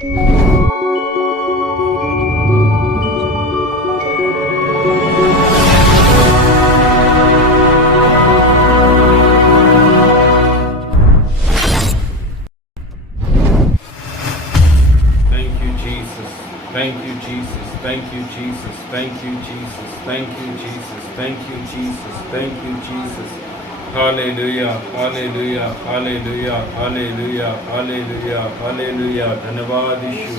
Thank you, Jesus. Thank you, Jesus. Thank you, Jesus. Thank you, Jesus. Thank you, Jesus. Thank you, Jesus. Hallelujah. Hallelujah. Hallelujah. Hallelujah. Hallelujah. Hallelujah. धन्यवाद यीशु.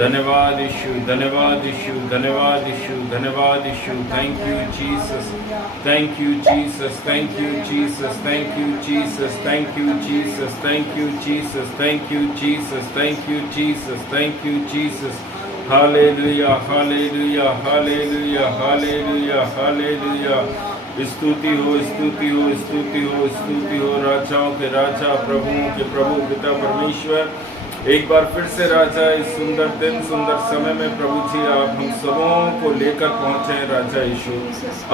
धन्यवाद यीशु. धन्यवाद यीशु. धन्यवाद यीशु. धन्यवाद यीशु. Thank you, Jesus. Thank you, Jesus. Thank you, Jesus. Thank you, Jesus. Thank you, Jesus. Thank you, Jesus. Thank you, Jesus. Thank you, Jesus. Thank you, Jesus. Hallelujah, hallelujah, hallelujah, hallelujah, hallelujah. स्तुति हो, स्तुति हो, स्तुति हो, स्तुति हो राजाओं के राजा, प्रभुओं के प्रभु, पिता परमेश्वर। एक बार फिर से राजा इस सुंदर दिन, सुंदर समय में प्रभु जी आप हम सबों को लेकर पहुंचे हैं राजा यीशु।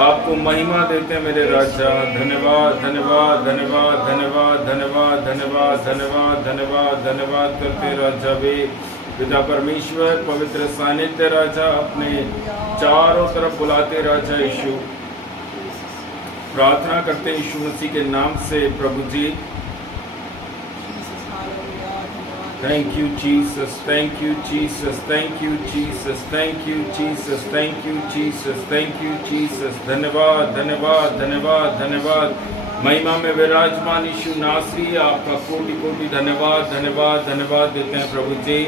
आपको महिमा देते हैं मेरे राजा। धन्यवाद, धन्यवाद, धन्यवाद, धन्यवाद, धन्यवाद, धन्यवाद, धन्यवाद, धन्यवाद, धन्यवाद करते राजा वे पिता परमेश्वर। पवित्र सानिध्य राजा अपने चारों तरफ बुलाते राजा यीशु। प्रार्थना करते यीशु मसीह के नाम से प्रभु जी। Thank you Jesus, thank you Jesus, thank you Jesus, thank you Jesus, thank you Jesus, thank you Jesus. धन्यवाद, धन्यवाद, धन्यवाद, धन्यवाद। महिमा में विराजमान यीशु नासरी आपका कोटि कोटि धन्यवाद, धन्यवाद, धन्यवाद देते हैं प्रभु जी।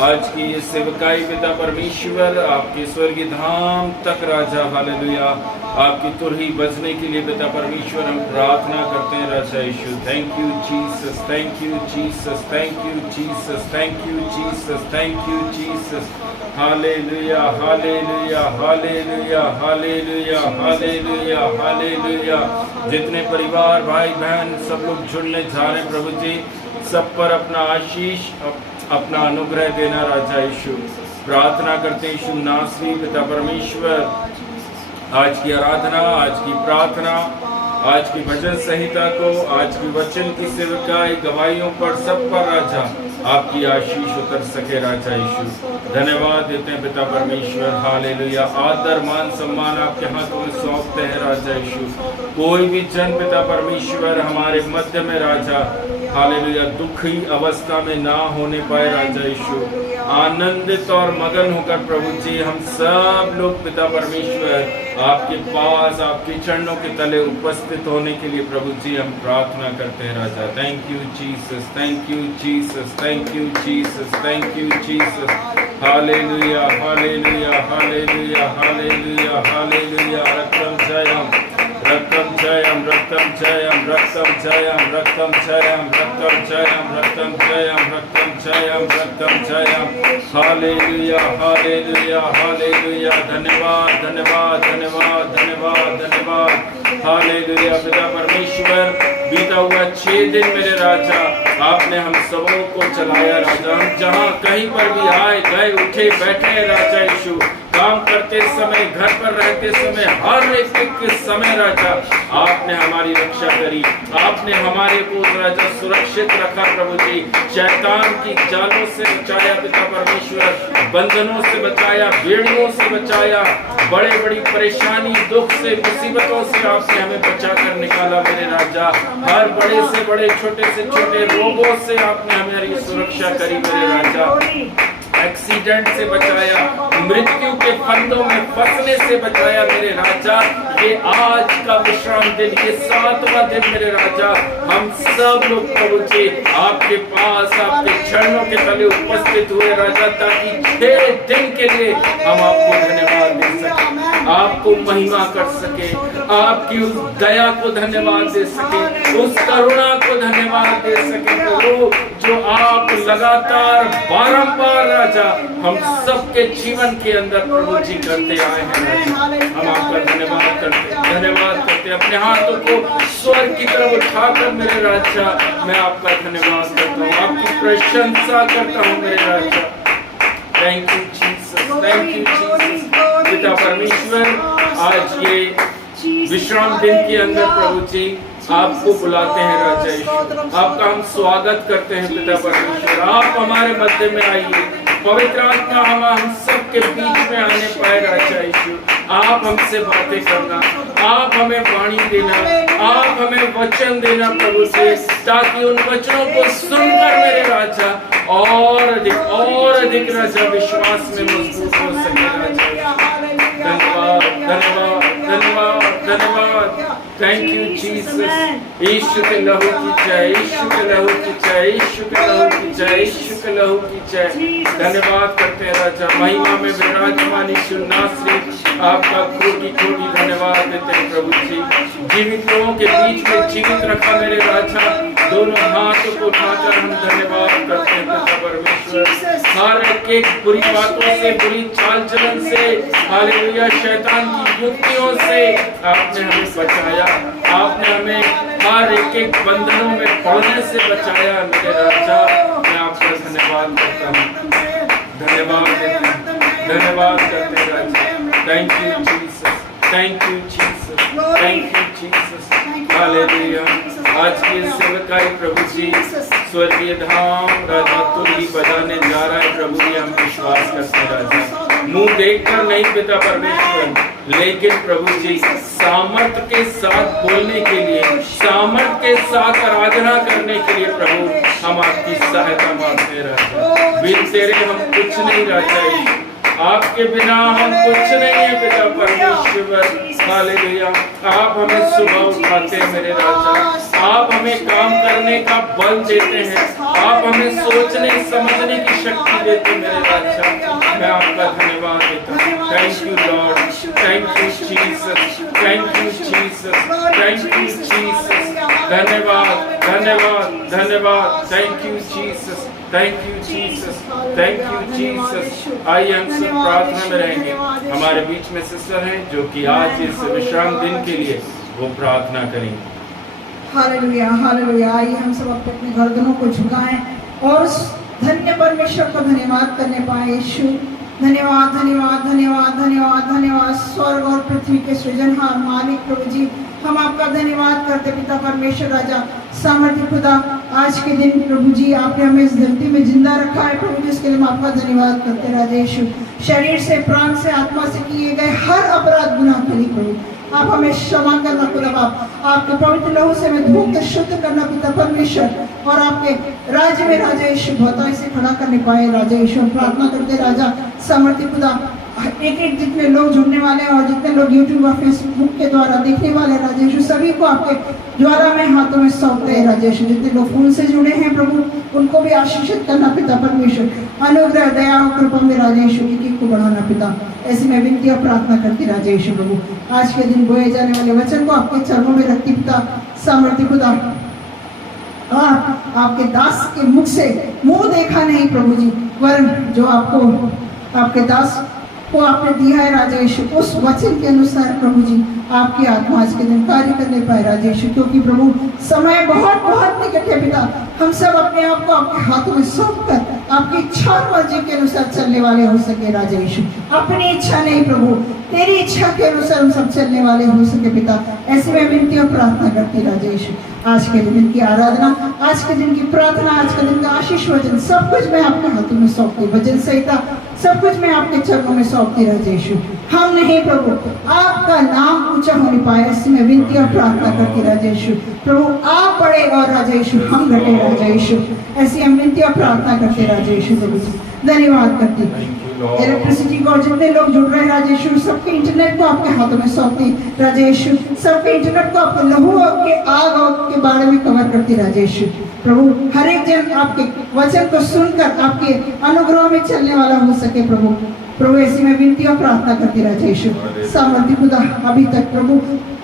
आज की ये सेवकाई पिता परमेश्वर आपके स्वर्गीय धाम तक राजा, हालेलुया, आपकी तुरही बजने के लिए पिता परमेश्वर हम प्रार्थना करते हैं राजा Yeshu. Thank you Jesus, thank you Jesus, thank you Jesus, thank you Jesus, thank you Jesus. हालेलुया, हालेलुया, हालेलुया, हालेलुया, हालेलुया, हालेलुया। जितने परिवार भाई बहन सब लोग जुड़ने जा रहे हैं प्रभु जी, सब पर अपना आशीष अपना अनुग्रह देना राजा यीशु। प्रार्थना करते हैं यीशु नासरी पिता परमेश्वर। आज की आराधना, आज की प्रार्थना, आज की भजन संहिता को, आज की वचन की सेवकाई गवाहियों पर सब पर राजा आपकी आशीष उतर सके राजा यीशु। धन्यवाद देते हैं पिता परमेश्वर। हालेलुया। आदर मान सम्मान आपके हाथों में सौंपते हैं राजा यीशु। कोई भी जन पिता परमेश्वर हमारे मध्य में राजा, हालेलुया, दुखी अवस्था में ना होने पाए राजा यीशु। आनंदित और मगन होकर प्रभु जी हम सब लोग पिता परमेश्वर आपके पास, आपके चरणों के तले उपस्थित होने के लिए प्रभु जी हम प्रार्थना करते हैं राजा। Thank you Jesus, thank you Jesus, thank you Jesus, thank you Jesus. हालेलुया, हालेलुया, हालेलुया, हालेलुया, हालेलुया। रक्तम जयम, रक्तम जयम, रक्तम जयम, रक्तम जयम, रक्तम जयम, रक्तम जयम, रक्तम जयम, रक्तम जयम, रक्तम जयम। हालेलुया, हालेलुया, हालेलुया। धन्यवाद, धन्यवाद, धन्यवाद, धन्यवाद, धन्यवाद। हालेलुया पिता परमेश्वर। बीता हुआ 6 दिन मेरे राजा आपने हम सबों को चलाया राजा। हम जहाँ कहीं पर भी आए गए उठे बैठे राजा यीशु, काम करते समय, घर पर रहते समय, हर एक समय राजा आपने हमारी रक्षा करी। आपने हमारे को राजा सुरक्षित रखा प्रभु जी। शैतान की जालों से बचाया पिता परमेश्वर, बंधनों से बचाया, बेड़ियों से बचाया, बड़े बड़ी परेशानी, दुख से, मुसीबतों से आपने हमें बचा कर निकाला मेरे राजा। हर बड़े से बड़े, छोटे से छोटे रोगों से आपने हमारी सुरक्षा करी मेरे राजा। एक्सीडेंट से बचाया, मृत्यु के फंदों में फंसने से बचाया मेरे राजा। ये आज का विश्राम दिन, ये 7वां दिन मेरे राजा। हम सब लोग प्रभु जी आपके पास, आपके चरणों के तले उपस्थित हुए राजा, ताकि 6 दिन के लिए हम आपको धन्यवाद दे सके, आपको महिमा कर सके, आपकी उस दया को धन्यवाद दे सके, उस करुणा को धन्यवाद दे सके प्रभु, जो आप लगातार बारंबार राजा हम सबके जीवन के अंदर प्रभु जी करते आए हैं। हम आपका धन्यवाद करते, धन्यवाद करते। अपने हाथों को स्वर्ग की तरफ उठाकर मेरे राजा मैं आपका धन्यवाद करता हूँ, आपकी प्रशंसा करता हूँ मेरे राजा। Thank you Jesus, thank you Jesus. पिता परमेश्वर, आज ये विश्राम दिन के अंदर प्रभु जी आपको बुलाते हैं राजा यीशु, आपका हम स्वागत करते हैं पिता परमेश्वर। आप हमारे मध्य में आइए, पवित्र आत्मा हम सबके बीच में आने पाए राजा यीशु। आप हमसे बातें करना, आप हमें वाणी देना, आप हमें वचन देना प्रभु से, ताकि उन वचनों को सुनकर मेरे राजा और अधिक राजा विश्वास में मजबूत हो सके राजा। धन्यवाद धन्यवाद धन्यवाद धन्यवाद। Thank you Jesus. यीशु के लहू की जय, यीशु के लहू की जय, यीशु के लहू की जय, यीशु के लहू की जय। धन्यवाद करते हैं राजा, महिमा में विराजमान यीशु नासरी, आपका कोटि कोटि धन्यवाद देते हैं प्रभु जी। जीवित लोगों के बीच में जीवित रखा मेरे राजा, दोनों हाथों को उठाकर हम धन्यवाद करते हैं पिता परमेश्वर। हर एक बुरी बातों से, बुरी चाल चलन से, हालेलुया, शैतान की युक्तियों से आपने हमें बचाया, आपने हमें हर एक बंधनों में पड़ने से बचाया मेरे राजा। मैं आपका धन्यवाद करता हूँ, धन्यवाद करते हैं राजा। Thank you Jesus, thank you Jesus, thank you Jesus. हालेलुया। आज की सेवकाई प्रभु जी स्वर्गीय धाम राजा तुरही बजाने जा रहा है प्रभु जी, हम विश्वास करते हैं राजा। मुंह देखकर नहीं पिता परमेश्वर, लेकिन प्रभु जी सामर्थ के साथ बोलने के लिए, सामर्थ के साथ आराधना करने के लिए प्रभु हम आपकी सहायता मांगते हैं राजा। बिन तेरे हम कुछ नहीं राजा, आपके बिना हम कुछ नहीं है पिता परमेश्वर। हालेलुया। आप हमें सुबह उठाते हैं मेरे राजा, आप हमें काम करने का बल देते हैं, आप हमें सोचने समझने की शक्ति देते हैं मेरे राजा। मैं आपका धन्यवाद देता हूँ। Thank you Lord, thank you Jesus, thank you Jesus, thank you Jesus. धन्यवाद धन्यवाद धन्यवाद। Thank you Jesus, thank you Jesus, thank you Jesus. आइए हम सब प्रार्थना में रहेंगे। हमारे बीच में सिस्टर हैं जो कि आज इस विश्राम दिन के लिए वो प्रार्थना करेंगे। Hallelujah hallelujah. आइए हम सब अपने अपने गर्दनों को झुकाएं और उस धन्य परमेश्वर को धन्यवाद करने पाए। यीशु धन्यवाद धन्यवाद धन्यवाद धन्यवाद धन्यवाद। स्वर्ग और पृथ्वी के सृजनहार मालिक प्रभु जी, हम आपका धन्यवाद करते पिता परमेश्वर राजा सामर्थ्य खुदा। आज के दिन प्रभु जी आपने हमें इस धरती में जिंदा रखा है प्रभु जी, इसके लिए हम आपका धन्यवाद करते राजा यीशु। शरीर से, प्राण से, आत्मा से किए गए हर अपराध गुनाह के लिए प्रभु आप हमें क्षमा करना खुदा बाप, आपके पवित्र लहू से हमें धो के शुद्ध करना पिता परमेश्वर, और आपके राज्य में राजा यीशु बहुताई से खड़ा करने पाए राजा यीशु। प्रार्थना करते राजा सामर्थ्य खुदा, एक जितने लोग जुड़ने वाले हैं और जितने लोग यूट्यूब और फेसबुक के द्वारा देखने वाले हैं राजा यीशु, सभी को आपके द्वारा में हाथों में सौंपते हैं राजा यीशु। जितने लोग फोन से जुड़े हैं प्रभु, उनको भी आशीषित करना पिता परमेश्वर। अनुग्रह दया और कृपा में राजा यीशु की को बढ़ाना पिता। ऐसी मैं विनती और प्रार्थना करती राजा यीशु प्रभु। आज के दिन बोए जाने वाले वचन को आपके चरणों में रखती पिता सामर्थ्य खुदा। आपके दास के मुख से मुंह देखा नहीं प्रभु जी, वरन जो आपको आपके दास को आपने दिया है राजा यीशु, उस वचन के अनुसार प्रभु जी आपकी आत्मा आज के दिन कार्य करने पाए राजा यीशु। क्योंकि प्रभु समय बहुत बहुत निकट है पिता, हम सब अपने आप को आपके हाथों में सौंप कर आपकी इच्छा और मर्जी के अनुसार चलने वाले हो सके राजा यीशु। अपनी इच्छा नहीं प्रभु, तेरी इच्छा के अनुसार हम सब चलने वाले हो सके पिता। ऐसे में विनती और प्रार्थना करती राजा यीशु। आज के दिन की आराधना, आज के दिन की प्रार्थना, आज के दिन का आशीष वचन सब कुछ मैं आपके हाथों में सौंपती, वचन संहिता सब कुछ मैं आपके चरणों में सौंपती राजा यीशु। हम नहीं प्रभु, आपका नाम ऊंचा होने पाए, ऐसे में विनती और प्रार्थना करती राजा यीशु। प्रभु आप बड़े और राजा यीशु हम घटे राजा यीशु। ऐसी हम विनती और प्रार्थना करते राजा यीशु प्रभु जी। धन्यवाद करती इलेक्ट्रिसिटी को जितने लोग जुड़ रहे हैं राजा यीशु, सबके इंटरनेट को आपके हाथों में सौंपती राजा यीशु। सबके इंटरनेट को आपके लहू के आग के बारे में कवर करती राजा यीशु। प्रभु हर एक जन आपके वचन को सुनकर आपके अनुग्रह में चलने वाला हो सके प्रभु। प्रभु ऐसी में विनती और प्रार्थना करती राजा यीशु। सामर्थ्य खुदा, अभी तक प्रभु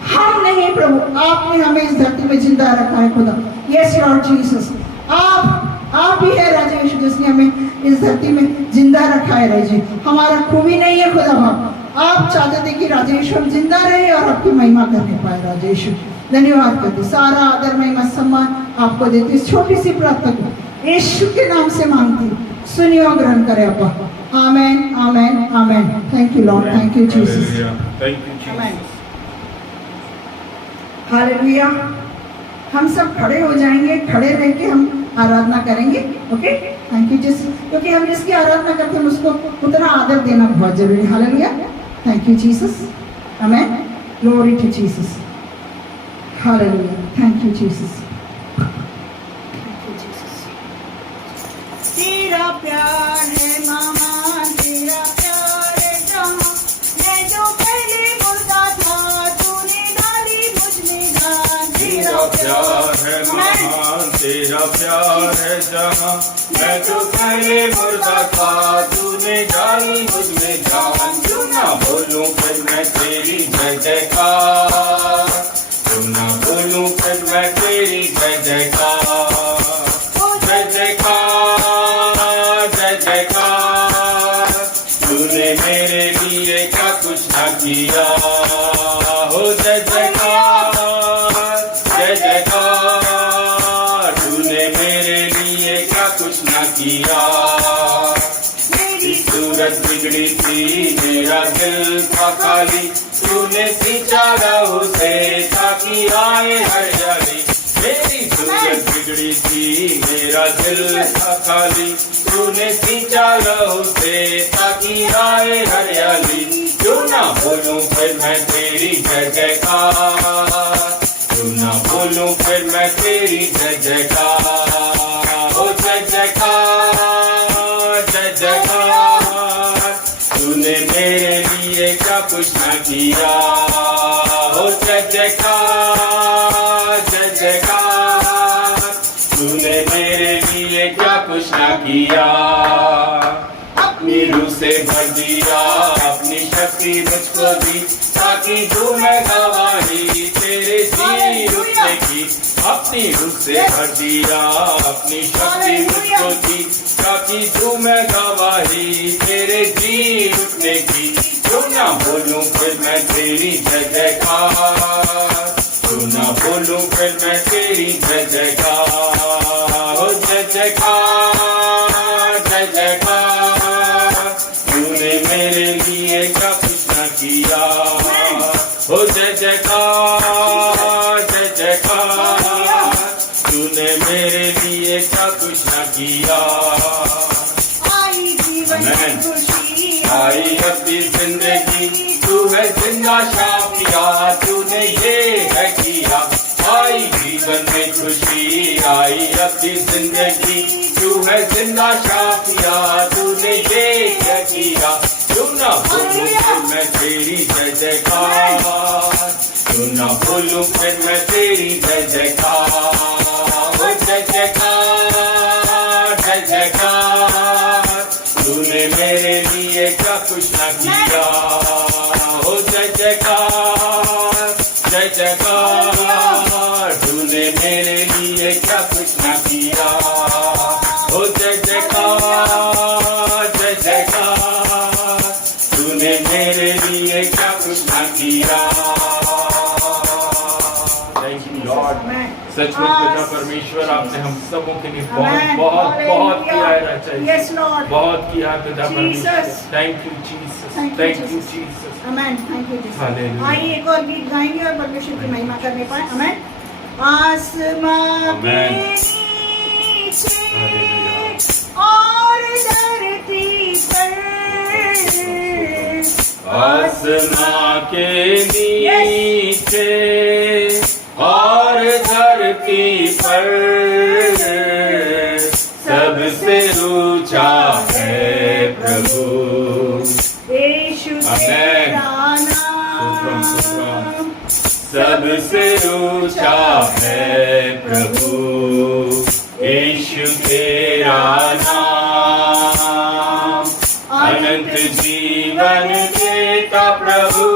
हम नहीं प्रभु, आपने हमें इस धरती में जिंदा रखा है खुदा। यस लॉर्ड जीसस, आप ही है राजा यीशु जिसने हमें इस धरती में जिंदा रखा है राजा। हमारा खूबी नहीं है खुदा बाप, आप चाहते थे कि राजा यीशु हम जिंदा रहे और आपकी महिमा करने पाए राजा यीशु। धन्यवाद करते, सारा आदर महिमा सम्मान आपको देती। इस छोटी सी प्रार्थना को यीशु के नाम से मांगती, सुनिए और ग्रहण करें अब्बा। आमेन आमेन आमेन। Thank you Lord, thank you Jesus, thank you Jesus. हालेलुया। हम सब खड़े हो जाएंगे, खड़े रह के हम आराधना करेंगे। ओके। थैंक यू जीसस, क्योंकि हम जिसकी आराधना करते हैं उसको उतना आदर देना बहुत जरूरी है। Hallelujah, thank you Jesus, amen, glory to Jesus, hallelujah, thank you Jesus. तेरा प्यार है महान, तेरा प्यार है जहां, मैं जो पहले मुर्दा था तूने डाली मुझ में जान। तेरा प्यार है महान, तेरा प्यार है जहां, मैं तो पहले मुर्दा था तूने डाली मुझ में जान। क्यों ना बोलूं फिर मैं तेरी जय जयकार, क्यों ना बोलूं फिर मैं तेरी जय जयकार, जय जयकार, जय जयकार। तूने मेरे लिए क्या कुछ ना किया, हो जय जयकार, जय जयकार। तूने मेरे लिए क्या कुछ ना किया। मेरी सूरत बिगड़ी थी, मेरा दिल था खाली, तूने सींचा लहू से ताकि आए हरियाली। मेरी सूरत बिगड़ी थी, मेरा दिल था खाली, तूने सींचा लहू से ताकि आए हरियाली। क्यों ना बोलूं फिर मैं तेरी जय जयकार, क्यों ना बोलूं फिर मैं तेरी जय जयकार, ओ जय जयकार, जय जयकार। तूने मेरे लिए क्या कुछ ना किया, ओ जय जयकार, जय जयकार। तूने मेरे लिए क्या कुछ ना किया। अपनी रूह से भर दिया, अपनी शक्ति मुझको दी, ताकि तू मैं गवाही तेरे जी उठने की। अपनी रूह से भर दिया, अपनी शक्ति मुझको दी, ताकि तू मैं गवाही तेरे जी उठने की। क्यों ना बोलूं फिर मैं तेरी जय जयकार, क्यों ना बोलूं फिर मैं तेरी जय जयकार, ओ जय जयकार, जय जयकार। तूने मेरे लिए क्या कुछ ना किया, ओ जय जयकार, जय जयकार। तूने मेरे लिए क्या कुछ ना किया। आई जीवन की खुशी, आई अपनी जिंदगी, तू है जिंदा शाफिया, तूने ये है किया। आई जीवन में खुशी, आई अपनी जिंदगी, तू है जिंदा शाफिया, तूने ये क्या किया। क्यों ना बोलूं फिर मैं तेरी जय जयकार, क्यों ना बोलूं फिर मैं तेरी जय जयकार, ओ जय जयकार, जय जयकार। तूने मेरे लिए क्या कुछ ना किया, ओ जय जयकार, जय जयकार। तूने मेरे लिए क्या कुछ ना किया, ओ जय जयकार, जय जयकार। तूने मेरे लिए क्या कुछ ना किया। Thank you Lord. सचमुच पिता परमेश्वर, आपने हम सबों के लिए बहुत बहुत बहुत किया है राजा, यस लॉर्ड, बहुत किया है पिता परमेश्वर। Thank you Jesus, thank you Jesus, Jesus, amen, thank you Jesus. हालेलुया। आइए एक और गीत गाएंगे और परमेश्वर की महिमा करने पाए। आमेन। आसमां के नीचे और धरती पर, आसमां के नीचे और धरती पर, सबसे ऊंचा है प्रभु यीशु तेरा नाम, सबसे ऊंचा है प्रभु यीशु तेरा नाम। अनंत जीवन देता प्रभु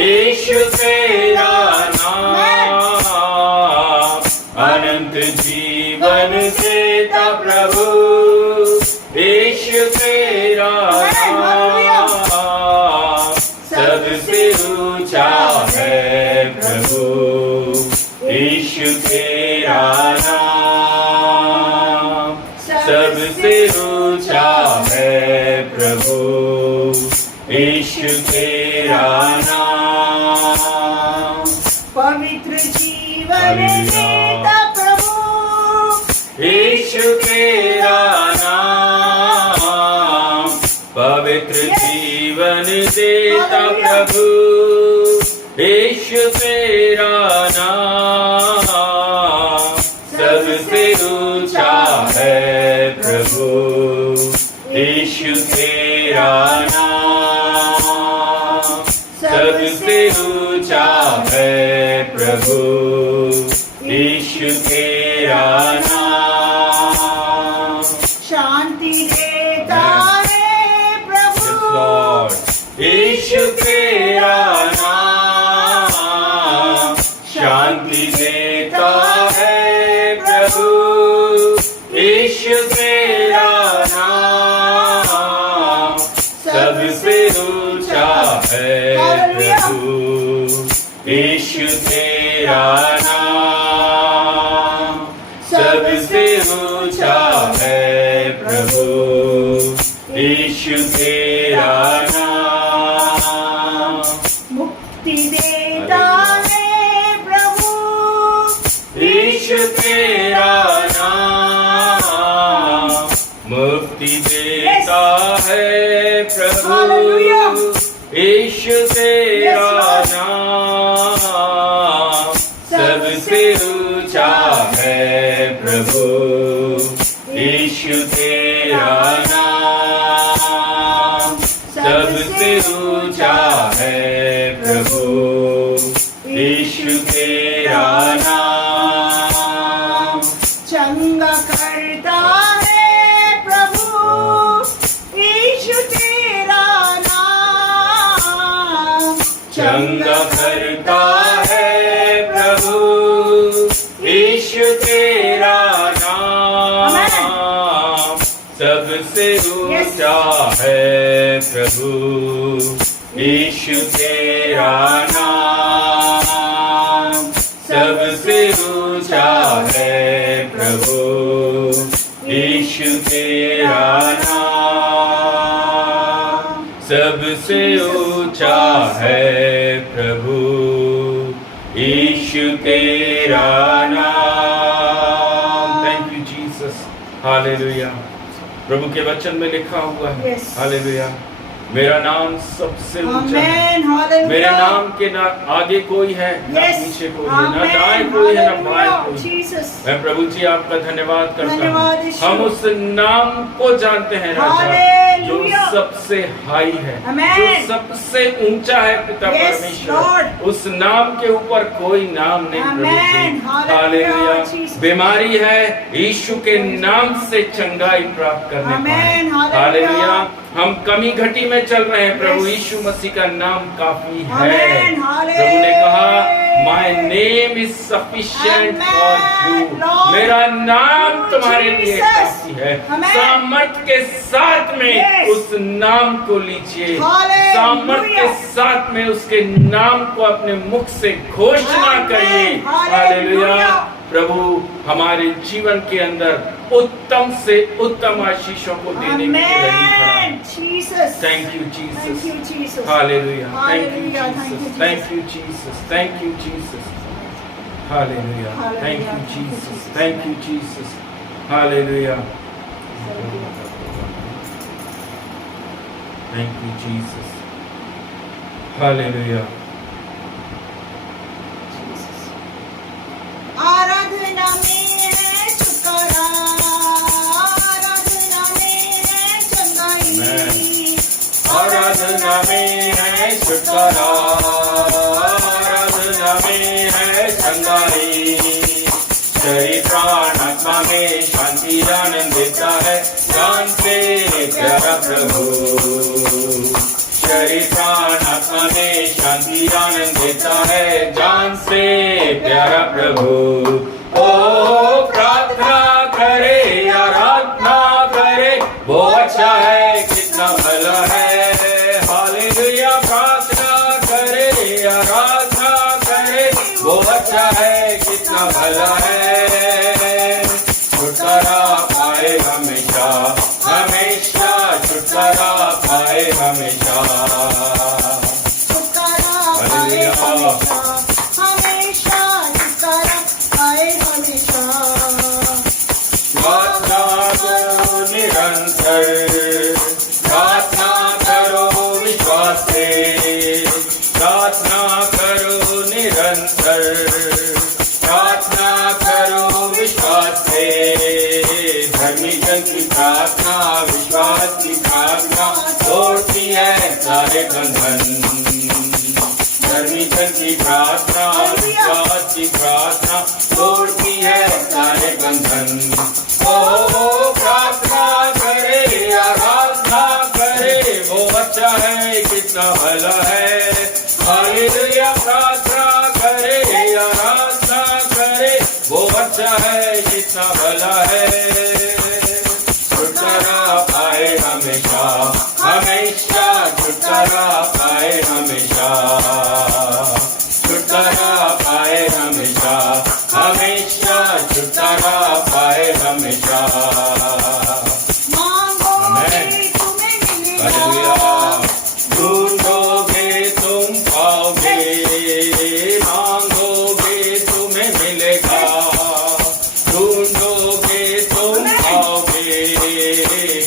यीशु तेरा नाम, अनंत जीवन देता प्रभु यीशु तेरा नाम। सबसे ऊंचा है प्रभु यीशु तेरा नाम, सबसे ऊंचा है प्रभु यीशु तेरा नाम। पवित्र जीवन देता प्रभु यीशु तेरा पवित्र जीवन देता प्रभु यीशु तेरा नाम सबसे ऊंचा है प्रभु यीशु तेरा नाम सबसे ऊंचा है प्रभु यीशु तेरा नाम शांति देता है प्रभु यीशु तेरा नाम शांति देता है प्रभु यीशु तेरा नाम सबसे ऊंचा है प्रभु यीशु तेरा नाम सबसे ऊंचा है प्रभु यीशु तेरा नाम मुक्ति देता है प्रभु यीशु तेरा नाम मुक्ति देता है प्रभु यीशु तेरा नाम सबसे ऊंचा है प्रभु यीशु तेरा नाम सबसे ऊंचा है प्रभु यीशु तेरा नाम चंगा करता है प्रभु यीशु तेरा नाम चंगा करता है प्रभु यीशु तेरा नाम सबसे ऊंचा है प्रभु यीशु तेरा नाम सबसे ऊंचा है प्रभु यीशु तेरा नाम सबसे ऊंचा है प्रभु यीशु तेरा नाम थैंक यू जीसस हालेलुया प्रभु के वचन में लिखा हुआ है Yes. हालेलुया मेरा नाम सबसे ऊंचा है आमेन हालेलुया मेरे नाम के ना आगे कोई है ना Yes. पीछे कोई है ना आमेन दाएं कोई है ना बाएं हालेलुया कोई जीसस मैं प्रभु जी आपका धन्यवाद करता धन्यवाद हूँ यीशु। हम उस नाम को जानते हैं राजा जो हालेलुया। सबसे हाई है आमेन। जो सबसे ऊंचा है पिता Yes, परमेश्वर Lord। उस नाम के ऊपर कोई नाम नहीं प्रभु आमेन। जी हालेलुया, हालेलुया Jesus। बीमारी है यीशु के नाम से चंगाई प्राप्त करने आमेन, पाए हालेलुया। हालेलुया हम कमी घटी में चल रहे हैं प्रभु Yes। यीशु मसीह का नाम काफी है आमेन, प्रभु ने कहा hallelujah. My name is sufficient for amen, you Lord। मेरा नाम तुम्हारे लिए Jesus। काफी है आमेन। सामर्थ के साथ में Yes। उस नाम को लीजिए हालेलुया। सामर्थ के साथ में उसके नाम को अपने मुख से घोषणा आमेन, करिए हालेलुया। हालेलुया प्रभु हमारे जीवन के अंदर उत्तम से उत्तम आशीषों को देने के लिए रेडी खड़ा है। आमेन Jesus Thank you, Thank Jesus. you Jesus Hallelujah. Thank you, Hallelujah. Jesus. Thank Thank you, you, Jesus. Thank you, Jesus. Hallelujah. Thank you, Jesus. Thank you, Jesus. Hallelujah. Thank you, Jesus. Hallelujah. आराधना में है छुटकारा आराधना में है चंगाई आराधना में है छुटकारा आराधना में है चंगाई शरीर प्राण आत्मा में शांति आनंद देता है जान से प्यारा प्रभु शरीर प्राण आत्मा में शांति आनंद देता है जान से प्यारा प्रभु ओ प्रार्थना करे आराधना करे वो अच्छा है कितना भला है हालेलुया प्रार्थना करे आराधना करे वो अच्छा है कितना भला है छुटकारा पाए हमेशा हमेशा छुटकारा पाए हमेशा छुटकारा पाए हमेशा हमेशा छुटकारा पाए हमेशा प्रार्थना करो निरंतर प्रार्थना विश्वास की प्रार्थना तोड़ती है सारे बंधन। परमेश्वर की प्रार्थना विश्वास की प्रार्थना तोड़ती है सारे बंधन। ओ प्रार्थना करे आराधना करे वो अच्छा है कितना भला है। हालेलुया प्रार्थना करे आराधना करे वो अच्छा है कितना भला है। छुटकारा पाए हमेशा हमेशा छुटकारा पाए हमेशा छुटकारा पाए हमेशा हमेशा छुटकारा पाए हमेशा। ढूंढोगे तुम पाओगे मांगोगे तुम्हें मिलेगा। ढूंढोगे तुम पाओगे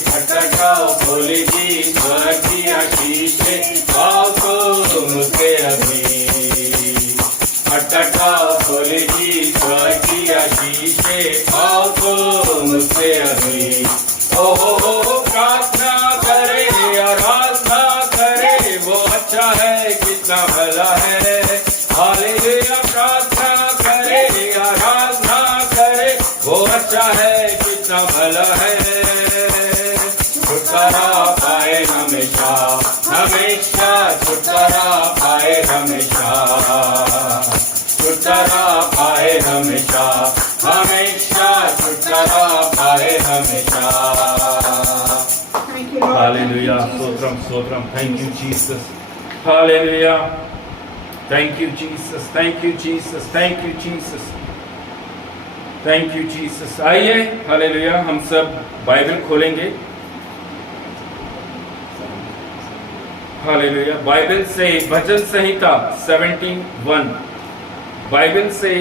खटखटाओ खोलेगी स्वर्ग की आशीषें पाओ तुम मुझसे अभी। खटखटाओ खोलेगी स्वर्ग की आशीषें पाओ तुम मुझसे अभी। ओ प्रार्थना करे आराधना करे वो अच्छा है कितना भला है। हालेलुया प्रार्थना करे आराधना करे वो अच्छा है कितना भला है। छुटकारा पाए हमेशा हमेशा छुटकारा पाए हमेशा छुटकारा पाए हमेशा हमेशा छुटकारा पाए हमेशा। Hallelujah stotram stotram. Thank you Jesus. Hallelujah thank you Jesus thank you Jesus thank you Jesus thank you Jesus. आइए हालेलुया हम सब बाइबल खोलेंगे। हालेलुया बाइबल से भजन संहिता 71। बाइबल से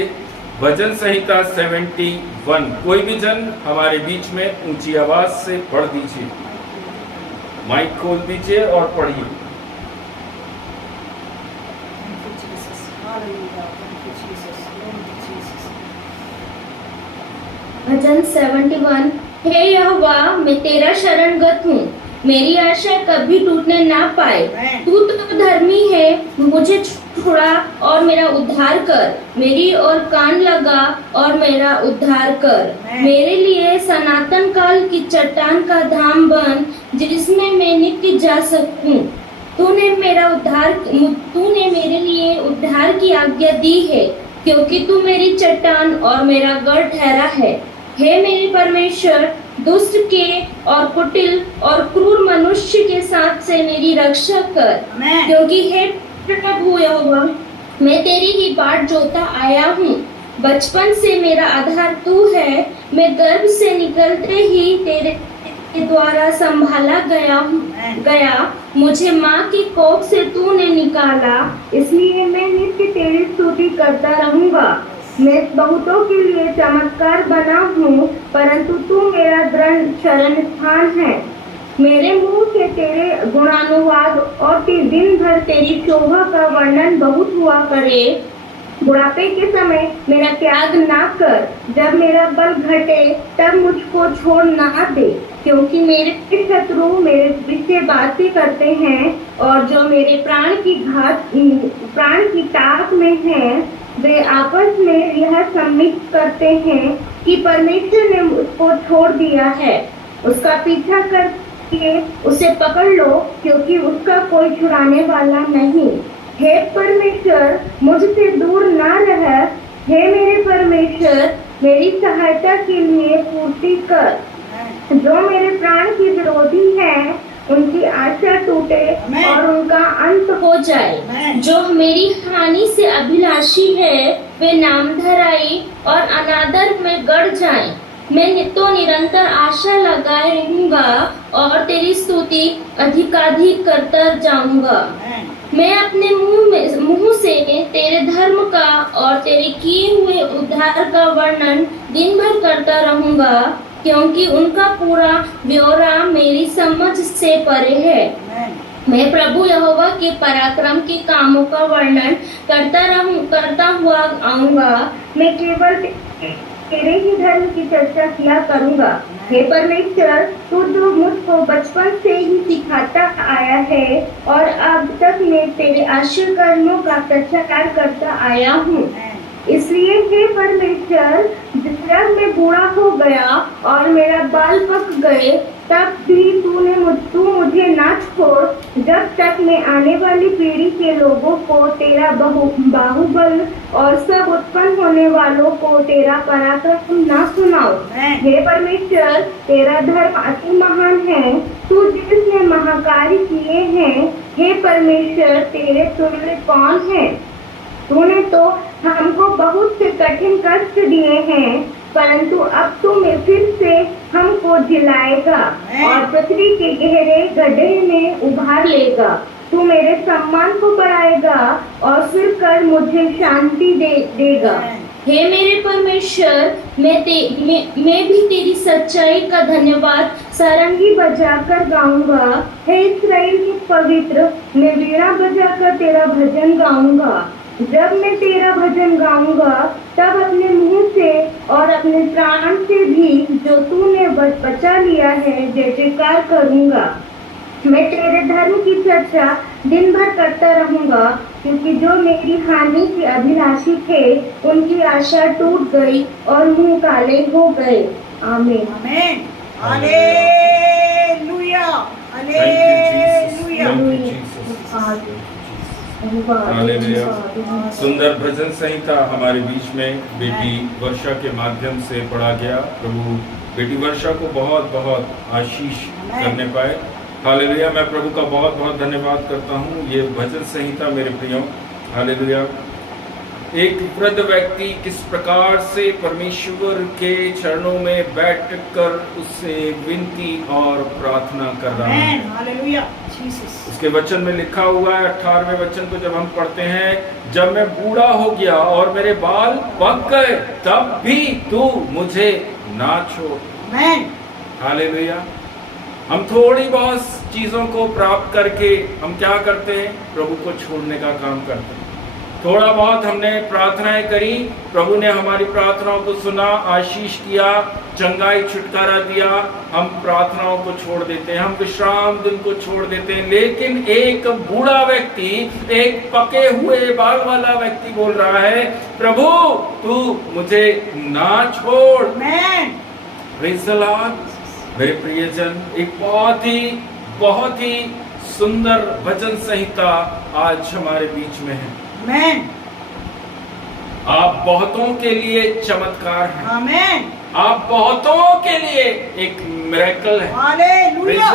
भजन संहिता 71। कोई भी जन हमारे बीच में ऊंची आवाज से पढ़ दीजिए। माइक खोल दीजिए और पढ़िए। भजन 71। हे यहोवा मैं तेरा शरणगत हूँ, मेरी आशा कभी टूटने ना पाए। तू तो धर्मी है, मुझे छुड़ा और मेरा उद्धार कर। मेरी ओर कान लगा और मेरा उद्धार कर। मेरे लिए सनातन काल की चट्टान का धाम बन जिसमें मैं नित्य जा सकूं। तूने मेरे लिए उद्धार की आज्ञा दी है, क्योंकि तू मेरी चट्टान और मेरा गढ़ ठहरा है। हे मेरे परमेश्वर, दुष्ट के और कुटिल और क्रूर मनुष्य के साथ से मेरी रक्षा कर, क्योंकि हे प्रभु यहोवा मैं तेरी ही बाट जोता आया हूँ। बचपन से मेरा आधार तू है, मैं गर्भ से निकलते ही तेरे द्वारा संभाला गया। मुझे माँ की कोख से तूने निकाला, इसलिए मैं नित्य तेरी स्तुति करता रहूंगा। मैं बहुतों के लिए चमत्कार बना हूँ, परंतु तू मेरा दृढ़ शरण स्थान है। मेरे मुंह से तेरे गुणानुवाद और दिन भर तेरी शोभा का वर्णन बहुत हुआ करे। बुढ़ापे के समय मेरा त्याग ना कर, जब मेरा बल घटे तब मुझको छोड़ ना दे, क्योंकि मेरे शत्रु मेरे विषय बातें करते हैं और जो मेरे प्राण की ताक में हैं, वे आपस में यह सम्मित करते हैं कि परमेश्वर ने उसको छोड़ दिया है। उसका पीछा करके उसे पकड़ लो, क्योंकि उसका कोई छुड़ाने वाला नहीं। हे परमेश्वर, मुझसे दूर ना रह। हे मेरे परमेश्वर, मेरी सहायता के लिए पूर्ति कर। जो मेरे प्राण के विरोधी हैं, उनकी आशा टूटे और उनका अंत हो जाए। जो मेरी हानि से अभिलाषी है, वे नामधराई और अनादर में गड़ जाएं। मैं तो निरंतर आशा लगाए रहूंगा और तेरी स्तुति अधिकाधिक करता जाऊंगा। मैं अपने मुंह से तेरे धर्म का और तेरे किए हुए उद्धार का वर्णन दिन भर करता रहूंगा, क्योंकि उनका पूरा ब्यौरा मेरी समझ से परे है। मैं प्रभु यहोवा के पराक्रम के कामों का वर्णन करता हुआ आऊंगा। मैं केवल तेरे ही धर्म की चर्चा किया करूँगा। हे परमेश्वर, तू जो मुझको बचपन से ही सिखाता आया है और अब तक मैं तेरे आश्चर्य कर्मों का प्रचार करता आया हूँ। इसलिए हे परमेश्वर, जब मैं बूढ़ा हो गया और मेरा बाल पक गए, तब भी तू मुझे ना छोड़, जब तक मैं आने वाली पीढ़ी के लोगों को तेरा बाहुबल और सब उत्पन्न होने वालों को तेरा पराक्रम ना सुनाओ। हे परमेश्वर, तेरा धर्म अति महान है, तू जिसने महाकार्य किए हैं। हे परमेश्वर, तेरे तुल्य कौन है? तूने तो हमको बहुत से कठिन कष्ट दिए हैं, परंतु अब तू फिर से हमको जिलाएगा और पृथ्वी के गहरे गड्ढे में उभार लेगा। तू मेरे सम्मान को बढ़ाएगा और फिर कर मुझे शांति देगा। हे मेरे परमेश्वर, मैं भी तेरी सच्चाई का धन्यवाद सारंगी बजाकर गाऊंगा। हे इस्राएल के पवित्र, मैं वीणा बजाकर तेरा भजन गाऊंगा। जब मैं तेरा भजन गाऊंगा, तब अपने मुंह से और अपने प्राण से भी जो तूने बचा लिया है जय जयकार करूंगा। मैं तेरे धर्म की चर्चा दिन भर करता रहूंगा, क्योंकि जो मेरी हानि के अभिलाषी थे उनकी आशा टूट गई और मुंह काले हो गए। आमीन। आमीन। हालेलुया। हालेलुया। हालेलुया। सुंदर भजन संहिता हमारे बीच में बेटी वर्षा के माध्यम से पढ़ा गया। प्रभु बेटी वर्षा को बहुत बहुत आशीष करने पाए। हालेलुया। मैं प्रभु का बहुत बहुत धन्यवाद करता हूँ। ये भजन संहिता मेरे प्रियो, हालेलुया, एक वृद्ध व्यक्ति किस प्रकार से परमेश्वर के चरणों में बैठकर उससे विनती और प्रार्थना कर रहा है। हालेलुया। उसके वचन में लिखा हुआ है, 18वें वचन को जब हम पढ़ते हैं, जब मैं बूढ़ा हो गया और मेरे बाल पक गए, तब भी तू मुझे ना छोड़। हालेलुया। हम थोड़ी बहुत चीजों को प्राप्त करके हम क्या करते हैं? प्रभु को छोड़ने का काम करते हैं। थोड़ा बहुत हमने प्रार्थनाएं करी, प्रभु ने हमारी प्रार्थनाओं को सुना, आशीष किया, चंगाई छुटकारा दिया, हम प्रार्थनाओं को छोड़ देते हैं, हम विश्राम दिन को छोड़ देते हैं। लेकिन एक बूढ़ा व्यक्ति, एक पके हुए बाल वाला व्यक्ति बोल रहा है, प्रभु तू मुझे ना छोड़। Praise the Lord. मेरे प्रियजन, एक बहुत ही सुंदर भजन संहिता आज हमारे बीच में है। आप बहुतों के लिए चमत्कार हैं। आमेन। आप बहुतों के लिए एक मिरेकल है। हालेलुया।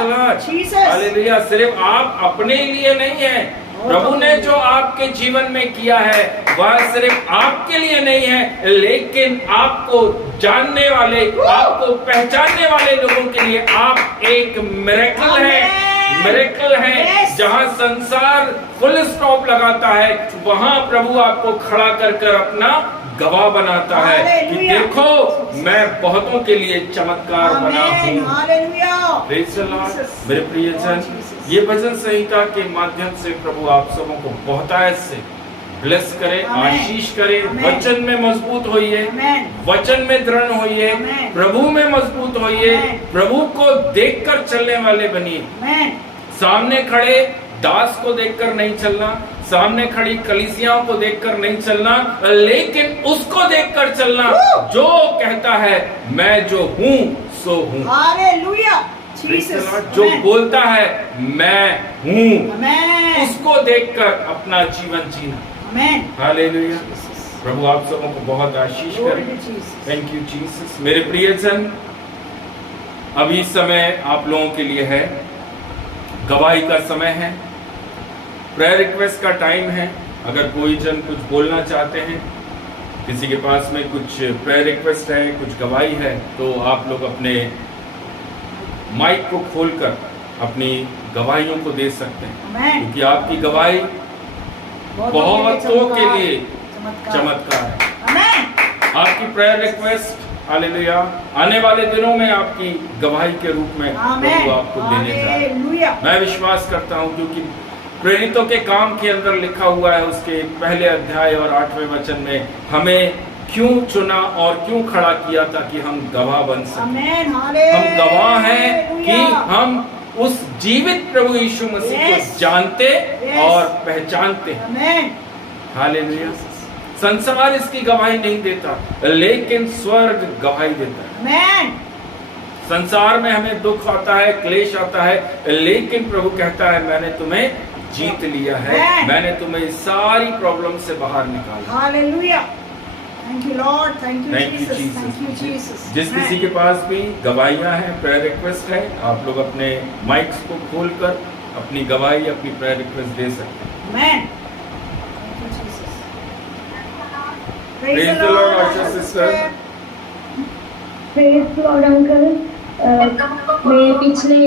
हालेलुया। सिर्फ आप अपने लिए नहीं है, प्रभु ने जो आपके जीवन में किया है वह सिर्फ आपके लिए नहीं है, लेकिन आपको जानने वाले, आपको पहचानने वाले लोगों के लिए आप एक मिरेकल है। मिरेकल है। जहां संसार फुल स्टॉप लगाता है, वहां प्रभु आपको खड़ा कर अपना गवाह बनाता है कि देखो मैं बहुतों के लिए चमत्कार बना हूँ। Praise the Lord. मेरे प्रियजन, ये भजन संहिता के माध्यम से प्रभु आप सबों को बहुतायत से ब्लेस करे, आशीष करे। वचन में मजबूत होइए, वचन में दृढ़ होइए, प्रभु में मजबूत होइए, प्रभु को देखकर चलने वाले बनिए। सामने खड़े दास को देखकर नहीं चलना, सामने खड़ी कलीसियाओं को देखकर नहीं चलना, लेकिन उसको देखकर चलना जो कहता है मैं जो हूँ सो हूँ। हालेलुया। जो बोलता है मैं हूँ, उसको देखकर अपना जीवन जीना। हालेलुया। प्रभु आप सबों को बहुत आशीष करे। Thank you Jesus. मेरे प्रियजन, अभी समय आप लोगों के लिए है, गवाही का समय है, प्रेयर रिक्वेस्ट का टाइम है। अगर कोई जन कुछ बोलना चाहते हैं, किसी के पास में कुछ प्रेयर रिक्वेस्ट है, कुछ गवाही है, तो आप लोग अपने माइक को खोलकर अपनी गवाहियों को दे सकते हैं, क्योंकि आपकी गवाही बहुतों के लिए चमत्कार है। आपकी प्रेयर रिक्वेस्ट, हालेलुया, आने वाले दिनों में आपकी गवाही के रूप में प्रभु आपको देने जा रहे हैं। मैं विश्वास करता हूं, क्योंकि प्रेरितों के काम के अंदर लिखा हुआ है, उसके पहले अध्याय और 8वें वचन में हमें क्यों चुना और क्यों खड़ा किया ताकि हम गवाह बन सकें। आमेन, हम गवाह हैं कि हम उस जीवित प्रभु यीशु मसीह को जानते और पहचानते हैं। आमेन, हालेलुया। संसार इसकी गवाही नहीं देता, लेकिन स्वर्ग गवाही देता है। आमेन, संसार में हमें दुख आता है, क्लेश आता है, लेकिन प्रभु कहता है मैंने तुम्हें जीत लिया है, मैंने तुम्हें सारी प्रॉब्लम से बाहर निकाला। Hallelujah. Thank you Lord, thank you Thank you, Jesus, Jesus. Thank you Jesus. जिस किसी के पास भी गवाहियां हैं, प्रेयर रिक्वेस्ट है, आप लोग अपने माइक्स को खोलकर अपनी गवाही, अपनी प्रेयर रिक्वेस्ट दे सकते हैं। आमेन, thank you Jesus. Praise the Lord, Asha sister. Praise Lord uncle. मैं पिछले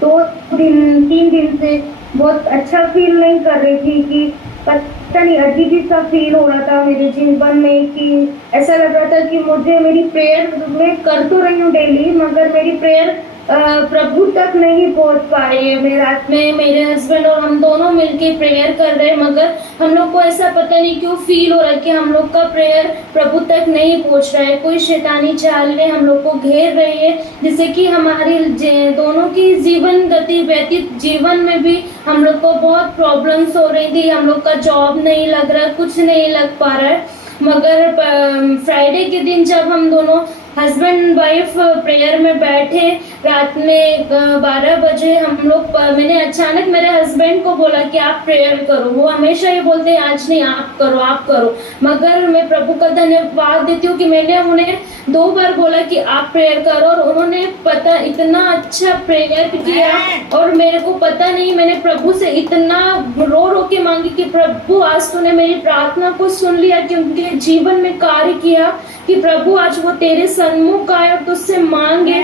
3 दिन से बहुत अच्छा फील नहीं कर रही थी कि पता नहीं अजीब ही सा फील हो रहा था मेरे जीवन में कि ऐसा लग रहा था कि मुझे मेरी प्रेयर मैं कर तो रही हूँ डेली, मगर मेरी प्रेयर प्रभु तक नहीं पहुंच पा रही है। मैं रात में मेरे हस्बैंड और हम दोनों मिलके प्रेयर कर रहे हैं, मगर हम लोग को ऐसा पता नहीं क्यों फील हो रहा है कि हम लोग का प्रेयर प्रभु तक नहीं पहुंच रहा है। कोई शैतानी चालें हम लोग को घेर रही है, जिससे कि हमारी दोनों की जीवन गति व्यतीत जीवन में भी हम लोग को बहुत प्रॉब्लम्स हो रही थी। हम लोग का जॉब नहीं लग रहा, कुछ नहीं लग पा रहा है। मगर फ्राइडे के दिन जब हम दोनों हस्बैंड वाइफ प्रेयर में बैठे रात में 12 बजे, हम लोग मैंने अचानक मेरे हस्बैंड को बोला कि आप प्रेयर करो। वो हमेशा ही बोलते हैं आज नहीं आप करो आप करो, मगर मैं प्रभु का धन्यवाद देती हूँ कि मैंने उन्हें 2 बार बोला कि आप प्रेयर करो और उन्होंने पता इतना अच्छा प्रेयर किया। और मेरे को पता नहीं, मैंने प्रभु से इतना रो रो के मांगी कि प्रभु आज तूने मेरी प्रार्थना को सुन लिया, कि उनके जीवन में कार्य किया कि प्रभु आज वो तेरे सन्मुख आए और तुझसे मांगे।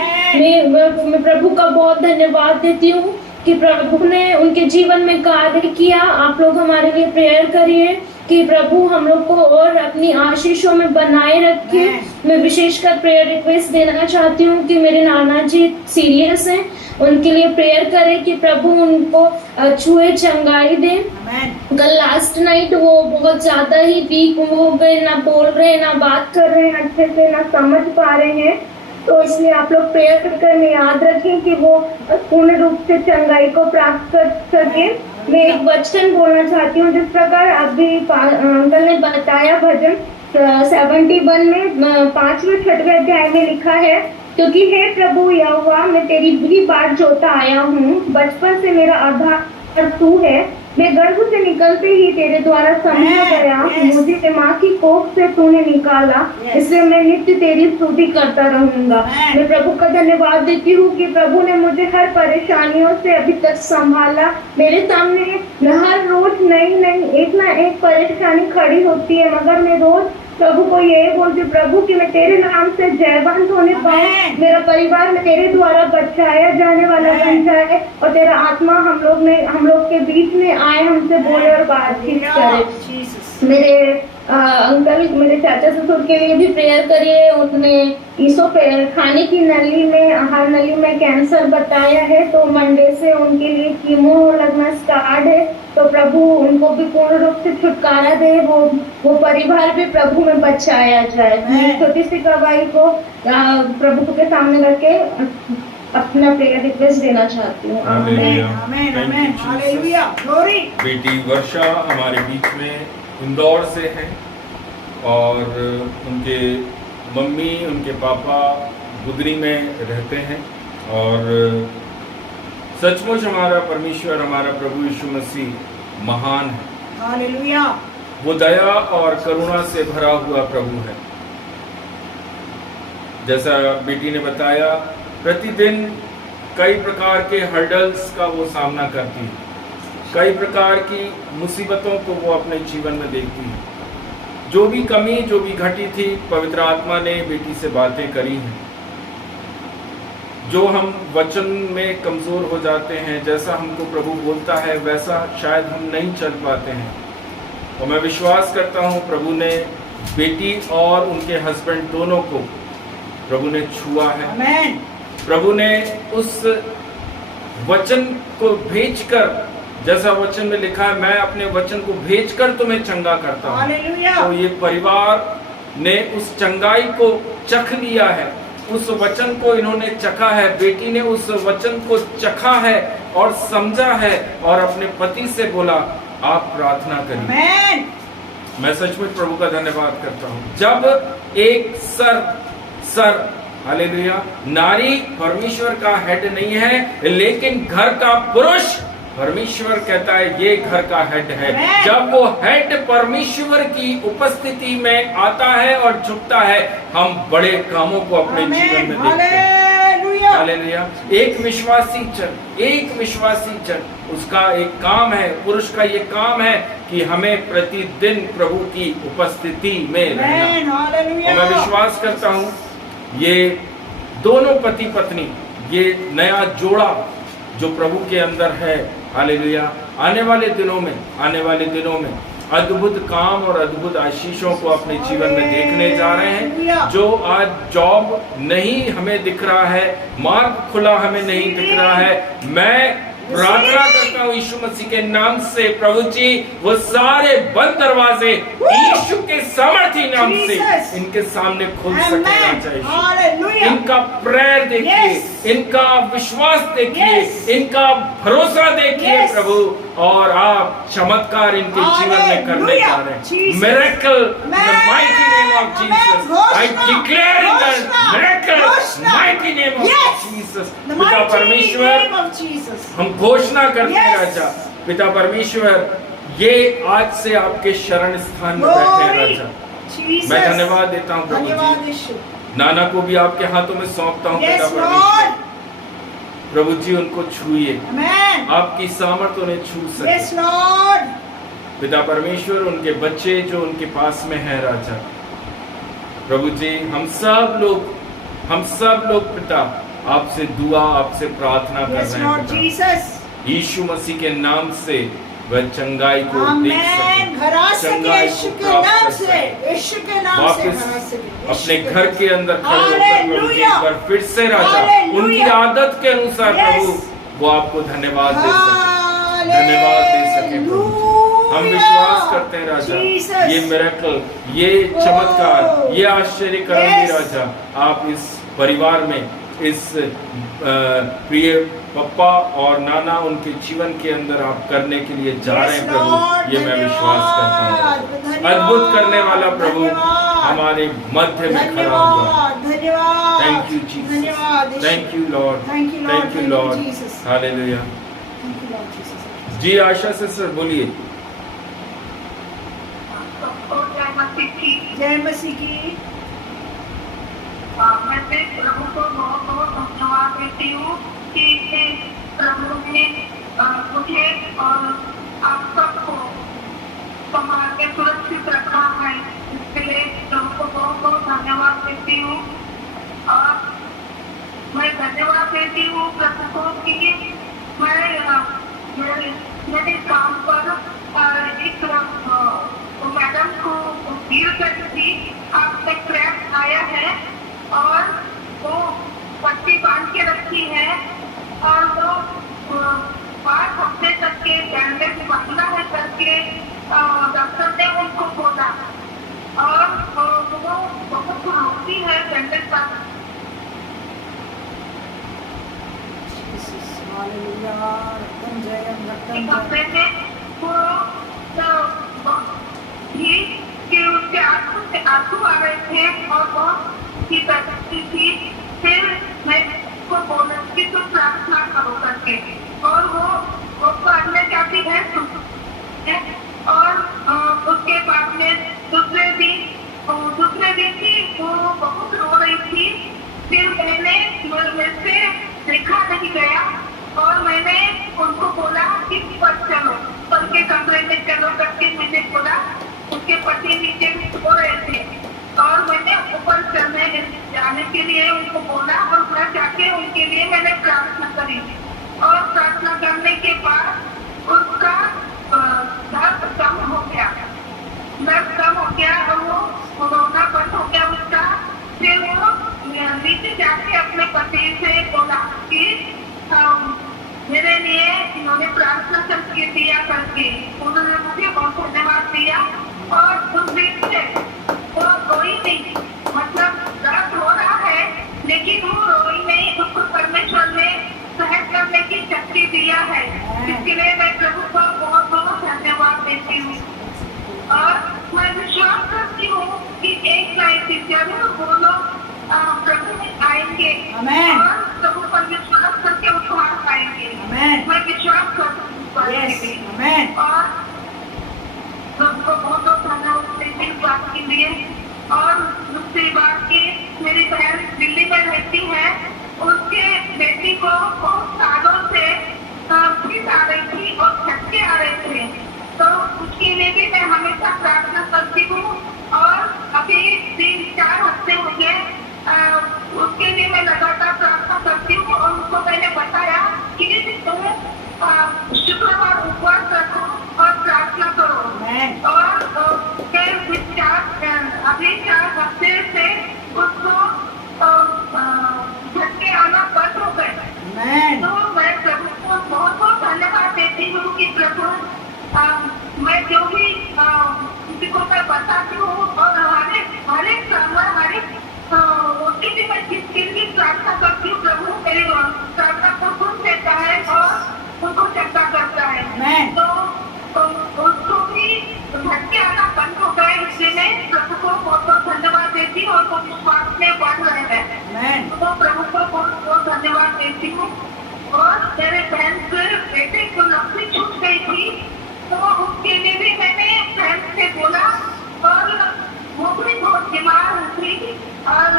मैं प्रभु का बहुत धन्यवाद देती हूँ कि प्रभु ने उनके जीवन में कार्य किया। आप लोग हमारे लिए प्रेयर करिए कि प्रभु हम लोग को और अपनी आशीषों में बनाए रखे। मैं विशेषकर प्रेयर रिक्वेस्ट देना चाहती हूँ कि मेरे नाना जी सीरियस हैं, उनके लिए प्रेयर करें कि प्रभु उनको छुए चंगाई दे। कल लास्ट नाइट वो बहुत ज्यादा ही वीक हो गए, ना बोल रहे ना बात कर रहे हैं अच्छे से, ना समझ पा रहे हैं। तो इसलिए आप लोग प्रेयर करके में याद रखें कि वो पूर्ण रूप से चंगाई को प्राप्त कर सके। मैं एक वचन बोलना चाहती हूँ, जिस प्रकार अभी अंकल ने बताया भजन 71 में 5वें-6वें अध्याय में लिखा है, क्योंकि हे प्रभु यहोवा मैं तेरी भी बाट जोता आया हूँ, बचपन से मेरा आधार तू है, मैं गर्भ से निकलते ही तेरे द्वारा समझा गया, मुझे माँ की कोख से तूने निकाला, इसलिए मैं नित्य तेरी स्तुति करता रहूंगा। मैं प्रभु का धन्यवाद देती हूँ कि प्रभु ने मुझे हर परेशानियों से अभी तक संभाला। मेरे सामने हर रोज नई एक ना एक परेशानी खड़ी होती है, मगर मैं रोज प्रभु को यही बोलती प्रभु कि मैं तेरे नाम से जयवंत होने पाऊं, मेरा परिवार में तेरे द्वारा बचाया जाने वाला बन जाए और तेरा आत्मा हम लोग के बीच में आए, हमसे बोले और बातचीत करे। मेरे अंकल मेरे चाचा ससुर के लिए भी प्रेयर करिए। उन्हें खाने की नली में आहार नली में कैंसर बताया है, तो मंडे से उनके लिए कीमो लगना स्टार्ट है। तो प्रभु उनको भी पूर्ण रूप से छुटकारा दे, वो परिवार भी प्रभु में बचाया जाए। छोटी सी गवाही को प्रभु के सामने रखे अपना प्रेयर रिक्वेस्ट देना चाहती हूँ। आमेन, आमेन, आमेन, हालेलुया, ग्लोरी। बेटी वर्षा हमारे बीच में इंदौर से है और उनके मम्मी उनके पापा गुदरी में रहते हैं। और सचमुच हमारा परमेश्वर हमारा प्रभु यीशु मसीह महान है, हालेलुया। वो दया और करुणा से भरा हुआ प्रभु है। जैसा बेटी ने बताया, प्रतिदिन कई प्रकार के हर्डल्स का वो सामना करती है, कई प्रकार की मुसीबतों को वो अपने जीवन में देखती है। जो भी कमी जो भी घटी थी, पवित्र आत्मा ने बेटी से बातें करी हैं। जो हम वचन में कमज़ोर हो जाते हैं, जैसा हमको प्रभु बोलता है वैसा शायद हम नहीं चल पाते हैं। और मैं विश्वास करता हूँ प्रभु ने बेटी और उनके हस्बैंड दोनों को प्रभु ने छुआ है। आमेन। प्रभु ने उस वचन को भेजकर जैसा वचन में लिखा है, मैं अपने वचन को भेजकर तुम्हें चंगा करता हूँ। हालेलुया। तो ये परिवार ने उस चंगाई को चख लिया है, उस वचन को इन्होंने चखा है। बेटी ने उस वचन को चखा है और समझा है और अपने पति से बोला आप प्रार्थना करिए। आमेन। मैं सचमुच प्रभु का धन्यवाद करता हूँ। जब एक सर हालेलुया, नारी परमेश्वर का हेड नहीं है, लेकिन घर का पुरुष परमेश्वर कहता है ये घर का हेड है। जब वो हेड परमेश्वर की उपस्थिति में आता है और झुकता है, हम बड़े कामों को अपने जीवन में देखते हैं। हालेलुया। एक विश्वासी जन उसका एक काम है, पुरुष का ये काम है कि हमें प्रतिदिन प्रभु की उपस्थिति में रहना। और मैं विश्वास करता हूँ ये दोनों पति पत्नी, ये नया जोड़ा जो प्रभु के अंदर है, हालेलुया, आने वाले दिनों में अद्भुत काम और अद्भुत आशीषों को अपने जीवन में देखने जा रहे हैं। जो आज जॉब नहीं हमें दिख रहा है, मार्ग खुला हमें नहीं दिख रहा है, मैं प्रार्थना करता हूँ यीशु मसीह के नाम से, प्रभु जी वो सारे बंद दरवाजे यीशु के सामर्थी नाम से इनके सामने खुल सके चाहिए। इनका प्रेयर देखिए, इनका विश्वास देखिए, इनका भरोसा देखिए प्रभु, और आप चमत्कार इनके जीवन में करने जा रहे हैं। Miracle in the mighty name of Jesus, I declare in the miracle mighty name of Jesus. पिता परमेश्वर, हम घोषणा करते हैं राजा, पिता परमेश्वर ये आज से आपके शरण स्थान में बैठे हैं राजा। मैं धन्यवाद देता हूँ प्रभु जी, नाना को भी आपके हाथों में सौंपता हूँ पिता परमेश्वर। प्रभु जी उनको छूइए, आपकी सामर्थ उन्हें छू सके पिता परमेश्वर। उनके बच्चे जो उनके पास में है राजा, प्रभु जी हम सब लोग पिता आपसे दुआ, आपसे प्रार्थना कर रहे हैं यीशु मसीह के नाम से वह चंगाई को देख सके, चंगाई को प्राप्त कर सके, वापस अपने घर के अंदर खड़े होकर प्रभु जी एक बार फिर से राजा उनकी आदत के अनुसार प्रभु वो आपको धन्यवाद दे सके प्रभु। हम विश्वास करते हैं राजा, ये मिरेकल, ये चमत्कार, ये आश्चर्य करेंगे राजा आप इस परिवार में, इस प्रिय पप्पा और नाना उनके जीवन के अंदर आप करने के लिए जा रहे हैं प्रभु। ये मैं विश्वास करता हूँ, अद्भुत करने वाला प्रभु हमारे मध्य में खड़ा हुआ। Thank you Jesus, thank you Lord, thank you Lord, हालेलुया। जी आशा से सर बोलिए। जय मसीह की। मैं प्रभु को बहुत बहुत धन्यवाद देती हूँ कि प्रभु ने मुझे और आप सबको संभाल के सुरक्षित रखा है, इसके लिए प्रभु को बहुत बहुत धन्यवाद देती हूँ। और मैं धन्यवाद देती हूँ प्रभु को कि मैं मेरे काम पर एक मैडम को भीड़ करती थी, आपसे क्रैप आया है और वो पट्टी बांध के रखी है और वो 5 हफ्ते तक के बैंडेज बांधना है करके डॉक्टर ने उनको बोला, और वो बहुत रोती है बैंडेज बांध। हफ्ते में वो कि उसके आंसू आ रहे थे और बहुत ही तकलीफ थी। फिर मैं उसको बोला कि तुम प्रार्थना करो करके, और वो पढ़ने जाती है और उसके बाद में दूसरे दिन भी वो बहुत रो रही थी। फिर मेरे से लिखा नहीं गया और मैंने उनको बोला कि ऊपर चलो, ऊपर के कमरे में चलो करके मैंने बोला। उसके पति नीचे सो रहे थे और मैंने ऊपर जाने के लिए उनको बोला और घर जाके उनके लिए मैंने प्रार्थना करी, और प्रार्थना करने के बाद उसका दर्द कम हो गया और वो रोना बंद हो गया उसका। फिर वो नीचे जाके अपने पति से बोला कि मेरे लिए उन्होंने प्रार्थना करके दिया करके उन्होंने मुझे बहुत धन्यवाद दिया। और उस दिन से वो रोई नहीं, मतलब दर्द हो रहा है लेकिन वो रोई नहीं, उसको परमेश्वर ने सहन करने की शक्ति दिया है। इसके लिए मैं प्रभु को बहुत बहुत धन्यवाद देती हूँ। और मैं विश्वास करती हूँ कि एक ना एक दिन जरूर वो लोग प्रभु में आएंगे और प्रभु पर विश्वास करके उद्धार पाएंगे। मैं विश्वास करती हूँ और सबको बहुत बहुत धन्यवाद देती हूँ बात के लिए। और दूसरी बात की मेरी बहन दिल्ली में रहती है, उसके बेटी को बहुत सालों से फीस आ रही थी और झटके आ रहे थे, तो उसके लिए भी मैं हमेशा प्रार्थना करती हूँ। और अभी 3-4 हफ्ते हो गए उसके लिए मैं लगातार प्रार्थना करती हूँ। और उसको मैंने बताया कि तुम शुक्रवार उपवास रखो और प्रार्थना करो। और अभी 4 हफ्ते से उसको झटके आना बंद हो गए। तो मैं प्रभु को बहुत बहुत धन्यवाद देती हूँ कि प्रभु मैं जो भी किसी को मैं बताती हूँ और हर एक ओटीपी में जिसकी भी प्रार्थना करती हूँ, प्रभु मेरी प्रार्थना को सुन लेता है और उनको चंगा करता है। तो उसको भी झटके आना बंद हो गए, इसलिए मैं प्रभु को बहुत बहुत धन्यवाद देती हूँ और वो विश्वास में बढ़ रहे हैं, तो प्रभु को बहुत बहुत धन्यवाद देती हूँ। और मेरे बहन से बेटे को नौकरी छूट गई थी, तो उसके लिए भी मैंने बहन से बोला और वो भी बहुत बीमार थी और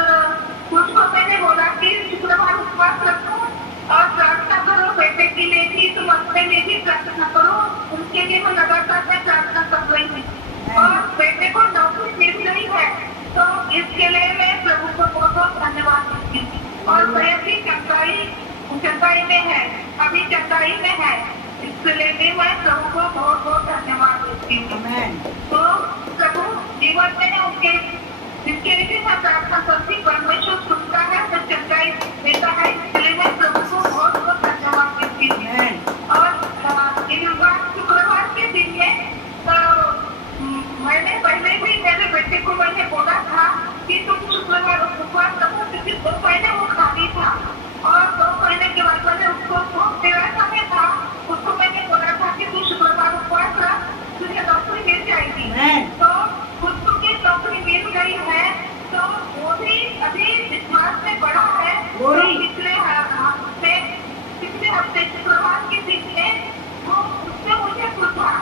उसको मैंने बोला कि शुक्रवार उपवास रखो और प्रार्थना करो बेटे के लिए भी, तुम अपने लिए भी प्रार्थना करो। उनके लिए मैं लगातार मैं प्रार्थना कर रही हूँ और बेटे को नौकरी मिल रही है, तो इसके लिए मैं प्रभु को बहुत बहुत धन्यवाद देती हूँ। और मैं भी चंगाई में है, अभी चंगाई में है, इसलिए भी मैं प्रभु को बहुत बहुत धन्यवाद देती हूँ। तो प्रभु जीवन में उनके जिसके लिए मैं प्रार्थना करती, परमेश्वर सुनता है तो चंगाई देता है, इसलिए मैं प्रभु को बहुत बहुत धन्यवाद देती हूँ। और शुक्रवार के दिन में मैंने पहले भी मेरे बेटे को मैंने बोला था कि तुम शुक्रवार उपवास रखो, क्योंकि 2 महीने वो खाली था और 2 महीने के बाद मैंने उसको तेरा समय था, उसको मैंने बोला था कि तू शुक्रवार उपवास रख, तुझे नौकरी मिल जाएगी। तो उसको की नौकरी मिल गई है, तो वो भी अभी विश्वास में बढ़ा है। पिछले हफ्ते शुक्रवार के दिन में वो उसने मुझे पूछा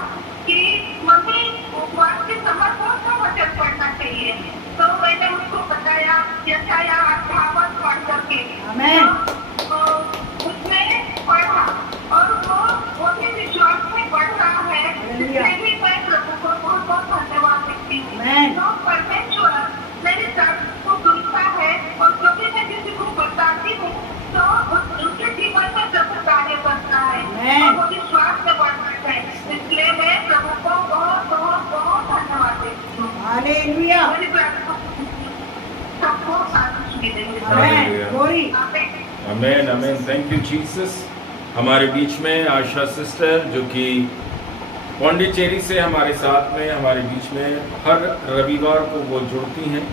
कि मम्मी उपवास के समय कौन सा वचन पढ़ना चाहिए, तो मैंने उसको बताया यशाया 58 पढ़ करके उसने पढ़ा और वो भी विश्वास में बढ़ रहा है, इसलिए भी मैं प्रभु को बहुत बहुत धन्यवाद देती हूँ। तो परमेश्वर मेरी प्रार्थना को सुनता है और कभी मैं किसी को बताती हूँ तो उनके जीवन में प्रभु कार्य करता है और वो विश्वास में बढ़ता है, इसलिए मैं प्रभु को बहुत बहुत बहुत धन्यवाद देती हूँ। मेरी प्रार्थना सबको आशीष मिलेगी। आमेन आमेन। Thank you Jesus. हमारे बीच में आशा सिस्टर जो कि पौंडीचेरी से हमारे साथ में हमारे बीच में हर रविवार को वो जुड़ती हैं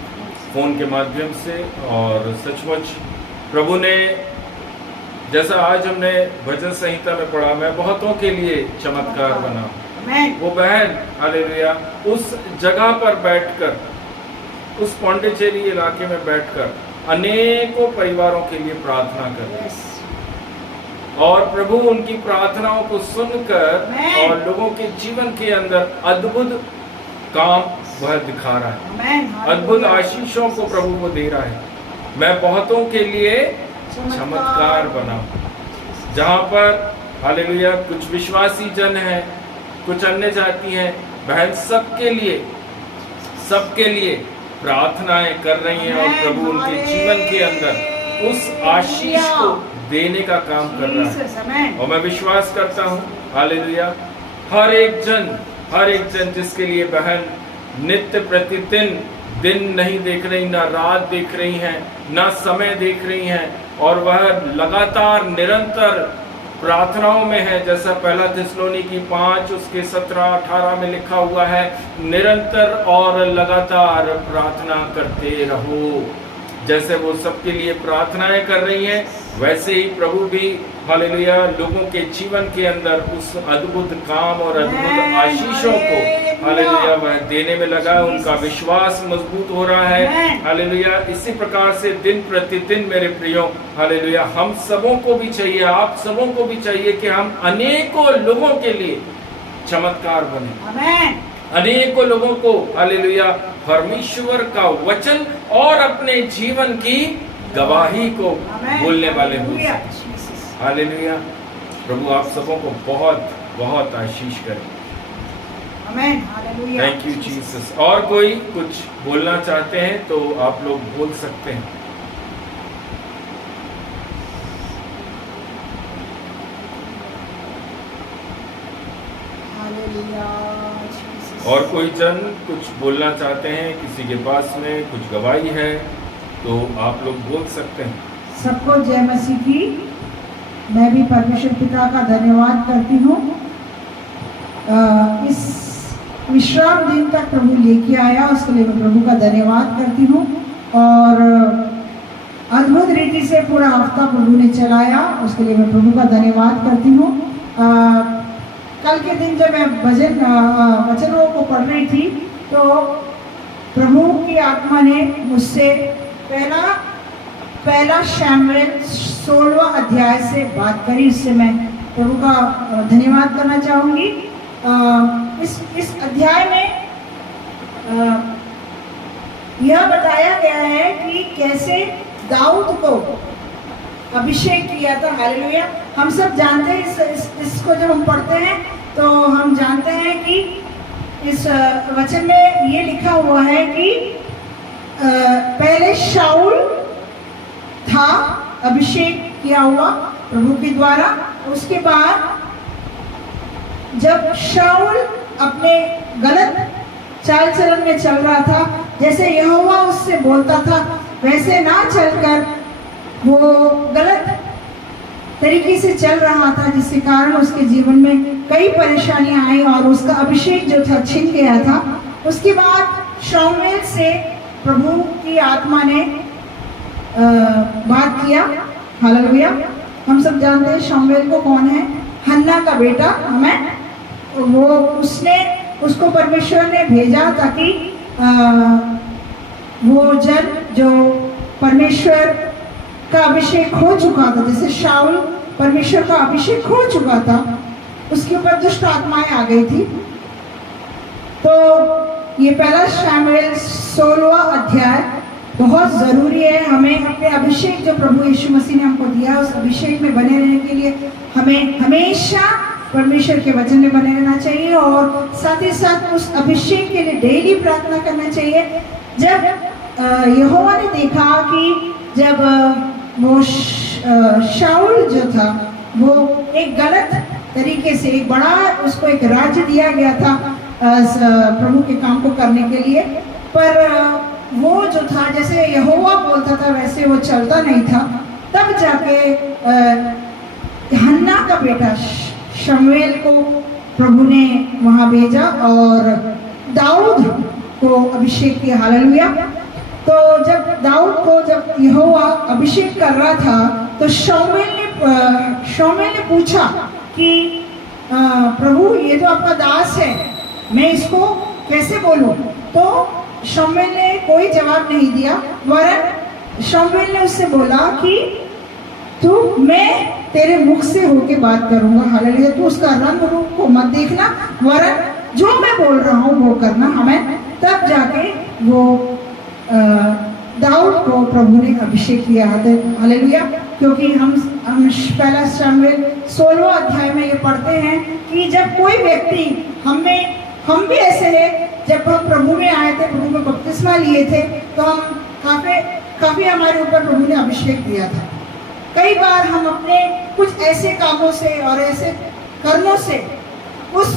फ़ोन के माध्यम से, और सचमुच प्रभु ने जैसा आज हमने भजन संहिता में पढ़ा, मैं बहुतों के लिए चमत्कार बना। वो बहन हालेलुया उस जगह पर बैठकर, उस पौंडीचेरी इलाके में बैठकर अनेकों परिवारों के लिए प्रार्थना कर रही है और प्रभु उनकी प्रार्थनाओं को सुनकर और लोगों के जीवन के अंदर अद्भुत काम वह दिखा रहा है, अद्भुत आशीषों को प्रभु को दे रहा है। मैं बहुतों के लिए चमत्कार बना। जहाँ पर हालेलुया कुछ विश्वासी जन हैं, कुछ अन्य जाति हैं, बहन सबके लिए प्रार्थनाएं कर रही हैं और प्रभु उनके जीवन के अंदर उस आशीष को देने का काम कर रहा है। और मैं विश्वास करता हूँ हालेलुया हर एक जन जिसके लिए बहन नित्य प्रतिदिन दिन नहीं देख रही, ना रात देख रही हैं, ना समय देख रही हैं, और वह लगातार निरंतर प्रार्थनाओं में है, जैसा पहला थिस्सलुनीकी 5 उसके 17-18 में लिखा हुआ है, निरंतर और लगातार प्रार्थना करते रहो। जैसे वो सबके लिए प्रार्थनाएं कर रही हैं, वैसे ही प्रभु भी हालेलुया लोगों के जीवन के अंदर उस अद्भुत काम और अद्भुत आशीषों को हालेलुया वह देने में लगा है। उनका विश्वास मजबूत हो रहा है। हालेलुया इसी प्रकार से दिन प्रतिदिन मेरे प्रियो हालेलुया हम सबों को भी चाहिए, आप सबों को भी चाहिए कि हम अनेकों लोगों के लिए चमत्कार बने, अनेकों लोगों को हालेलुया परमेश्वर का वचन और अपने जीवन की गवाही को बोलने वाले हो सके। हालेलुया प्रभु आप सबों को बहुत बहुत आशीष करे। Thank you Jesus. और कोई कुछ बोलना चाहते हैं तो आप लोग बोल सकते हैं। और कोई जन कुछ बोलना चाहते हैं, किसी के पास में कुछ गवाही है तो आप लोग बोल सकते हैं। सबको जय मसीह की। मैं भी परमेश्वर पिता का धन्यवाद करती हूँ। इस विश्राम दिन तक प्रभु लेके आया, उसके लिए मैं प्रभु का धन्यवाद करती हूँ। और अद्भुत रीति से पूरा हफ्ता प्रभु ने चलाया, उसके लिए मैं प्रभु का धन्यवाद करती हूँ। कल के दिन जब मैं वचनों को पढ़ रही थी तो प्रभु की आत्मा ने मुझसे पहला शमूएल 16वां अध्याय से बात करी। इससे मैं प्रभु का धन्यवाद करना चाहूँगी। इस अध्याय में यह बताया गया है कि कैसे दाऊद को अभिषेक किया था। हालेलुया। हम सब जानते हैं इसको जब हम पढ़ते हैं तो हम जानते हैं कि इस वचन में ये लिखा हुआ है कि पहले शाऊल था अभिषेक किया हुआ प्रभु के द्वारा। उसके बाद जब शाऊल अपने गलत चाल चलन में चल रहा था, जैसे यहोवा उससे बोलता था वैसे ना चलकर वो गलत तरीके से चल रहा था, जिसके कारण उसके जीवन में कई परेशानियां आई और उसका अभिषेक जो था छिन गया था। उसके बाद शमूएल से प्रभु की आत्मा ने बात किया। हालेलुया। हम सब जानते हैं शमूएल को कौन है, हन्ना का बेटा। हमें उसको परमेश्वर ने भेजा ताकि वो जन जो परमेश्वर का अभिषेक हो चुका था, जैसे शाऊल परमेश्वर का अभिषेक हो चुका था, उसके ऊपर दुष्ट आत्माएं आ गई थी। तो ये पहला शमूएल 16वां अध्याय बहुत ज़रूरी है। हमें अपने अभिषेक जो प्रभु यीशु मसीह ने हमको दिया, उस अभिषेक में बने रहने के लिए हमें हमेशा परमेश्वर के वचन में बने रहना चाहिए और साथ ही साथ उस अभिषेक के लिए डेली प्रार्थना करना चाहिए। जब यहोवा ने देखा कि जब वो शाऊल जो था वो एक गलत तरीके से उसको एक राज्य दिया गया था प्रभु के काम को करने के लिए, पर वो जो था जैसे यहोवा बोलता था वैसे वो चलता नहीं था। तब जाके हन्ना का बेटा शमूएल को प्रभु ने वहाँ भेजा और दाऊद को अभिषेक किया। हालेलुया। तो जब यहोवा अभिषेक कर रहा था तो शमूएल ने पूछा कि प्रभु ये तो आपका दास है, मैं इसको कैसे बोलूं? तो शमूएल ने कोई जवाब नहीं दिया, वरन शमूएल ने उससे बोला कि मैं तेरे मुख से होके बात करूंगा। हालेलुया। तू उसका रंग रूप को मत देखना, वरन जो मैं बोल रहा हूँ वो करना। हमें तब जाके वो दाऊद को प्रभु ने अभिषेक किया। हालेलुया। क्योंकि हम पहला शमूएल 16वां अध्याय में ये पढ़ते हैं कि जब कोई व्यक्ति हम भी ऐसे हैं, जब हम प्रभु में आए थे, प्रभु में बपतिस्मा लिए थे, तो हम काफी हमारे ऊपर प्रभु ने अभिषेक दिया था। कई बार हम अपने कुछ ऐसे कामों से और ऐसे कर्मों से उस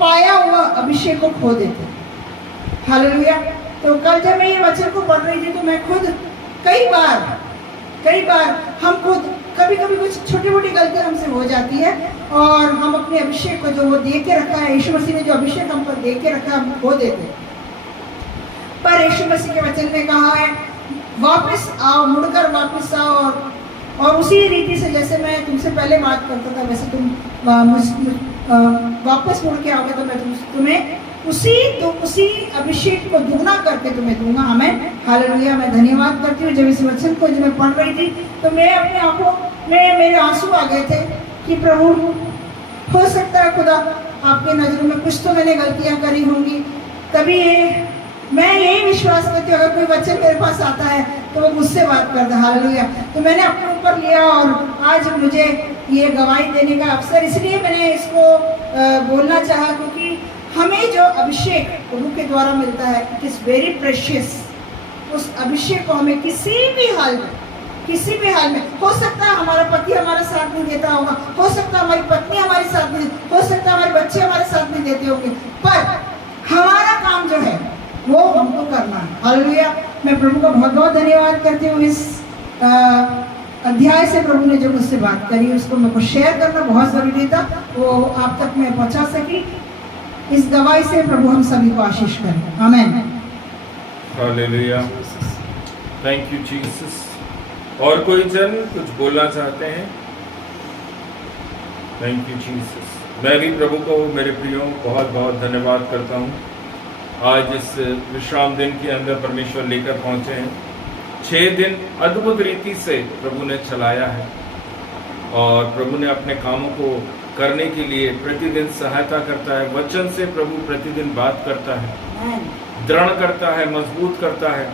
पाया हुआ अभिषेक को खो देते। हालेलुया। तो कल जब मैं ये वचन को पढ़ रही थी तो मैं खुद कई बार हम खुद कभी कभी कुछ छोटी मोटी गलतियां हमसे हो जाती है और हम अपने अभिषेक को जो वो दे के रखा है, यीशु मसीह ने जो अभिषेक हम पर दे के रखा है, हम खो देते हैं। पर यीशु मसीह के वचन में कहा है, वापस आओ, मुड़कर वापस आओ और उसी रीति से जैसे मैं तुमसे पहले बात करता था वैसे तुम वापस मुड़ के आओगे तो मैं तुम्हें उसी अभिषेक को दुगना करके तुम्हें दूंगा। हमें हालेलुया। मैं धन्यवाद करती हूँ। जब इस वचन को जब मैं पढ़ रही थी तो मैं अपनी आंखों में मेरे आंसू आ गए थे कि प्रभु, हो सकता है खुदा आपकी नजरों में कुछ तो मैंने गलतियां करी होंगी, तभी मैं यही विश्वास करती हूँ अगर कोई वचन मेरे पास आता है तो वो मुझसे बात करता है। हालेलुया। तो मैंने अपने ऊपर लिया और आज मुझे ये गवाही देने का अवसर, इसलिए मैंने इसको बोलना चाहा क्योंकि हमें जो अभिषेक प्रभु के द्वारा मिलता है, इट इज वेरी प्रेशियस। उस अभिषेक को हमें किसी भी हाल में, हो सकता है हमारा पति हमारा साथ नहीं देता होगा, हो सकता है हमारी पत्नी हमारे साथ नहीं, हो सकता है हमारे बच्चे हमारे साथ नहीं देते होंगे, पर हमारा काम जो है वो हमको करना है। हालेलुया। मैं प्रभु का बहुत बहुत धन्यवाद करती हूँ। इस अध्याय से प्रभु ने जो मुझसे बात करी उसको मेरे को शेयर करना बहुत जरूरी था, वो आप तक मैं पहुंचा सकी। इस गवाही से प्रभु हम सभी को आशीष करें। आमीन। हालेलुया। Thank you Jesus. और कोई जन कुछ बोलना चाहते हैं? Thank you Jesus. मैं भी प्रभु को मेरे प्रियो बहुत बहुत धन्यवाद करता हूँ। आज इस विश्राम दिन के अंदर परमेश्वर लेकर पहुंचे हैं। 6 दिन अद्भुत रीति से प्रभु ने चलाया है और प्रभु ने अपने कामों को करने के लिए प्रतिदिन सहायता करता है। वचन से प्रभु प्रतिदिन बात करता है, दृढ़ करता है, मजबूत करता है।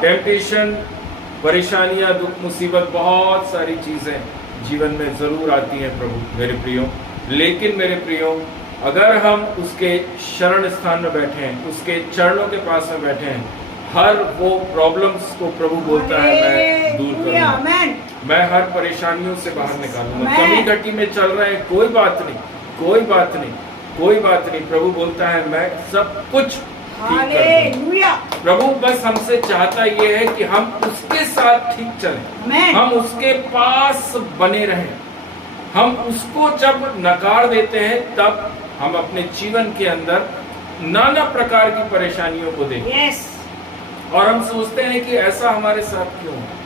टेम्पटेशन, परेशानियां, दुख, मुसीबत, बहुत सारी चीजें जीवन में जरूर आती हैं प्रभु मेरे प्रियो, लेकिन मेरे प्रियो अगर हम उसके शरण स्थान में बैठे हैं, उसके चरणों के पास में बैठे हैं, हर वो प्रॉब्लम्स को प्रभु बोलता है मैं दूर करूंगा, मैं हर परेशानियों से बाहर निकालूंगा। कमी घटी में चल रहे हैं, कोई बात नहीं, कोई बात नहीं, कोई बात नहीं। प्रभु बोलता है मैं सब कुछ ठीक कर दूंगा। प्रभु बस हमसे चाहता ये है कि हम उसके साथ ठीक चलें, हम उसके पास बने रहें। हम उसको जब नकार देते हैं तब हम अपने जीवन के अंदर नाना प्रकार की परेशानियों को देखते हैं और हम सोचते हैं कि ऐसा हमारे साथ क्यों है।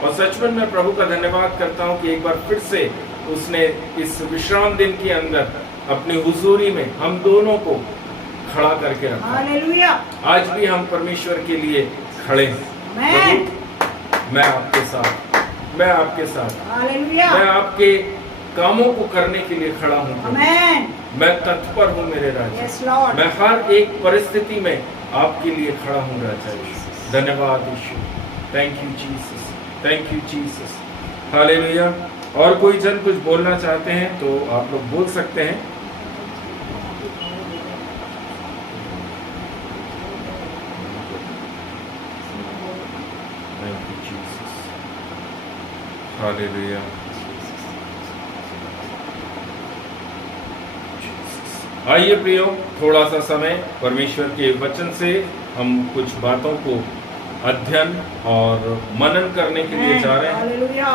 और सच में मैं प्रभु का धन्यवाद करता हूं कि एक बार फिर से उसने इस विश्राम दिन के अंदर अपनी हुजूरी में हम दोनों को खड़ा करके रखा। हालेलुया। आज भी हम परमेश्वर के लिए खड़े हैं। प्रभु मैं आपके साथ, मैं आपके साथ, हालेलुया। मैं आपके कामों को करने के लिए खड़ा हूँ। मैं तत्पर हूँ मेरे राजा। मैं हर एक परिस्थिति में आपके लिए खड़ा हूँ राजा। धन्यवाद Yeshu. Thank you Jesus, thank you Jesus. हालेलुया। और कोई जन कुछ बोलना चाहते हैं तो आप लोग बोल सकते हैं। Thank you Jesus. हालेलुया। आइए प्रियो, थोड़ा सा समय परमेश्वर के वचन से हम कुछ बातों को अध्ययन और मनन करने के लिए जा रहे हैं।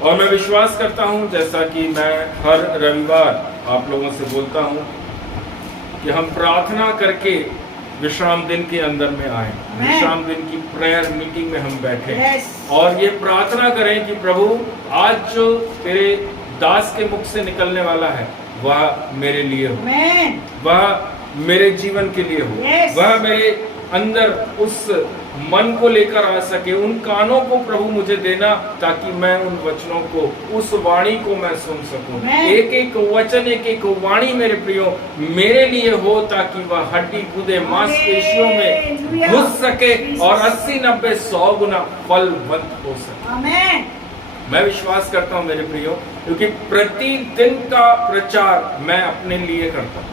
और मैं विश्वास करता हूं, जैसा कि मैं हर रविवार आप लोगों से बोलता हूं, कि हम प्रार्थना करके विश्राम दिन के अंदर में आए, विश्राम दिन की प्रेयर मीटिंग में हम बैठे और ये प्रार्थना करें कि प्रभु आज जो तेरे दास के मुख से निकलने वाला है वह मेरे लिए हो, वह मेरे जीवन के लिए हो, वह मेरे अंदर उस मन को लेकर आ सके, उन कानों को प्रभु मुझे देना ताकि मैं उन वचनों को, उस वाणी को मैं सुन सकूं। एक एक वचन, एक एक वाणी मेरे प्रियो मेरे लिए हो ताकि वह हड्डी गुदे मांसपेशियों में घुस सके और 80, 90, 100 गुना फलवंत हो सके। मैं विश्वास करता हूँ मेरे प्रियो, क्योंकि प्रतिदिन का प्रचार मैं अपने लिए करता हूँ।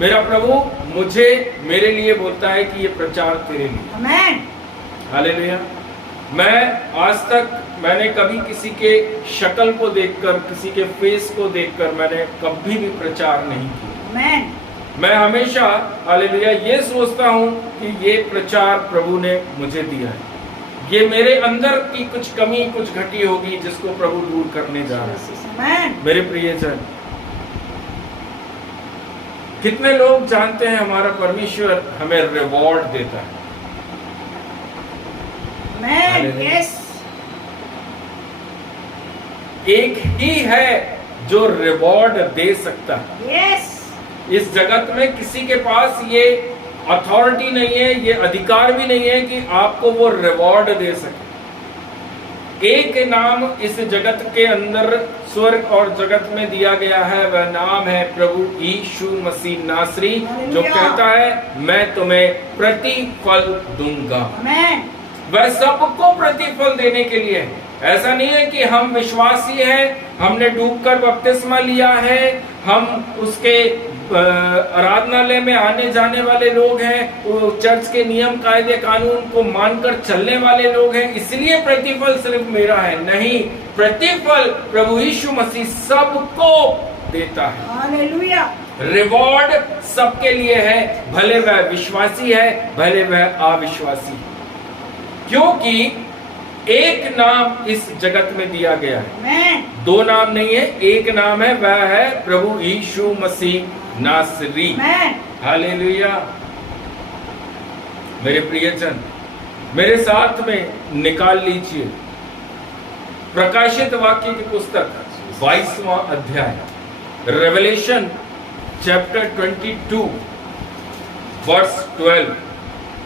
मेरा प्रभु मुझे मेरे लिए बोलता है कि ये प्रचार तेरे लिए। हालेलुया। मैं आज तक मैंने कभी किसी के शक्ल को देखकर, किसी के फेस को देखकर मैंने कभी भी प्रचार नहीं किया। मैं हमेशा हालेलुया ये सोचता हूँ कि ये प्रचार प्रभु ने मुझे दिया है। ये मेरे अंदर की कुछ कमी, कुछ घटी होगी जिसको प्रभु दूर करने जा रहा है। Amen. मेरे प्रियजन, कितने लोग जानते हैं हमारा परमेश्वर हमें रिवॉर्ड देता है? Amen. Hallelujah. Yes. एक ही है जो रिवॉर्ड दे सकता है। Yes. इस जगत में किसी के पास ये अथॉरिटी नहीं है, ये अधिकार भी नहीं है कि आपको वो रिवॉर्ड दे सके। एक नाम इस जगत के अंदर स्वर्ग और जगत में दिया गया है, वह नाम है प्रभु यीशु मसीह नासरी, जो कहता है मैं तुम्हें प्रतिफल दूंगा। Amen. वह सबको प्रतिफल देने के लिए है। ऐसा नहीं है कि हम विश्वासी हैं, हमने डूबकर बपतिस्मा लिया है, हम उसके आराधनालय में आने जाने वाले लोग हैं, वो चर्च के नियम कायदे कानून को मानकर चलने वाले लोग हैं, इसलिए प्रतिफल सिर्फ मेरा है। नहीं, प्रतिफल प्रभु यीशु मसीह सबको देता है। Hallelujah. रिवॉर्ड सबके लिए है, भले वह विश्वासी है, भले वह अविश्वासी है, क्योंकि एक नाम इस जगत में दिया गया है। Amen. दो नाम नहीं है, एक नाम है, वह है प्रभु यीशु मसीह नासरी। Amen. हालेलुया। मेरे प्रियजन, मेरे साथ में निकाल लीजिए प्रकाशित वाक्य की पुस्तक 22वां अध्याय, रेवलेशन चैप्टर 22 वर्स 12।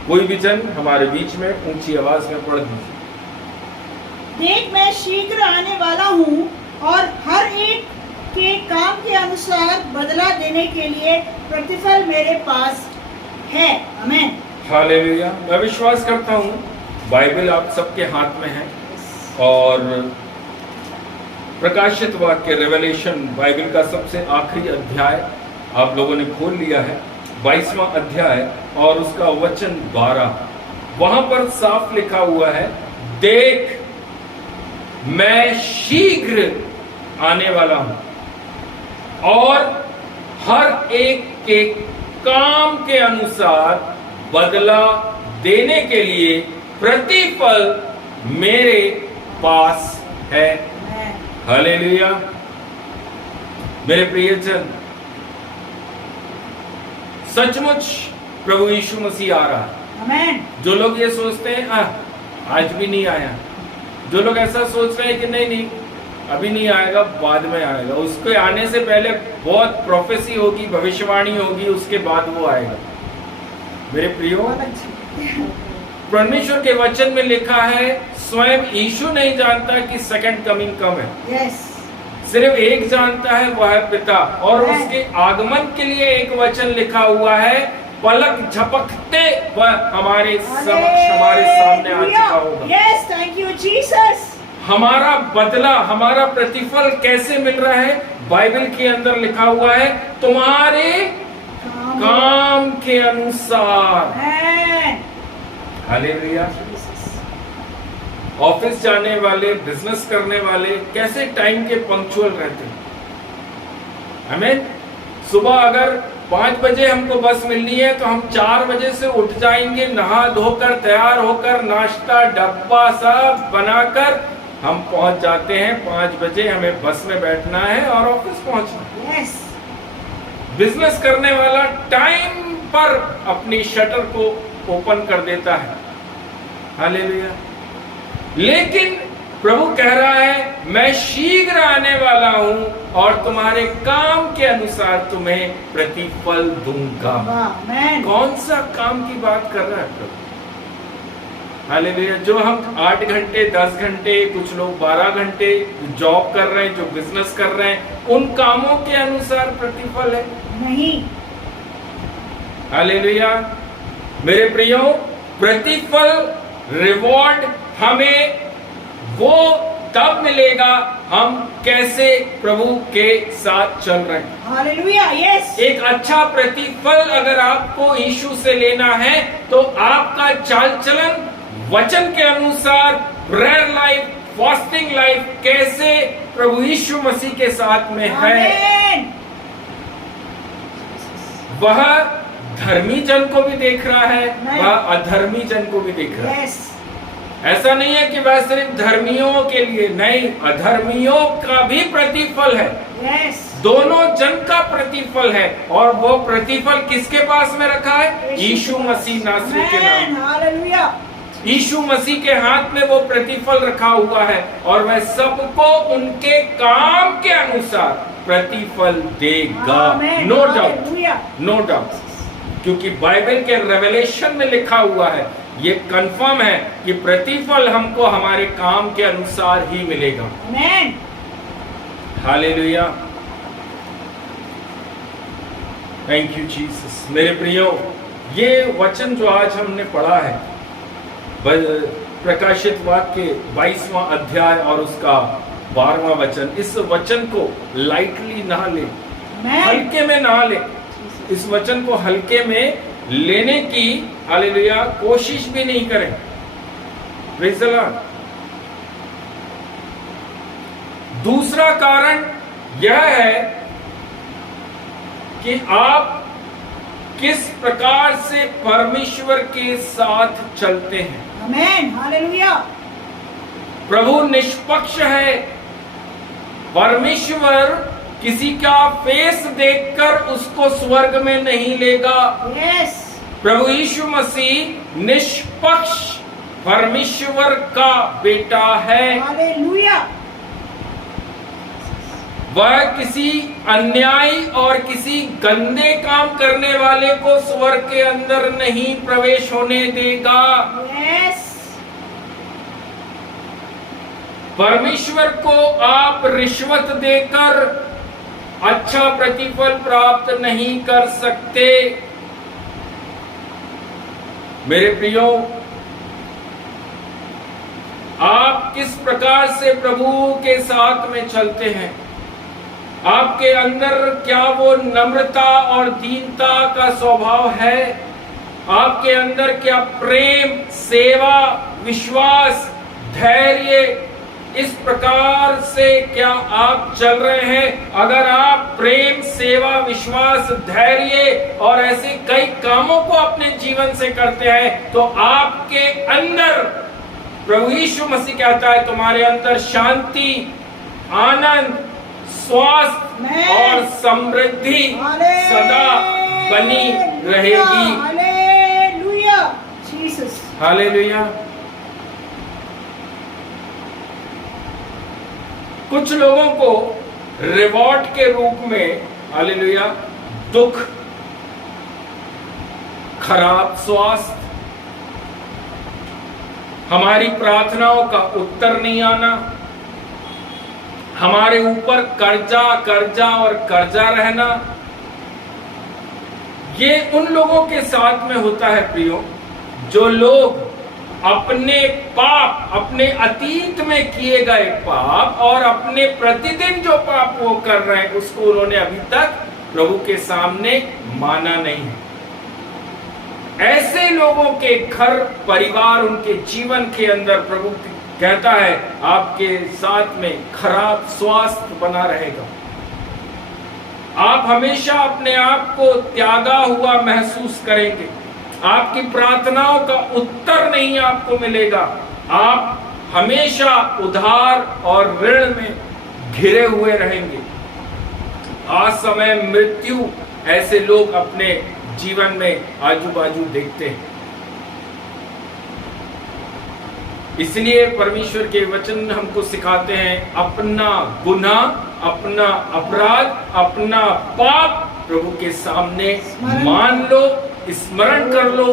कोई भी जन हमारे बीच में ऊंची आवाज में पढ़ दीजिए। देख, मैं शीघ्र आने वाला हूँ और हर एक के काम के अनुसार बदला देने के लिए प्रतिफल मेरे पास है। आमीन। हालेलुया। मैं विश्वास करता हूँ बाइबल आप सबके हाथ में है और प्रकाशित वाक्य रेवलेशन बाइबल का सबसे आखिरी अध्याय आप लोगों ने खोल लिया है, 22वां अध्याय और उसका वचन 12। वहां पर साफ लिखा हुआ है, देख मैं शीघ्र आने वाला हूं और हर एक के काम के अनुसार बदला देने के लिए प्रतिफल मेरे पास है। हालेलुया। मेरे प्रियजन, सचमुच प्रभु यीशु मसीह आ रहा है। आमीन। जो लोग ये सोचते हैं आज भी नहीं आया, जो लोग ऐसा सोच रहे हैं कि नहीं नहीं अभी नहीं आएगा, बाद में आएगा, उसके आने से पहले बहुत प्रोफेसी होगी, भविष्यवाणी होगी, उसके बाद वो आएगा। मेरे प्रियो, परमेश्वर के वचन में लिखा है, स्वयं यीशु नहीं जानता कि सेकंड कमिंग कब है। यस। सिर्फ एक जानता है, वह है पिता। और उसके आगमन के लिए एक वचन लिखा हुआ है, पलक झपकते वह हमारे समक्ष, हमारे सामने आ चुका होगा। Yes, thank you Jesus. हमारा बदला, हमारा प्रतिफल कैसे मिल रहा है? बाइबल के अंदर लिखा हुआ है, तुम्हारे काम के अनुसार। हालेलुया। ऑफिस जाने वाले, बिजनेस करने वाले कैसे टाइम के पंक्चुअल रहते हैं? हमें सुबह अगर 5 बजे हमको बस मिलनी है तो हम 4 बजे से उठ जाएंगे, नहा धोकर तैयार होकर नाश्ता डब्बा सब बनाकर हम पहुंच जाते हैं। 5 बजे हमें बस में बैठना है और ऑफिस पहुंचना है। यस। बिजनेस करने वाला टाइम पर अपनी शटर को ओपन कर देता है। हालेलुया। लेकिन प्रभु कह रहा है, मैं शीघ्र आने वाला हूं और तुम्हारे काम के अनुसार तुम्हें प्रतिफल दूंगा। कौन सा काम की बात कर रहा है प्रभु? हालेलुया। जो हम 8 घंटे 10 घंटे, कुछ लोग 12 घंटे जॉब कर रहे हैं, जो बिजनेस कर रहे हैं, उन कामों के अनुसार प्रतिफल है? नहीं। हालेलुया। मेरे प्रियो, प्रतिफल, रिवॉर्ड हमें वो तब मिलेगा हम कैसे प्रभु के साथ चल रहे हैं। हालेलुया। यस। एक अच्छा प्रतिफल अगर आपको यीशु से लेना है तो आपका चाल चलन वचन के अनुसार, प्रेयर लाइफ, फास्टिंग लाइफ कैसे प्रभु यीशु मसीह के साथ में है। वह धर्मी जन को भी देख रहा है, वह अधर्मी जन को भी देख रहा है। ऐसा नहीं है कि वह सिर्फ धर्मियों के लिए, नहीं, अधर्मियों का भी प्रतिफल है। दोनों जन का प्रतिफल है। और वो प्रतिफल किसके पास में रखा है? यीशु मसीह नासरी के नाम। यीशु मसीह के हाथ में वो प्रतिफल रखा हुआ है और वह सबको उनके काम के अनुसार प्रतिफल देगा। नो डाउट, नो डाउट, क्योंकि बाइबल के रेवलेशन में लिखा हुआ है, ये कंफर्म है कि प्रतिफल हमको हमारे काम के अनुसार ही मिलेगा। Hallelujah, thank you Jesus. मेरे प्रियो, ये वचन जो आज हमने पढ़ा है, प्रकाशित वाक्य 22वां अध्याय और उसका 12वां वचन, इस वचन को लाइटली ना ले, हल्के में ना ले। इस वचन को हल्के में लेने की, हालेलुया, कोशिश भी नहीं करें। Praise the Lord. दूसरा कारण यह है कि आप किस प्रकार से परमेश्वर के साथ चलते हैं। आमेन, हालेलुया। प्रभु निष्पक्ष है। परमेश्वर किसी का फेस देखकर उसको स्वर्ग में नहीं लेगा। यस। प्रभु यीशु मसीह निष्पक्ष परमेश्वर का बेटा है। हालेलुया। वह किसी अन्यायी और किसी गंदे काम करने वाले को स्वर्ग के अंदर नहीं प्रवेश होने देगा। यस। परमेश्वर को आप रिश्वत देकर अच्छा प्रतिफल प्राप्त नहीं कर सकते। मेरे प्रियो, आप किस प्रकार से प्रभु के साथ में चलते हैं? आपके अंदर क्या वो नम्रता और दीनता का स्वभाव है? आपके अंदर क्या प्रेम, सेवा, विश्वास, धैर्य, इस प्रकार से क्या आप चल रहे हैं? अगर आप प्रेम, सेवा, विश्वास, धैर्य और ऐसे कई कामों को अपने जीवन से करते हैं तो आपके अंदर, प्रभु यीशु मसीह कहता है, तुम्हारे अंदर शांति, आनंद, स्वास्थ्य और समृद्धि सदा बनी रहेगी। Hallelujah, Jesus. हालेलुया। कुछ लोगों को रिवॉर्ड के रूप में, हालेलुया, दुख, खराब स्वास्थ्य, हमारी प्रार्थनाओं का उत्तर नहीं आना, हमारे ऊपर कर्जा कर्जा और कर्जा रहना, ये उन लोगों के साथ में होता है प्रियो, जो लोग अपने पाप, अपने अतीत में किए गए पाप और अपने प्रतिदिन जो पाप वो कर रहे हैं उसको उन्होंने अभी तक प्रभु के सामने माना नहीं है। ऐसे लोगों के घर परिवार, उनके जीवन के अंदर प्रभु कहता है आपके साथ में खराब स्वास्थ्य बना रहेगा। आप हमेशा अपने आप को त्यागा हुआ महसूस करेंगे। आपकी प्रार्थनाओं का उत्तर नहीं आपको मिलेगा। आप हमेशा उधार और ऋण में घिरे हुए रहेंगे। आज समय मृत्यु ऐसे लोग अपने जीवन में आजू बाजू देखते हैं। इसलिए परमेश्वर के वचन हमको सिखाते हैं, अपना गुनाह, अपना अपराध, अपना पाप प्रभु के सामने मान लो, स्मरण कर लो,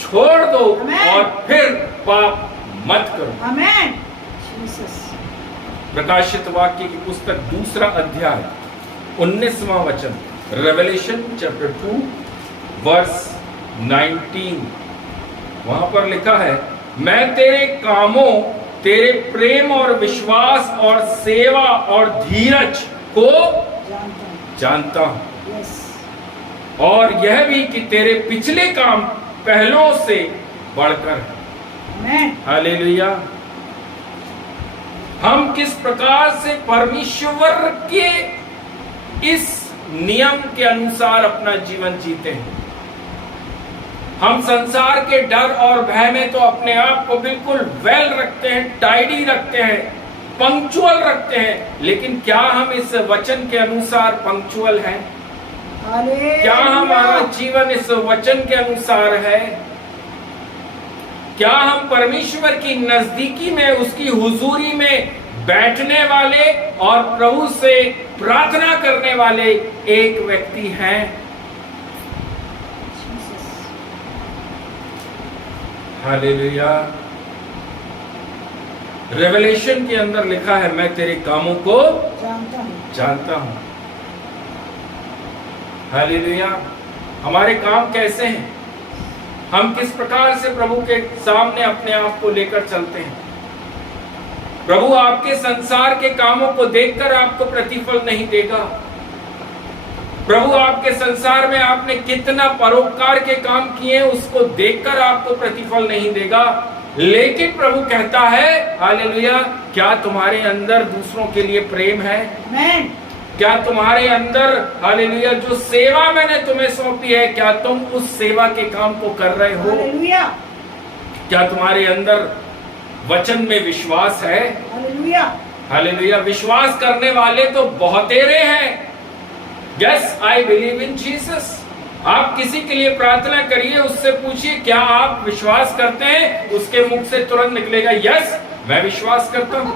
छोड़ दो और फिर पाप मत करो। आमेन। प्रकाशित वाक्य की पुस्तक 2 अध्याय 19वां वचन, रेवलेशन चैप्टर 2 वर्स 19, वहां पर लिखा है, मैं तेरे कामों, तेरे प्रेम और विश्वास और सेवा और धीरज को जानता हूं, और यह भी कि तेरे पिछले काम पहलों से बढ़कर है। हालेलुया। हम किस प्रकार से परमेश्वर के इस नियम के अनुसार अपना जीवन जीते हैं। हम संसार के डर और भय में तो अपने आप को बिल्कुल वेल रखते हैं, टाइडी रखते हैं, पंक्चुअल रखते हैं, लेकिन क्या हम इस वचन के अनुसार पंक्चुअल हैं? क्या हमारा जीवन इस वचन के अनुसार है? क्या हम परमेश्वर की नजदीकी में, उसकी हुजूरी में बैठने वाले और प्रभु से प्रार्थना करने वाले एक व्यक्ति हैं? हालेलुया। रेवलेशन के अंदर लिखा है, मैं तेरे कामों को जानता हूं। हालेलुया। हमारे काम कैसे हैं? हम किस प्रकार से प्रभु के सामने अपने आप को लेकर चलते हैं? प्रभु आपके संसार के कामों को देखकर आपको प्रतिफल नहीं देगा। प्रभु आपके संसार में आपने कितना परोपकार के काम किए उसको देखकर आपको प्रतिफल नहीं देगा, लेकिन प्रभु कहता है, हालेलुया, क्या तुम्हारे अंदर दूसरों के लिए प्रेम है? क्या तुम्हारे अंदर, हालेलुया, जो सेवा मैंने तुम्हें सौंपी है, क्या तुम उस सेवा के काम को कर रहे हो? क्या तुम्हारे अंदर वचन में विश्वास है? हालेलुया। विश्वास करने वाले तो बहुतेरे हैं। Yes, I believe in Jesus. आप किसी के लिए प्रार्थना करिए, उससे पूछिए क्या आप विश्वास करते हैं? उसके मुख से तुरंत निकलेगा, यस मैं विश्वास करता हूं।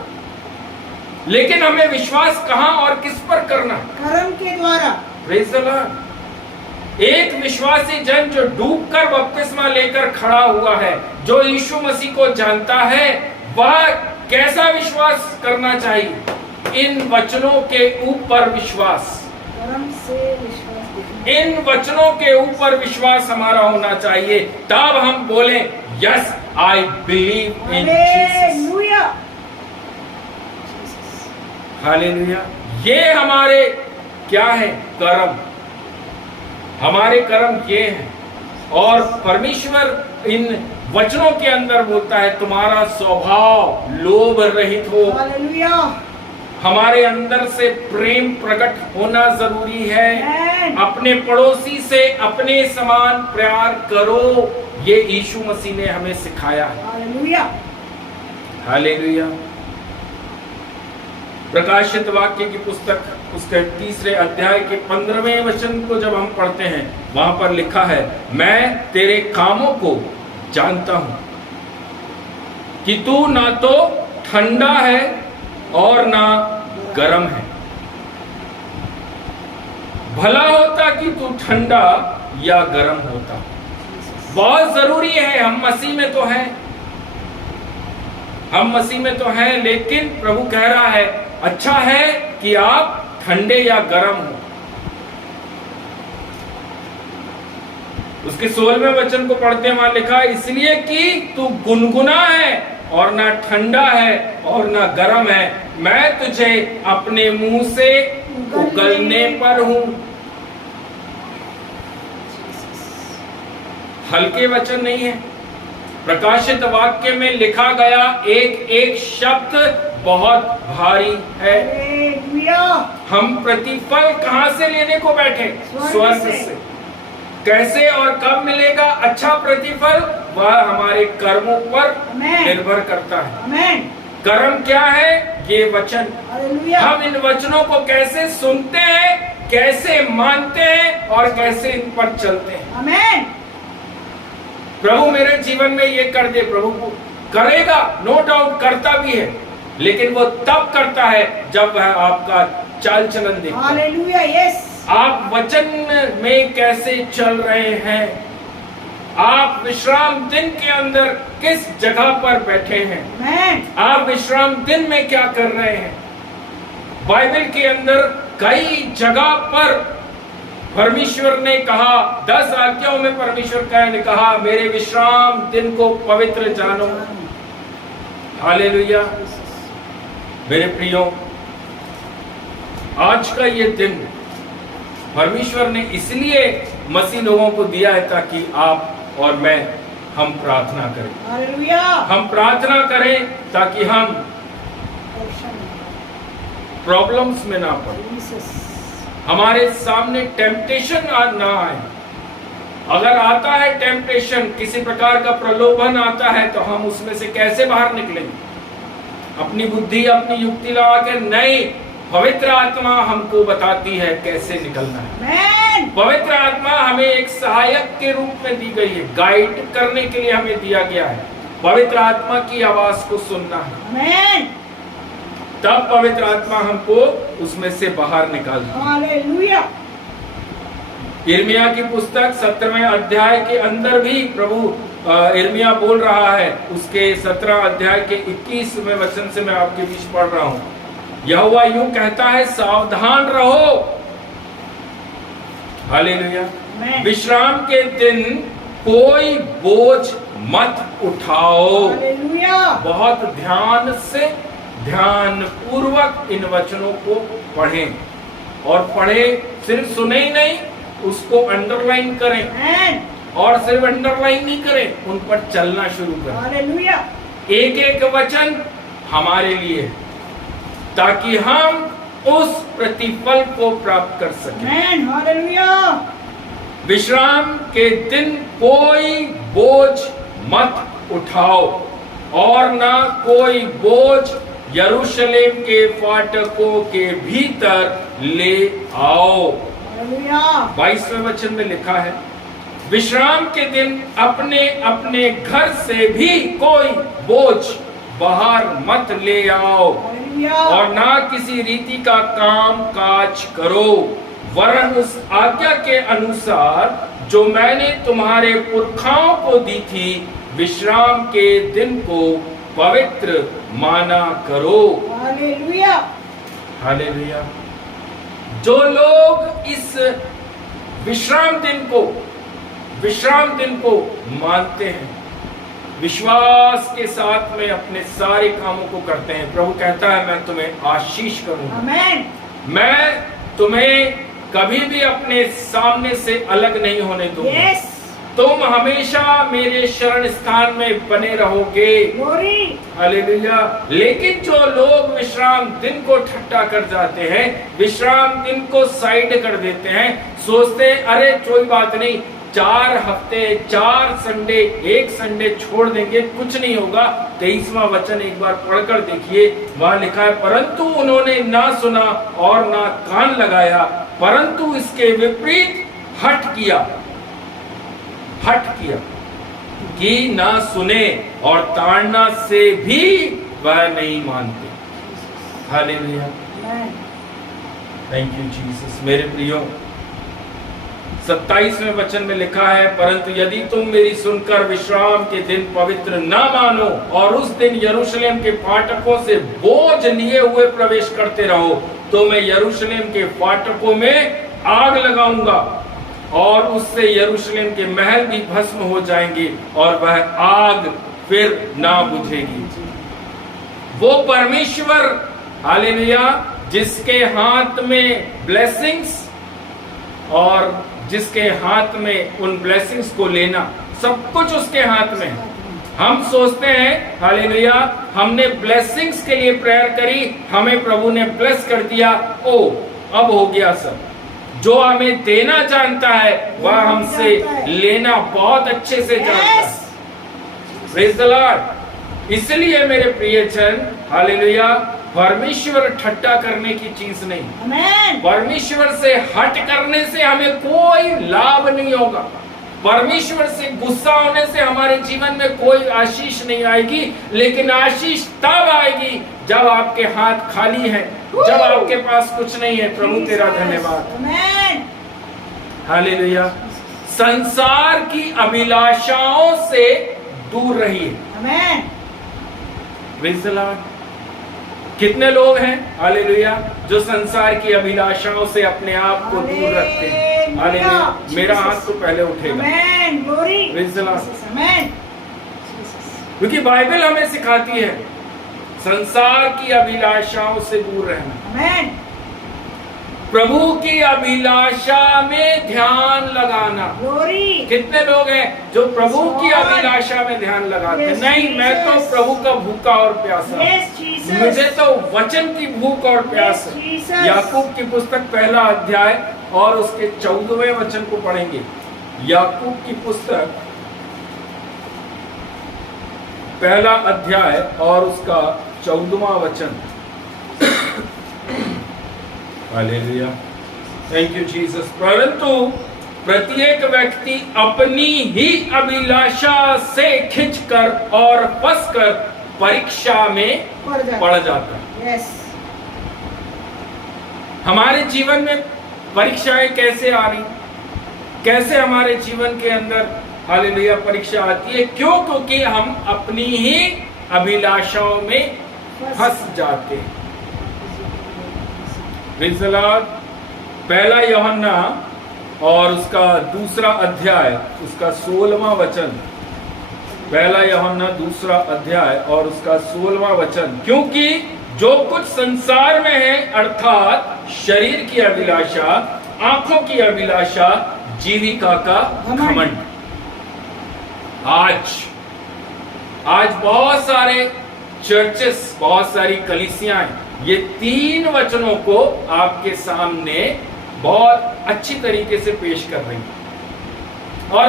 लेकिन हमें विश्वास कहां और किस पर करना? कर्म के द्वारा। Praise the Lord. एक विश्वासी जन जो डूबकर बपतिस्मा लेकर खड़ा हुआ है, जो यीशु मसीह को जानता है, वह कैसा विश्वास करना चाहिए? इन वचनों के ऊपर विश्वास, इन वचनों के ऊपर विश्वास हमारा होना चाहिए। तब हम बोले, yes I believe in Jesus. Hallelujah. ये हमारे क्या है? कर्म। हमारे कर्म ये हैं। और परमेश्वर इन वचनों के अंदर बोलता है, तुम्हारा स्वभाव लोभ रहित हो। हालेलुया। हमारे अंदर से प्रेम प्रकट होना जरूरी है। अपने पड़ोसी से अपने समान प्यार करो, ये यीशु मसीह ने हमें सिखाया है। हालेलुया। हालेलुया। प्रकाशित वाक्य की पुस्तक उसके 3 अध्याय के 15वें वचन को जब हम पढ़ते हैं, वहां पर लिखा है, मैं तेरे कामों को जानता हूं कि तू ना तो ठंडा है और ना गर्म है। भला होता कि तू ठंडा या गर्म होता। बहुत जरूरी है, हम मसीह में तो हैं, हम मसीह में तो हैं, लेकिन प्रभु कह रहा है, अच्छा है कि आप ठंडे या गर्म हो। उसके 16वें वचन को पढ़ते हैं, वहां लिखा है, इसलिए कि तू गुनगुना है और ना ठंडा है और ना गर्म है, मैं तुझे अपने मुंह से उगलने पर हूं। हल्के वचन नहीं है। प्रकाशित वाक्य में लिखा गया एक एक शब्द बहुत भारी है। हम प्रतिफल कहां से लेने को बैठे? स्वर्ग से। कैसे और कब मिलेगा अच्छा प्रतिफल? वह हमारे कर्मों पर निर्भर करता है। कर्म क्या है? ये वचन। हम इन वचनों को कैसे सुनते हैं, कैसे मानते हैं और कैसे इन पर चलते हैं। आमेन। प्रभु मेरे जीवन में ये कर दे, प्रभु करेगा, नो डाउट करता भी है, लेकिन वो तब करता है जब वह आपका चाल चलन देखता है। Hallelujah, yes. आप वचन में कैसे चल रहे हैं? आप विश्राम दिन के अंदर किस जगह पर बैठे हैं? आप विश्राम दिन में क्या कर रहे हैं? बाइबल के अंदर कई जगह पर परमेश्वर ने कहा, 10 आज्ञाओं में परमेश्वर ने कहा, मेरे विश्राम दिन को पवित्र जानो। हालेलुया। मेरे प्रियो, आज का ये दिन परमेश्वर ने इसलिए मसीह लोगों को दिया है ताकि आप और मैं हम प्रार्थना करें। हालेलुया। हम प्रार्थना करें ताकि हम प्रॉब्लम्स में ना पड़े, हमारे सामने टेम्पटेशन ना आए। अगर आता है टेम्पटेशन, किसी प्रकार का प्रलोभन आता है, तो हम उसमें से कैसे बाहर निकलेंगे? अपनी बुद्धि, अपनी युक्ति लगा के नहीं, पवित्र आत्मा हमको बताती है कैसे निकलना है। पवित्र आत्मा हमें एक सहायक के रूप में दी गई है, गाइड करने के लिए हमें दिया गया है। पवित्र आत्मा की आवाज को सुनना है, तब पवित्र आत्मा हमको उसमें से बाहर निकालती है। हालेलुया। यिर्मयाह की पुस्तक 17वें अध्याय के अंदर भी प्रभु यिर्मयाह बोल रहा है, उसके 17 अध्याय के 21वें वचन से मैं आपके बीच पढ़ रहा हूं। यहोवा यूं कहता है, सावधान रहो, हालेलुया, विश्राम के दिन कोई बोझ मत उठाओ। हालेलुया। बहुत ध्यान से, ध्यान पूर्वक इन वचनों को पढ़ें, और पढ़ें, सिर्फ सुने ही नहीं, उसको अंडरलाइन करें, और सिर्फ अंडरलाइन नहीं करें, उन पर चलना शुरू करें। हालेलुया। एक एक वचन हमारे लिए, ताकि हम उस प्रतिफल को प्राप्त कर सकें। हालेलुया। विश्राम के दिन कोई बोझ मत उठाओ, और ना कोई बोझ यरूशलेम के फाटकों के भीतर ले आओ। 22वें वचन में लिखा है, विश्राम के दिन अपने अपने घर से भी कोई बोझ बाहर मत ले आओ, और ना किसी रीति का काम काज करो, वरन उस आज्ञा के अनुसार जो मैंने तुम्हारे पुरखाओं को दी थी, विश्राम के दिन को पवित्र माना करो। हालेलुया। हालेलुया। जो लोग इस विश्राम दिन को मानते हैं, विश्वास के साथ में अपने सारे कामों को करते हैं, प्रभु कहता है, मैं तुम्हें आशीष करूंगा। आमीन। मैं तुम्हें कभी भी अपने सामने से अलग नहीं होने दूंगा। यस। तुम हमेशा मेरे शरण स्थान में बने रहोगे। हालेलुया। लेकिन जो लोग विश्राम दिन को ठट्टा कर जाते हैं, विश्राम दिन को साइड कर देते हैं, सोचते हैं अरे कोई बात नहीं, 4 हफ्ते, 4 संडे, 1 संडे छोड़ देंगे, कुछ नहीं होगा। 23वां वचन एक बार पढ़कर देखिए, वहां लिखा है, परंतु उन्होंने ना सुना और ना कान लगाया, परंतु इसके विपरीत हठ किया कि ना सुने, और ताड़ना से भी वह नहीं मानते। हालेलुया। Thank you Jesus. मेरे प्रियो, 27वें वचन में लिखा है, परंतु यदि तुम मेरी सुनकर विश्राम के दिन पवित्र ना मानो और उस दिन यरूशलेम के फाटकों से बोझ लिए हुए प्रवेश करते रहो, तो मैं यरूशलेम के फाटकों में आग लगाऊंगा, और उससे यरूशलेम के महल भी भस्म हो जाएंगे, और वह आग फिर ना बुझेगी। वो परमेश्वर, हालेलुया, जिसके हाथ में ब्लेसिंग्स, और जिसके हाथ में उन ब्लेसिंग्स को लेना, सब कुछ उसके हाथ में है। हम सोचते हैं, हालेलुया, हमने ब्लेसिंग्स के लिए प्रेयर करी, हमें प्रभु ने ब्लेस कर दिया, ओ अब हो गया सब। जो हमें देना जानता है, वह हमसे लेना बहुत अच्छे से जानता है। Praise the Lord. इसलिए मेरे प्रियजन, हालेलुया, परमेश्वर ठट्टा करने की चीज नहीं। परमेश्वर से हट करने से हमें कोई लाभ नहीं होगा। परमेश्वर से गुस्सा होने से हमारे जीवन में कोई आशीष नहीं आएगी, लेकिन आशीष तब आएगी जब आपके हाथ खाली हैं, जब आपके पास कुछ नहीं है। प्रभु तेरा धन्यवाद। हालेलुया। संसार की अभिलाषाओं से दूर रहिए। Praise the Lord. कितने लोग हैं, हालेलुया, जो संसार की अभिलाषाओं से अपने आप को दूर रखते हैं। हालेलुया। मेरा हाथ तो पहले उठेगा। Praise the Lord. क्योंकि बाइबल हमें सिखाती है संसार की अभिलाषाओं से दूर रहना, प्रभु की अभिलाषा में ध्यान लगाना। कितने लोग हैं जो प्रभु की अभिलाषा में ध्यान लगाते हैं? नहीं, मैं तो प्रभु का भूखा और प्यासा, मुझे तो वचन की भूख और प्यास है। याकूब की पुस्तक 1 अध्याय और उसके 14वें वचन को पढ़ेंगे। याकूब की पुस्तक पहला अध्याय और उसका 14वां वचन। Hallelujah, thank you Jesus. परंतु प्रत्येक व्यक्ति अपनी ही अभिलाषा से खिंचकर और फंसकर परीक्षा में पड़ जाता है। यस, हमारे जीवन में परीक्षाएं कैसे आ रही, कैसे हमारे जीवन के अंदर हालेलुया परीक्षा आती है? क्यों? क्योंकि हम अपनी ही अभिलाषाओं में फंस जाते हैं। Praise the Lord. पहला यूहन्ना और उसका दूसरा अध्याय, उसका 16वां वचन। पहला यूहन्ना दूसरा अध्याय और उसका 16वां वचन। क्योंकि जो कुछ संसार में है, अर्थात शरीर की अभिलाषा, आंखों की अभिलाषा, जीविका का घमंड। आज बहुत सारे चर्चेस, बहुत सारी कलीसियां ये 3 वचनों को आपके सामने बहुत अच्छी तरीके से पेश कर रही हैं। और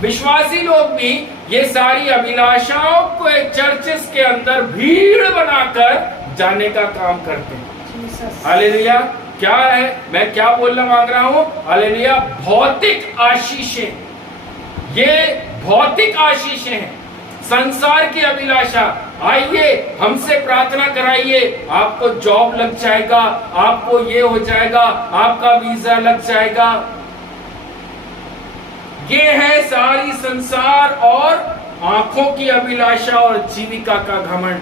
विश्वासी लोग भी ये सारी अभिलाषाओं को चर्चेस के अंदर भीड़ बनाकर जाने का काम करते हैं। हालेलुया। क्या है, मैं क्या बोलना मांग रहा हूं? हालेलुया, भौतिक आशीषें, ये भौतिक आशीषें हैं, संसार की अभिलाषा। आइए हमसे प्रार्थना कराइए, आपको जॉब लग जाएगा, आपको ये हो जाएगा, आपका वीजा लग जाएगा। ये है सारी संसार और आंखों की अभिलाषा और जीविका का घमंड।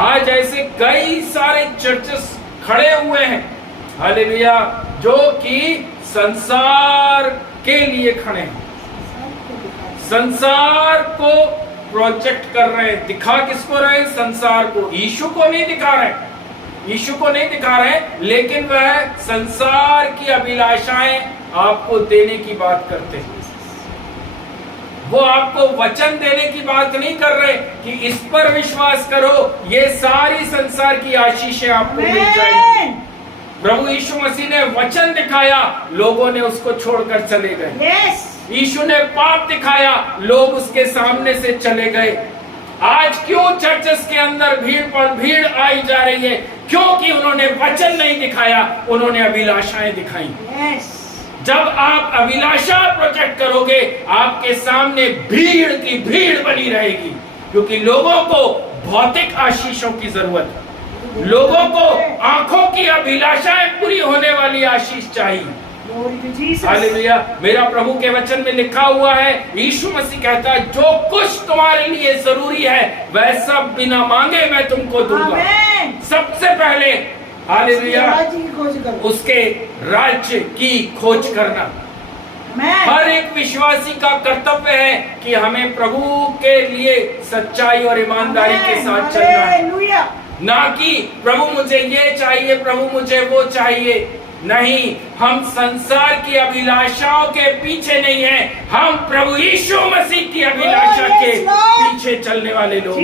आज ऐसे कई सारे चर्चेस खड़े हुए हैं, हालेलुया, जो कि संसार के लिए खड़े हैं, संसार को प्रोजेक्ट कर रहे हैं। दिखा किसको रहे? संसार को। यीशु को नहीं दिखा रहे, यीशु को नहीं दिखा रहे, लेकिन वह संसार की अभिलाषाएं आपको देने की बात करते हैं। वो आपको वचन देने की बात नहीं कर रहे कि इस पर विश्वास करो, ये सारी संसार की आशीषें आपको मिल जाएंगी। प्रभु यीशु मसीह ने वचन दिखाया, लोगों ने उसको छोड़कर चले गए। यीशु ने पाप दिखाया, लोग उसके सामने से चले गए। आज क्यों चर्चेस के अंदर भीड़ आई जा रही है? क्योंकि उन्होंने वचन नहीं दिखाया, उन्होंने अभिलाषाएं दिखाई। जब आप अभिलाषा प्रोजेक्ट करोगे, आपके सामने भीड़ की भीड़ बनी रहेगी, क्योंकि लोगों को भौतिक आशीषों की जरूरत है। लोगों को आंखों की अभिलाषाएं पूरी होने वाली आशीष चाहिए। हालेलुया। मेरा प्रभु के वचन में लिखा हुआ है, यीशु मसीह कहता है, जो कुछ तुम्हारे लिए जरूरी है वह सब बिना मांगे मैं तुमको दूंगा। सबसे पहले हालेलुया उसके राज्य की खोज करना हर एक विश्वासी का कर्तव्य है कि हमें प्रभु के लिए सच्चाई और ईमानदारी के साथ चलना है। ना कि प्रभु मुझे ये चाहिए, प्रभु मुझे वो चाहिए। नहीं, हम संसार की अभिलाषाओं के पीछे नहीं हैं, हम प्रभु यीशु मसीह की अभिलाषा के पीछे चलने वाले लोग।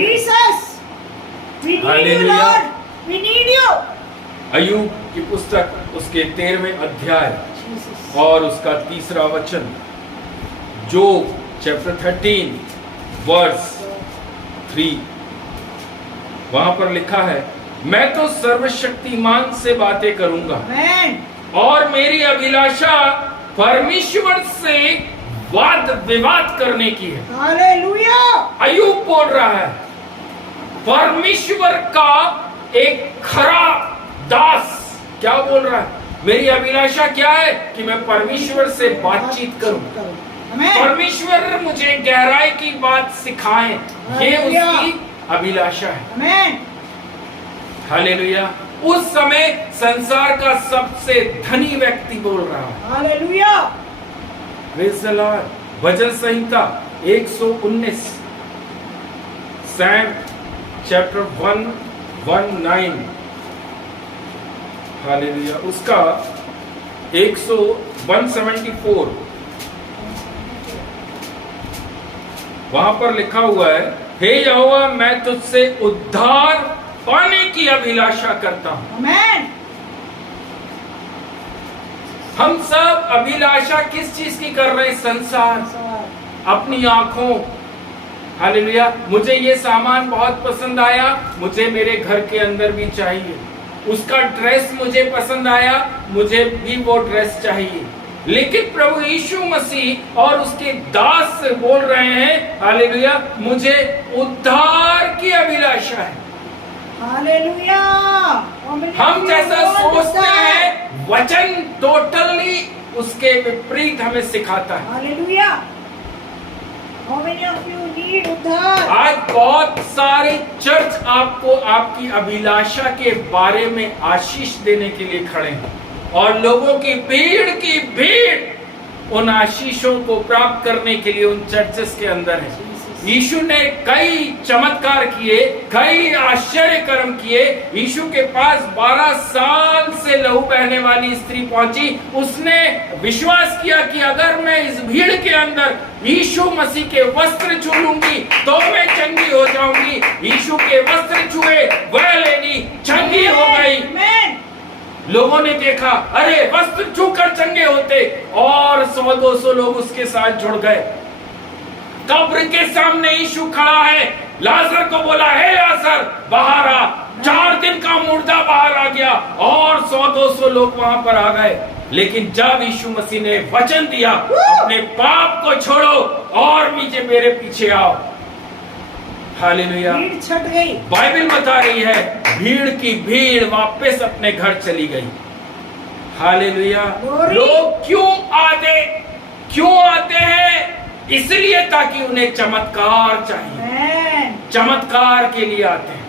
अय्यूब की पुस्तक उसके 13वें अध्याय और उसका 3रा वचन, जोब चैप्टर 13 वर्स 3, वहां पर लिखा है, मैं तो सर्वशक्तिमान से बातें करूंगा और मेरी अभिलाषा परमेश्वर से वाद विवाद करने की है। हालेलुया। अय्यूब बोल रहा है, परमेश्वर का एक खरा दास क्या बोल रहा है? मेरी अभिलाषा क्या है? कि मैं परमेश्वर से बातचीत करूं, परमेश्वर मुझे गहराई की बात सिखाए, ये उसकी अभिलाषा है। हालेलुया। उस समय संसार का सबसे धनी व्यक्ति बोल रहा है। Hallelujah. Praise the Lord. Bhajan Samhita 119 Sam chapter 119, hallelujah, उसका 174 वहां पर लिखा हुआ है, हे यहोवा मैं तुझसे उद्धार पाने की अभिलाषा करता हूं। हम सब अभिलाषा किस चीज की कर रहे हैं? संसार, अपनी आंखों। हालेलुया। मुझे ये सामान बहुत पसंद आया, मुझे मेरे घर के अंदर भी चाहिए। उसका ड्रेस मुझे पसंद आया, मुझे भी वो ड्रेस चाहिए। लेकिन प्रभु यीशु मसीह और उसके दास से बोल रहे हैं, हालेलुया, मुझे उद्धार की अभिलाषा है। हालेलुया। हम जैसा सोचते हैं, वचन टोटली उसके विपरीत हमें सिखाता है। Hallelujah. How many of you need उद्धार? आज बहुत सारे चर्च आपको आपकी अभिलाषा के बारे में आशीष देने के लिए खड़े हैं, और लोगों की भीड़ उन आशीषों को प्राप्त करने के लिए उन चर्चेस के अंदर है। यीशु ने कई चमत्कार किए, कई आश्चर्य कर्म किए। यीशु के पास 12 साल से लहू बहने वाली स्त्री पहुंची। उसने विश्वास किया कि अगर मैं इस भीड़ के अंदर यीशु मसीह के वस्त्र छू लूंगी तो मैं चंगी हो जाऊंगी। यीशु के वस्त्र छुए, वह लेडी चंगी हो गई। लोगों ने देखा, अरे वस्त्र छूकर चंगे होते, और 100-200 लोग उसके साथ जुड़ गए। कब्र के सामने यीशु खड़ा है, लाजर को बोला, हे लाजर बाहर आ। 4 दिन का मुर्दा बाहर आ गया, और 100-200 लोग वहां पर आ गए। लेकिन जब यीशु मसीह ने वचन दिया, अपने पाप को छोड़ो और मेरे पीछे आओ, हालेलुया, भीड़ छट गई। बाइबल बता रही है, भीड़ की भीड़ वापस अपने घर चली गई। हालेलुया। लोग क्यों आते हैं? इसलिए ताकि उन्हें चमत्कार चाहिए, चमत्कार के लिए आते हैं।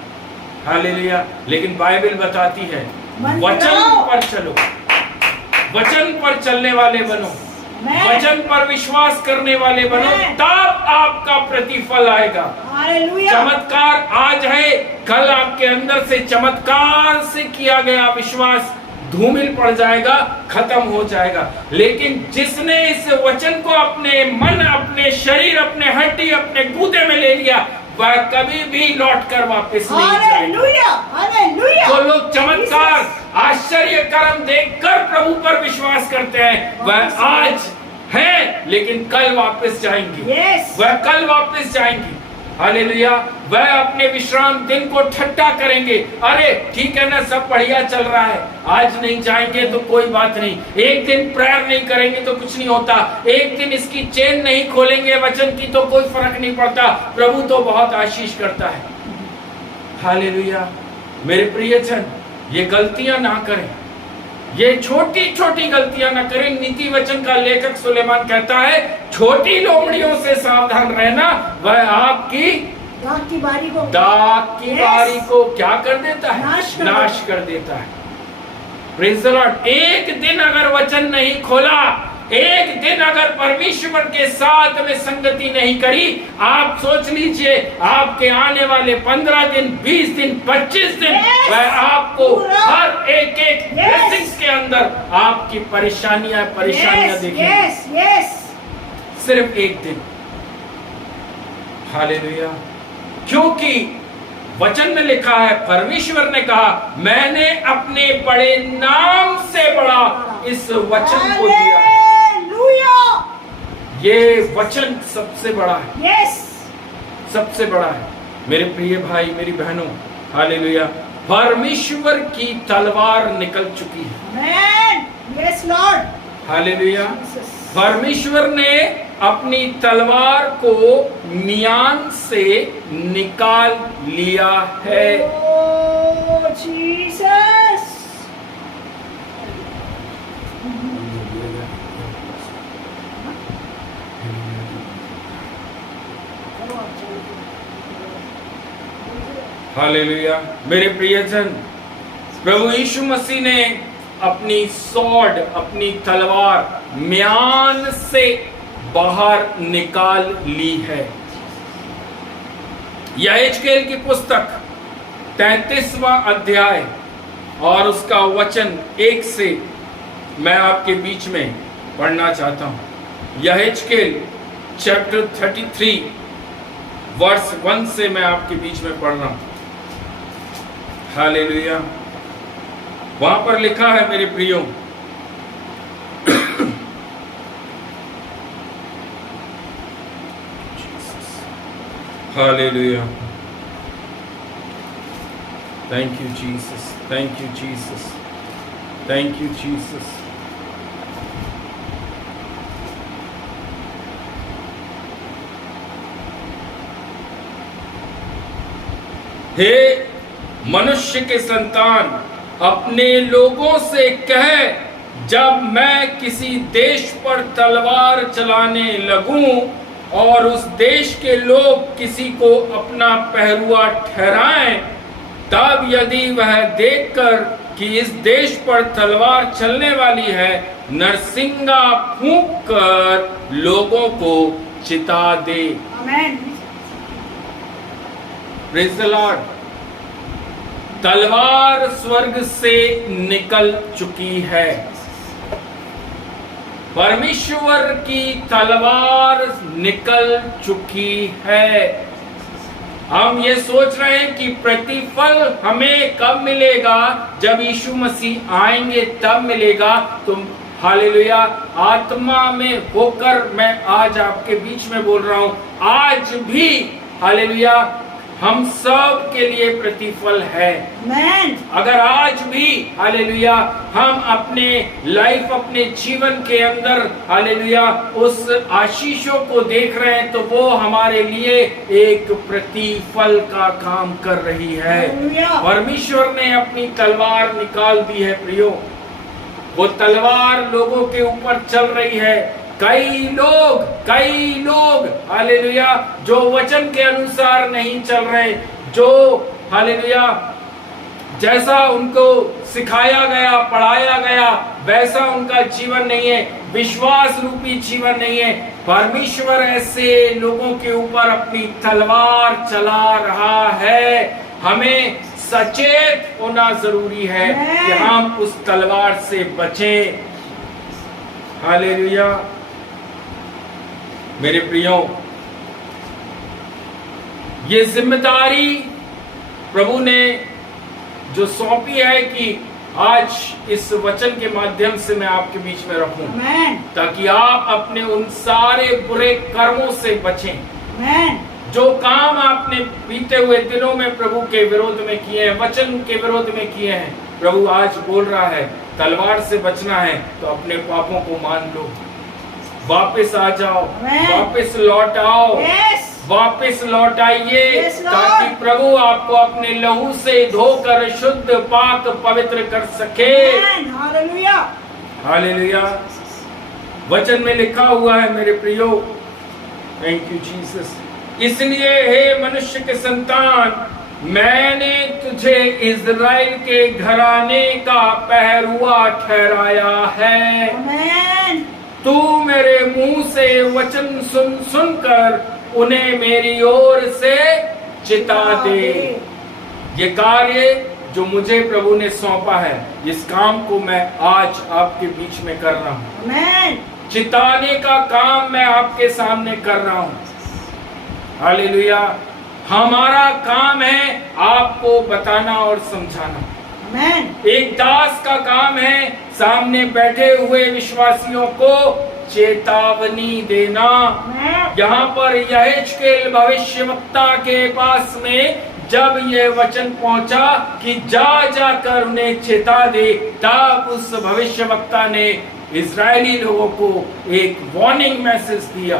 हालेलुया। लेकिन बाइबल बताती है, वचन पर चलो, वचन पर चलने वाले बनो, वचन पर विश्वास करने वाले बनो, तब आपका प्रतिफल आएगा। चमत्कार आज है, कल आपके अंदर से चमत्कार से किया गया विश्वास धूमिल पड़ जाएगा, खत्म हो जाएगा। लेकिन जिसने इस वचन को अपने मन, अपने शरीर, अपने हड्डी, अपने गूदे में ले लिया, वह कभी भी लौट कर वापस नहीं जाएगा। तो लोग चमत्कार, आश्चर्य कर्म देखकर प्रभु पर विश्वास करते हैं। वह आज है, लेकिन कल वापस जाएंगे। वह कल वापस जाएंगे। हालेलुया। वह अपने विश्राम दिन को ठट्टा करेंगे। अरे ठीक है ना, सब बढ़िया चल रहा है, आज नहीं जाएंगे तो कोई बात नहीं, एक दिन प्रेयर नहीं करेंगे तो कुछ नहीं होता, एक दिन इसकी चेन नहीं खोलेंगे वचन की तो कोई फर्क नहीं पड़ता, प्रभु तो बहुत आशीष करता है। हालेलुया। मेरे प्रियजन, ये गलतियां ना करें, ये छोटी छोटी गलतियां ना करें। नीति वचन का लेखक सुलेमान कहता है, छोटी लोमड़ियों से सावधान रहना, वह आपकी दाग की बारी को क्या कर देता है? नाश कर देता है। Praise the Lord. एक दिन अगर वचन नहीं खोला, एक दिन अगर परमेश्वर के साथ में संगति नहीं करी, आप सोच लीजिए आपके आने वाले 15 दिन, 20 दिन, 25 दिन, वह आपको हर एक ब्लेसिंग्स के अंदर आपकी परेशानियां देखेंगे। सिर्फ एक दिन। हालेलुया। क्योंकि वचन में लिखा है, परमेश्वर ने कहा, मैंने अपने बड़े नाम से बड़ा इस वचन को दिया है। ये वचन सबसे बड़ा है। सबसे बड़ा है। मेरे प्रिय भाई, मेरी बहनों, हालेलुया, परमेश्वर की तलवार निकल चुकी है। हालेलुया। परमेश्वर ने अपनी तलवार को मियान से निकाल लिया है। जीसस। हालेलुया। मेरे प्रियजन, प्रभु यीशु मसीह ने अपनी सॉर्ड, अपनी तलवार म्यान से बाहर निकाल ली है। यहेजकेल की पुस्तक 33वां अध्याय और उसका वचन 1 से मैं आपके बीच में पढ़ना चाहता हूं। यहेजकेल चैप्टर 33 वर्स 1 से मैं आपके बीच में पढ़ रहा हूं। हालेलुया। वहां पर लिखा है, मेरे प्रियो, Hallelujah. Thank you, Jesus. Thank you, Jesus. Thank you, Jesus. हे मनुष्य के संतान, अपने लोगों से कह, जब मैं किसी देश पर तलवार चलाने लगूं और उस देश के लोग किसी को अपना पहरुआ ठहराएं, तब यदि वह देखकर कि इस देश पर तलवार चलने वाली है, नरसिंगा फूंक कर लोगों को चिता दे। आमेन। Praise the Lord. तलवार स्वर्ग से निकल चुकी है। परमेश्वर की तलवार निकल चुकी है। हम ये सोच रहे हैं कि प्रतिफल हमें कब मिलेगा? जब यीशु मसीह आएंगे तब मिलेगा। तो हालेलुया, आत्मा में होकर मैं आज आपके बीच में बोल रहा हूं, आज भी हालेलुया हम सब के लिए प्रतिफल है। आमेन। अगर आज भी हालेलुया हम अपने लाइफ, अपने जीवन के अंदर हालेलुया उस आशीषों को देख रहे हैं, तो वो हमारे लिए एक प्रतिफल का काम कर रही है। हालेलुया। परमेश्वर ने अपनी तलवार निकाल दी है प्रियो। वो तलवार लोगों के ऊपर चल रही है। कई लोग हालेलुया जो वचन के अनुसार नहीं चल रहे, जो हालेलुया जैसा उनको सिखाया गया, पढ़ाया गया, वैसा उनका जीवन नहीं है, विश्वास रूपी जीवन नहीं है। परमेश्वर ऐसे लोगों के ऊपर अपनी तलवार चला रहा है। हमें सचेत होना जरूरी है कि हम उस तलवार से बचें। हालेलुया। मेरे प्रियो, ये जिम्मेदारी प्रभु ने जो सौंपी है कि आज इस वचन के माध्यम से मैं आपके बीच में रखूं, ताकि आप अपने उन सारे बुरे कर्मों से बचें। जो काम आपने बीते हुए दिनों में प्रभु के विरोध में किए हैं, वचन के विरोध में किए हैं, प्रभु आज बोल रहा है तलवार से बचना है तो अपने पापों को मान लो, वापस आ जाओ, वापस लौट आओ, वापस लौट आइए, ताकि प्रभु आपको अपने लहू से धोकर शुद्ध, पाक, पवित्र कर सके। हालेलुया। हालेलुया। वचन में लिखा हुआ है मेरे प्रियो, थैंक यू जीसस, इसलिए हे मनुष्य के संतान, मैंने तुझे इज़राइल के घराने का पहरुआ ठहराया है। आमेन। तू मेरे मुंह से वचन सुन सुनकर उन्हें मेरी ओर से चिता दे। ये कार्य जो मुझे प्रभु ने सौंपा है, इस काम को मैं आज आपके बीच में कर रहा हूँ। आमेन। चिताने का काम मैं आपके सामने कर रहा हूँ। हालेलुया। हमारा काम है आपको बताना और समझाना। आमेन। एक दास का काम है सामने बैठे हुए विश्वासियों को चेतावनी देना। यहाँ पर यहेजकेल भविष्यवक्ता के पास में जब ये वचन पहुंचा कि जा जाकर उन्हें चेता दे, तब उस भविष्यवक्ता ने इजरायली लोगों को एक वार्निंग मैसेज दिया।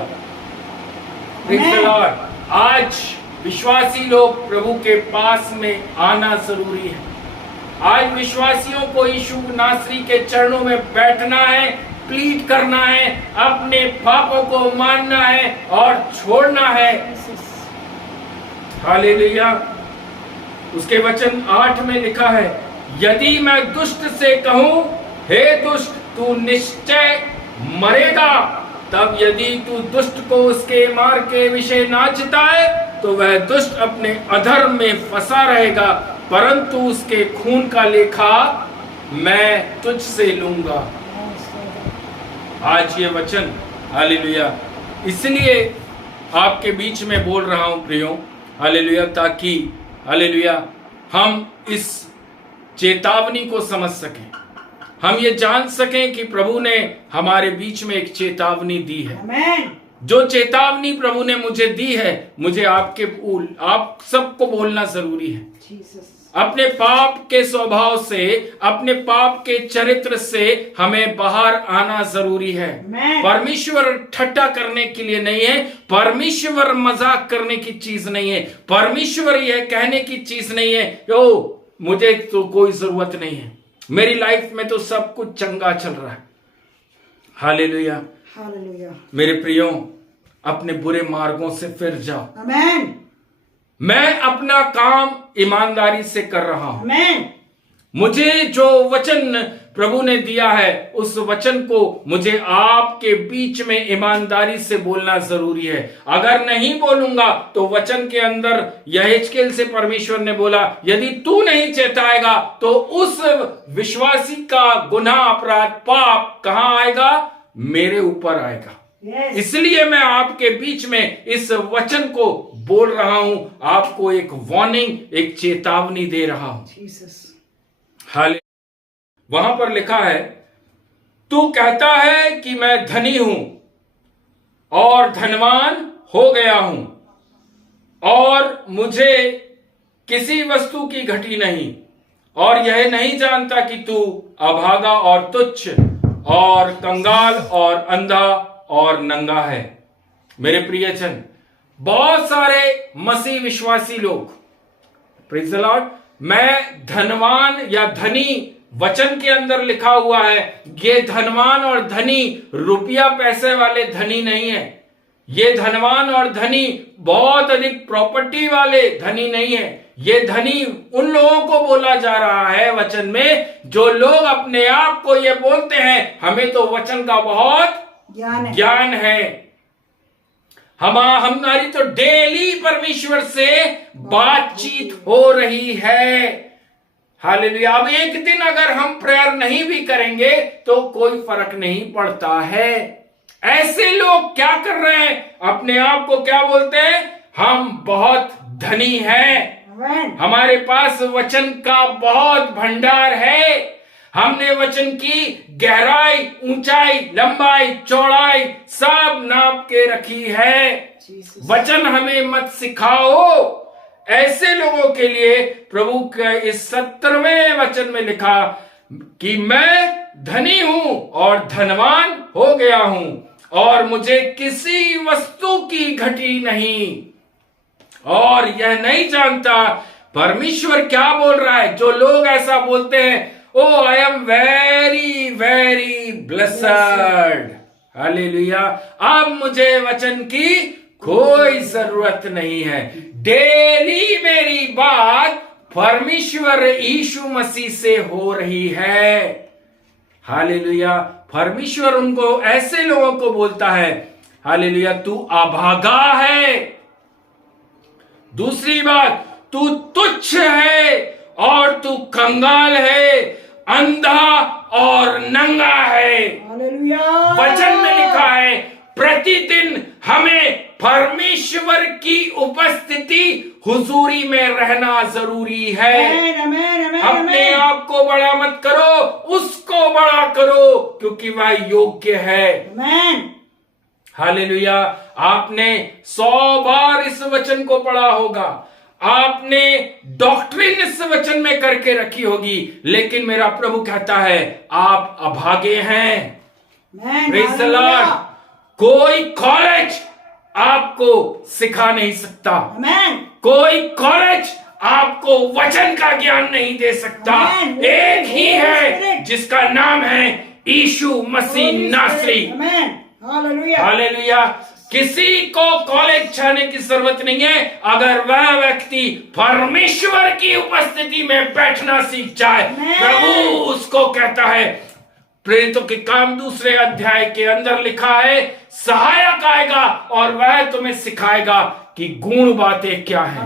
Praise the Lord. आज विश्वासी लोग प्रभु के पास में आना जरूरी है। आज विश्वासियों को यीशु नासरी के चरणों में बैठना है, प्लीड करना है, अपने पापों को मानना है और छोड़ना है। हालेलुया। उसके वचन 8 में लिखा है, यदि मैं दुष्ट से कहूं, हे दुष्ट तू निश्चय मरेगा, तब यदि तू दुष्ट को उसके मार्ग के विषय ना चिताए, तो वह दुष्ट अपने अधर्म में फंसा रहेगा, परंतु उसके खून का लेखा मैं तुझसे लूंगा। आज ये वचन हालेलुया इसलिए आपके बीच में बोल रहा हूं प्रियो, हालेलुया, ताकि हालेलुया हम इस चेतावनी को समझ सकें, हम ये जान सकें कि प्रभु ने हमारे बीच में एक चेतावनी दी है। आमेन। जो चेतावनी प्रभु ने मुझे दी है, मुझे आप सबको बोलना जरूरी है। अपने पाप के स्वभाव से, अपने पाप के चरित्र से हमें बाहर आना जरूरी है। परमेश्वर ठट्टा करने के लिए नहीं है, परमेश्वर मजाक करने की चीज नहीं है, परमेश्वर यह कहने की चीज नहीं है ओ मुझे तो कोई जरूरत नहीं है, मेरी लाइफ में तो सब कुछ चंगा चल रहा है। Hallelujah, hallelujah. मेरे प्रियो, अपने बुरे मार्गों से फिर जाओ। आमेन। मैं अपना काम ईमानदारी से कर रहा हूं। आमेन। मुझे जो वचन प्रभु ने दिया है, उस वचन को मुझे आपके बीच में ईमानदारी से बोलना जरूरी है। अगर नहीं बोलूंगा तो वचन के अंदर यहेजकेल से परमेश्वर ने बोला, यदि तू नहीं चेताएगा तो उस विश्वासी का गुनाह, अपराध, पाप कहां आएगा? मेरे ऊपर आएगा। इसलिए मैं आपके बीच में इस वचन को बोल रहा हूं, आपको एक वार्निंग, एक चेतावनी दे रहा हूं। हाल वहां पर लिखा है, तू कहता है कि मैं धनी हूं और धनवान हो गया हूं और मुझे किसी वस्तु की घटी नहीं, और यह नहीं जानता कि तू अभागा और तुच्छ और कंगाल और अंधा और नंगा है। मेरे प्रियजन, बहुत सारे मसीह विश्वासी लोग, प्रेज़ द लॉर्ड, मैं धनवान या धनी, वचन के अंदर लिखा हुआ है, ये धनवान और धनी रुपया पैसे वाले धनी नहीं है। ये धनवान और धनी बहुत अधिक प्रॉपर्टी वाले धनी नहीं है। ये धनी उन लोगों को बोला जा रहा है वचन में, जो लोग अपने आप को ये बोलते हैं हमें तो वचन का बहुत ज्ञान है, हमारी तो डेली परमेश्वर से बातचीत हो रही है। हालेलुया। अब एक दिन अगर हम प्रेयर नहीं भी करेंगे तो कोई फर्क नहीं पड़ता है। ऐसे लोग क्या कर रहे हैं? अपने आप को क्या बोलते हैं? हम बहुत धनी हैं, हमारे पास वचन का बहुत भंडार है, हमने वचन की गहराई, ऊंचाई, लंबाई, चौड़ाई सब नाप के रखी है। वचन हमें मत सिखाओ। ऐसे लोगों के लिए प्रभु के इस 17वें वचन में लिखा कि मैं धनी हूं और धनवान हो गया हूं और मुझे किसी वस्तु की घटी नहीं, और यह नहीं जानता। परमेश्वर क्या बोल रहा है? जो लोग ऐसा बोलते हैं, oh I am very very blessed, हालेलुया, अब मुझे वचन की कोई जरूरत नहीं है। डेली मेरी बात परमेश्वर यीशु मसीह से हो रही है। हालेलुया। परमेश्वर उनको, ऐसे लोगों को बोलता है, हालेलुया, तू अभागा है। दूसरी बात, तू तुच्छ है और तू कंगाल है, अंधा और नंगा है। वचन में लिखा है, प्रतिदिन हमें परमेश्वर की उपस्थिति, हुजूरी में रहना जरूरी है। अपने आप को बड़ा मत करो, उसको बड़ा करो, क्योंकि वह योग्य है। हालेलुया। आपने 100 बार इस वचन को पढ़ा होगा, आपने डॉक्ट्रिन इस वचन में करके रखी होगी, लेकिन मेरा प्रभु कहता है आप अभागे हैं। Praise the Lord. कोई कॉलेज आपको सिखा नहीं सकता, कोई कॉलेज आपको वचन का ज्ञान नहीं दे सकता। एक ही है जिसका नाम है यीशु मसीह नासरी। हालेलुया। किसी को कॉलेज जाने की जरूरत नहीं है, अगर वह व्यक्ति परमेश्वर की उपस्थिति में बैठना सीख जाए। प्रभु उसको कहता है, प्रेरितों के काम 2 अध्याय के अंदर लिखा है, सहायक आएगा और वह तुम्हें सिखाएगा कि गुण बातें क्या है।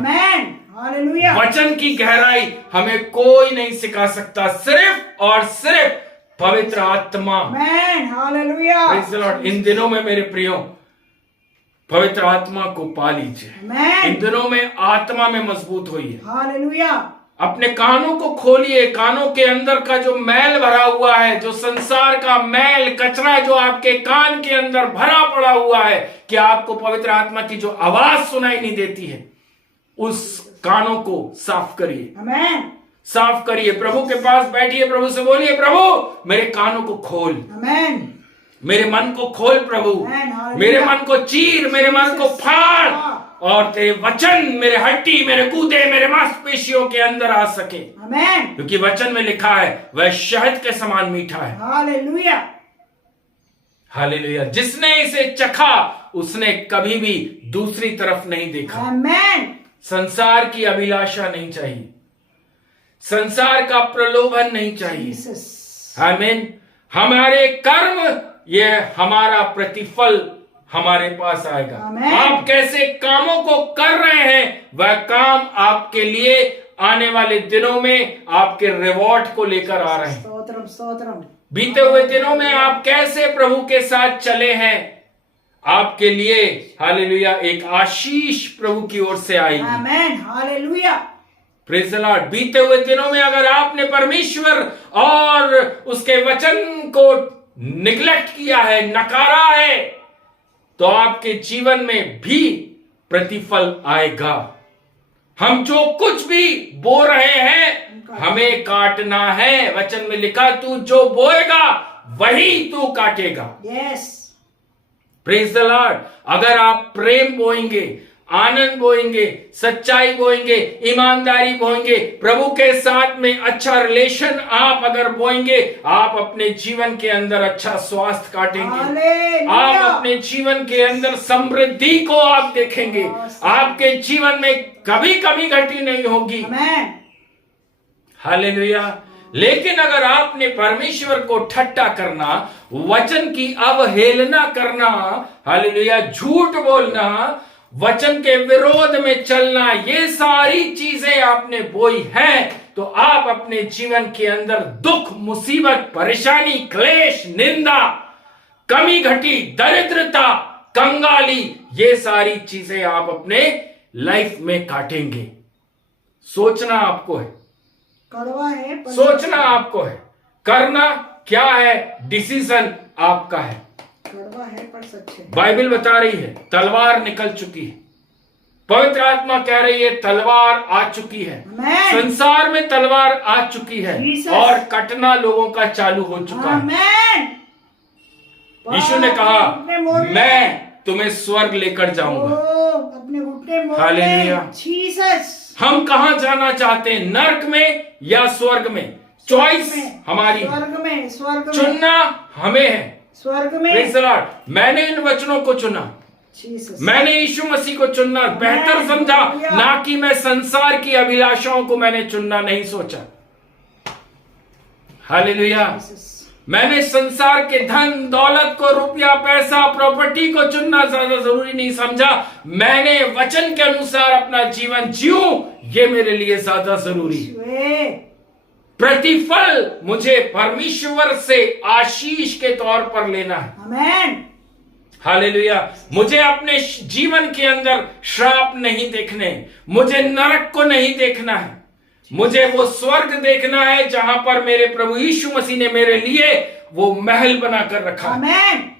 वचन की गहराई हमें कोई नहीं सिखा सकता, सिर्फ और सिर्फ पवित्र आत्मा। Praise the Lord. इन दिनों में मेरे प्रियो, पवित्र आत्मा को पा लीजिए। इन दिनों में आत्मा में मजबूत होइए। अपने कानों को खोलिए। कानों के अंदर का जो मैल भरा हुआ है, जो संसार का मैल कचरा जो आपके कान के अंदर भरा पड़ा हुआ है कि आपको पवित्र आत्मा की जो आवाज सुनाई नहीं देती है, उस कानों को साफ करिए। आमेन। साफ करिए। प्रभु के पास बैठिए, प्रभु से बोलिए, प्रभु मेरे कानों को खोल, आमेन। मेरे मन को खोल प्रभु, मेरे मन को चीर, मेरे मन को फाड़, और तेरे वचन मेरे हड्डी, मेरे कूदे, मेरे मांसपेशियों के अंदर आ सके। आमेन। क्योंकि वचन में लिखा है वह शहद के समान मीठा है। हालेलुया। हालेलुया। जिसने इसे चखा उसने कभी भी दूसरी तरफ नहीं देखा। आमेन। संसार की अभिलाषा नहीं चाहिए, संसार का प्रलोभन नहीं चाहिए। जीसस। आमीन। हमारे कर्म, ये हमारा प्रतिफल हमारे पास आएगा। आमीन। आप कैसे कामों को कर रहे हैं, वह काम आपके लिए आने वाले दिनों में आपके रिवॉर्ड को लेकर आ रहे हैं। स्तोत्रम स्तोत्रम। बीते हुए दिनों में आप कैसे प्रभु के साथ चले हैं, आपके लिए हालेलुया एक आशीष प्रभु की ओर से आएगी। आमेन। हालेलुया। Praise the Lord. बीते हुए दिनों में अगर आपने परमेश्वर और उसके वचन को निग्लेक्ट किया है, नकारा है, तो आपके जीवन में भी प्रतिफल आएगा। हम जो कुछ भी बो रहे हैं हमें काटना है। वचन में लिखा, तू जो बोएगा वही तू काटेगा। यस। Praise the Lord. अगर आप प्रेम बोएंगे, आनंद बोएंगे, सच्चाई बोएंगे, ईमानदारी बोएंगे, प्रभु के साथ में अच्छा रिलेशन आप अगर बोएंगे, आप अपने जीवन के अंदर अच्छा स्वास्थ्य काटेंगे। आप अपने जीवन के अंदर समृद्धि को आप देखेंगे। आपके जीवन में कभी कभी घटी नहीं होगी। हालेलुया। लेकिन अगर आपने परमेश्वर को ठट्टा करना, वचन की अवहेलना करना, हालेलुया, झूठ बोलना, वचन के विरोध में चलना, ये सारी चीजें आपने बोई हैं, तो आप अपने जीवन के अंदर दुख, मुसीबत, परेशानी, क्लेश, निंदा, कमी घटी, दरिद्रता, कंगाली, ये सारी चीजें आप अपने लाइफ में काटेंगे। सोचना आपको है, कड़वा है, सोचना आपको है, करना क्या है, डिसीजन आपका है। कड़वा है पर सच है। बाइबल बता रही है तलवार निकल चुकी है। पवित्र आत्मा कह रही है तलवार आ चुकी है। संसार में तलवार आ चुकी है और कटना लोगों का चालू हो चुका है। यीशु ने कहा, मैं तुम्हें स्वर्ग लेकर जाऊंगा। अपने घुटने मोड़ हालेलुया। जीसस। हम कहां जाना चाहते हैं, नर्क में या स्वर्ग में? चॉइस हमारी, स्वर्ग में, स्वर्ग में चुनना हमें है। स्वर्ग में। Praise the Lord. मैंने इन वचनों को चुना, मैंने यीशु मसीह को चुनना बेहतर समझा, ना कि मैं संसार की अभिलाषाओं को मैंने चुनना नहीं सोचा। हालेलुया। मैंने संसार के धन दौलत को, रुपया पैसा प्रॉपर्टी को चुनना ज्यादा जरूरी नहीं समझा। मैंने वचन के अनुसार अपना जीवन जीऊं, ये मेरे लिए ज्यादा जरूरी। प्रतिफल मुझे परमेश्वर से आशीष के तौर पर लेना है। आमेन। हालेलुया। मुझे अपने जीवन के अंदर श्राप नहीं देखने, मुझे नरक को नहीं देखना है, मुझे वो स्वर्ग देखना है जहां पर मेरे प्रभु यीशु मसीह ने मेरे लिए वो महल बनाकर रखा। आमेन।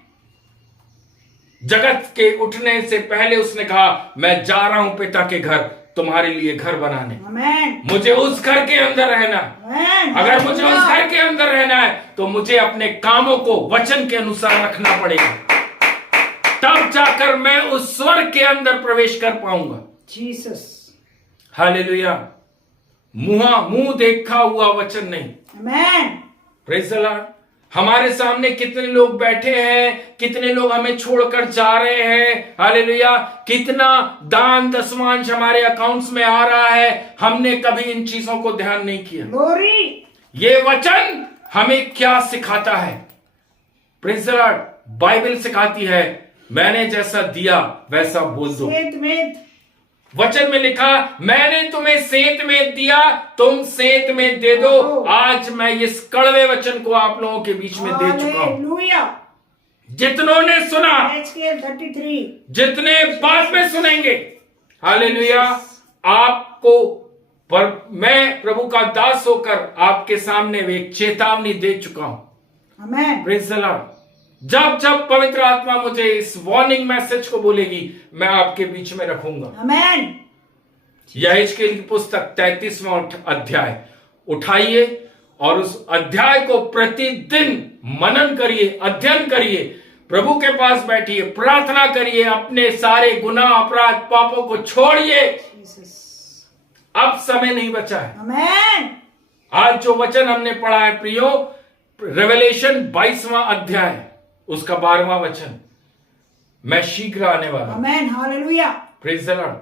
जगत के उठने से पहले उसने कहा, मैं जा रहा हूं पिता के घर तुम्हारे लिए घर बनाने। आमेन। मुझे उस घर के अंदर रहना। आमेन। अगर मुझे उस घर के अंदर रहना है तो मुझे अपने कामों को वचन के अनुसार रखना पड़ेगा, तब जाकर मैं उस स्वर्ग के अंदर प्रवेश कर पाऊंगा। जीसस। हालेलुया। मुंह देखा हुआ वचन नहीं। आमेन। Praise the Lord. हमारे सामने कितने लोग बैठे हैं, कितने लोग हमें छोड़कर जा रहे हैं। हालेलुया। कितना दान दशमांश हमारे अकाउंट्स में आ रहा है, हमने कभी इन चीजों को ध्यान नहीं किया। ग्लोरी। ये वचन हमें क्या सिखाता है? Praise the Lord. बाइबल सिखाती है, मैंने जैसा दिया वैसा बोल दो। वचन में लिखा, मैंने तुम्हें सेंत में दिया, तुम सेंत में दे दो। आज मैं इस कड़वे वचन को आप लोगों के बीच में दे चुका हूं। जितनों ने सुना, 33 जितने बाद में सुनेंगे, हालेलुया, आपको पर मैं प्रभु का दास होकर आपके सामने एक चेतावनी दे चुका हूं। आमेन। Praise the Lord. जब जब पवित्र आत्मा मुझे इस वार्निंग मैसेज को बोलेगी, मैं आपके बीच में रखूंगा। आमेन। यहेजकेल की पुस्तक 33वां अध्याय उठाइए और उस अध्याय को प्रतिदिन मनन करिए, अध्ययन करिए, प्रभु के पास बैठिए, प्रार्थना करिए, अपने सारे गुनाह, अपराध, पापों को छोड़िए। अब समय नहीं बचा है। आमेन। आज जो वचन हमने पढ़ा है प्रियो, रेवलेशन 22वां अध्याय उसका 12वां वचन, मैं शीघ्र आने वाला हूं। आमेन। हालेलुया। Praise the Lord.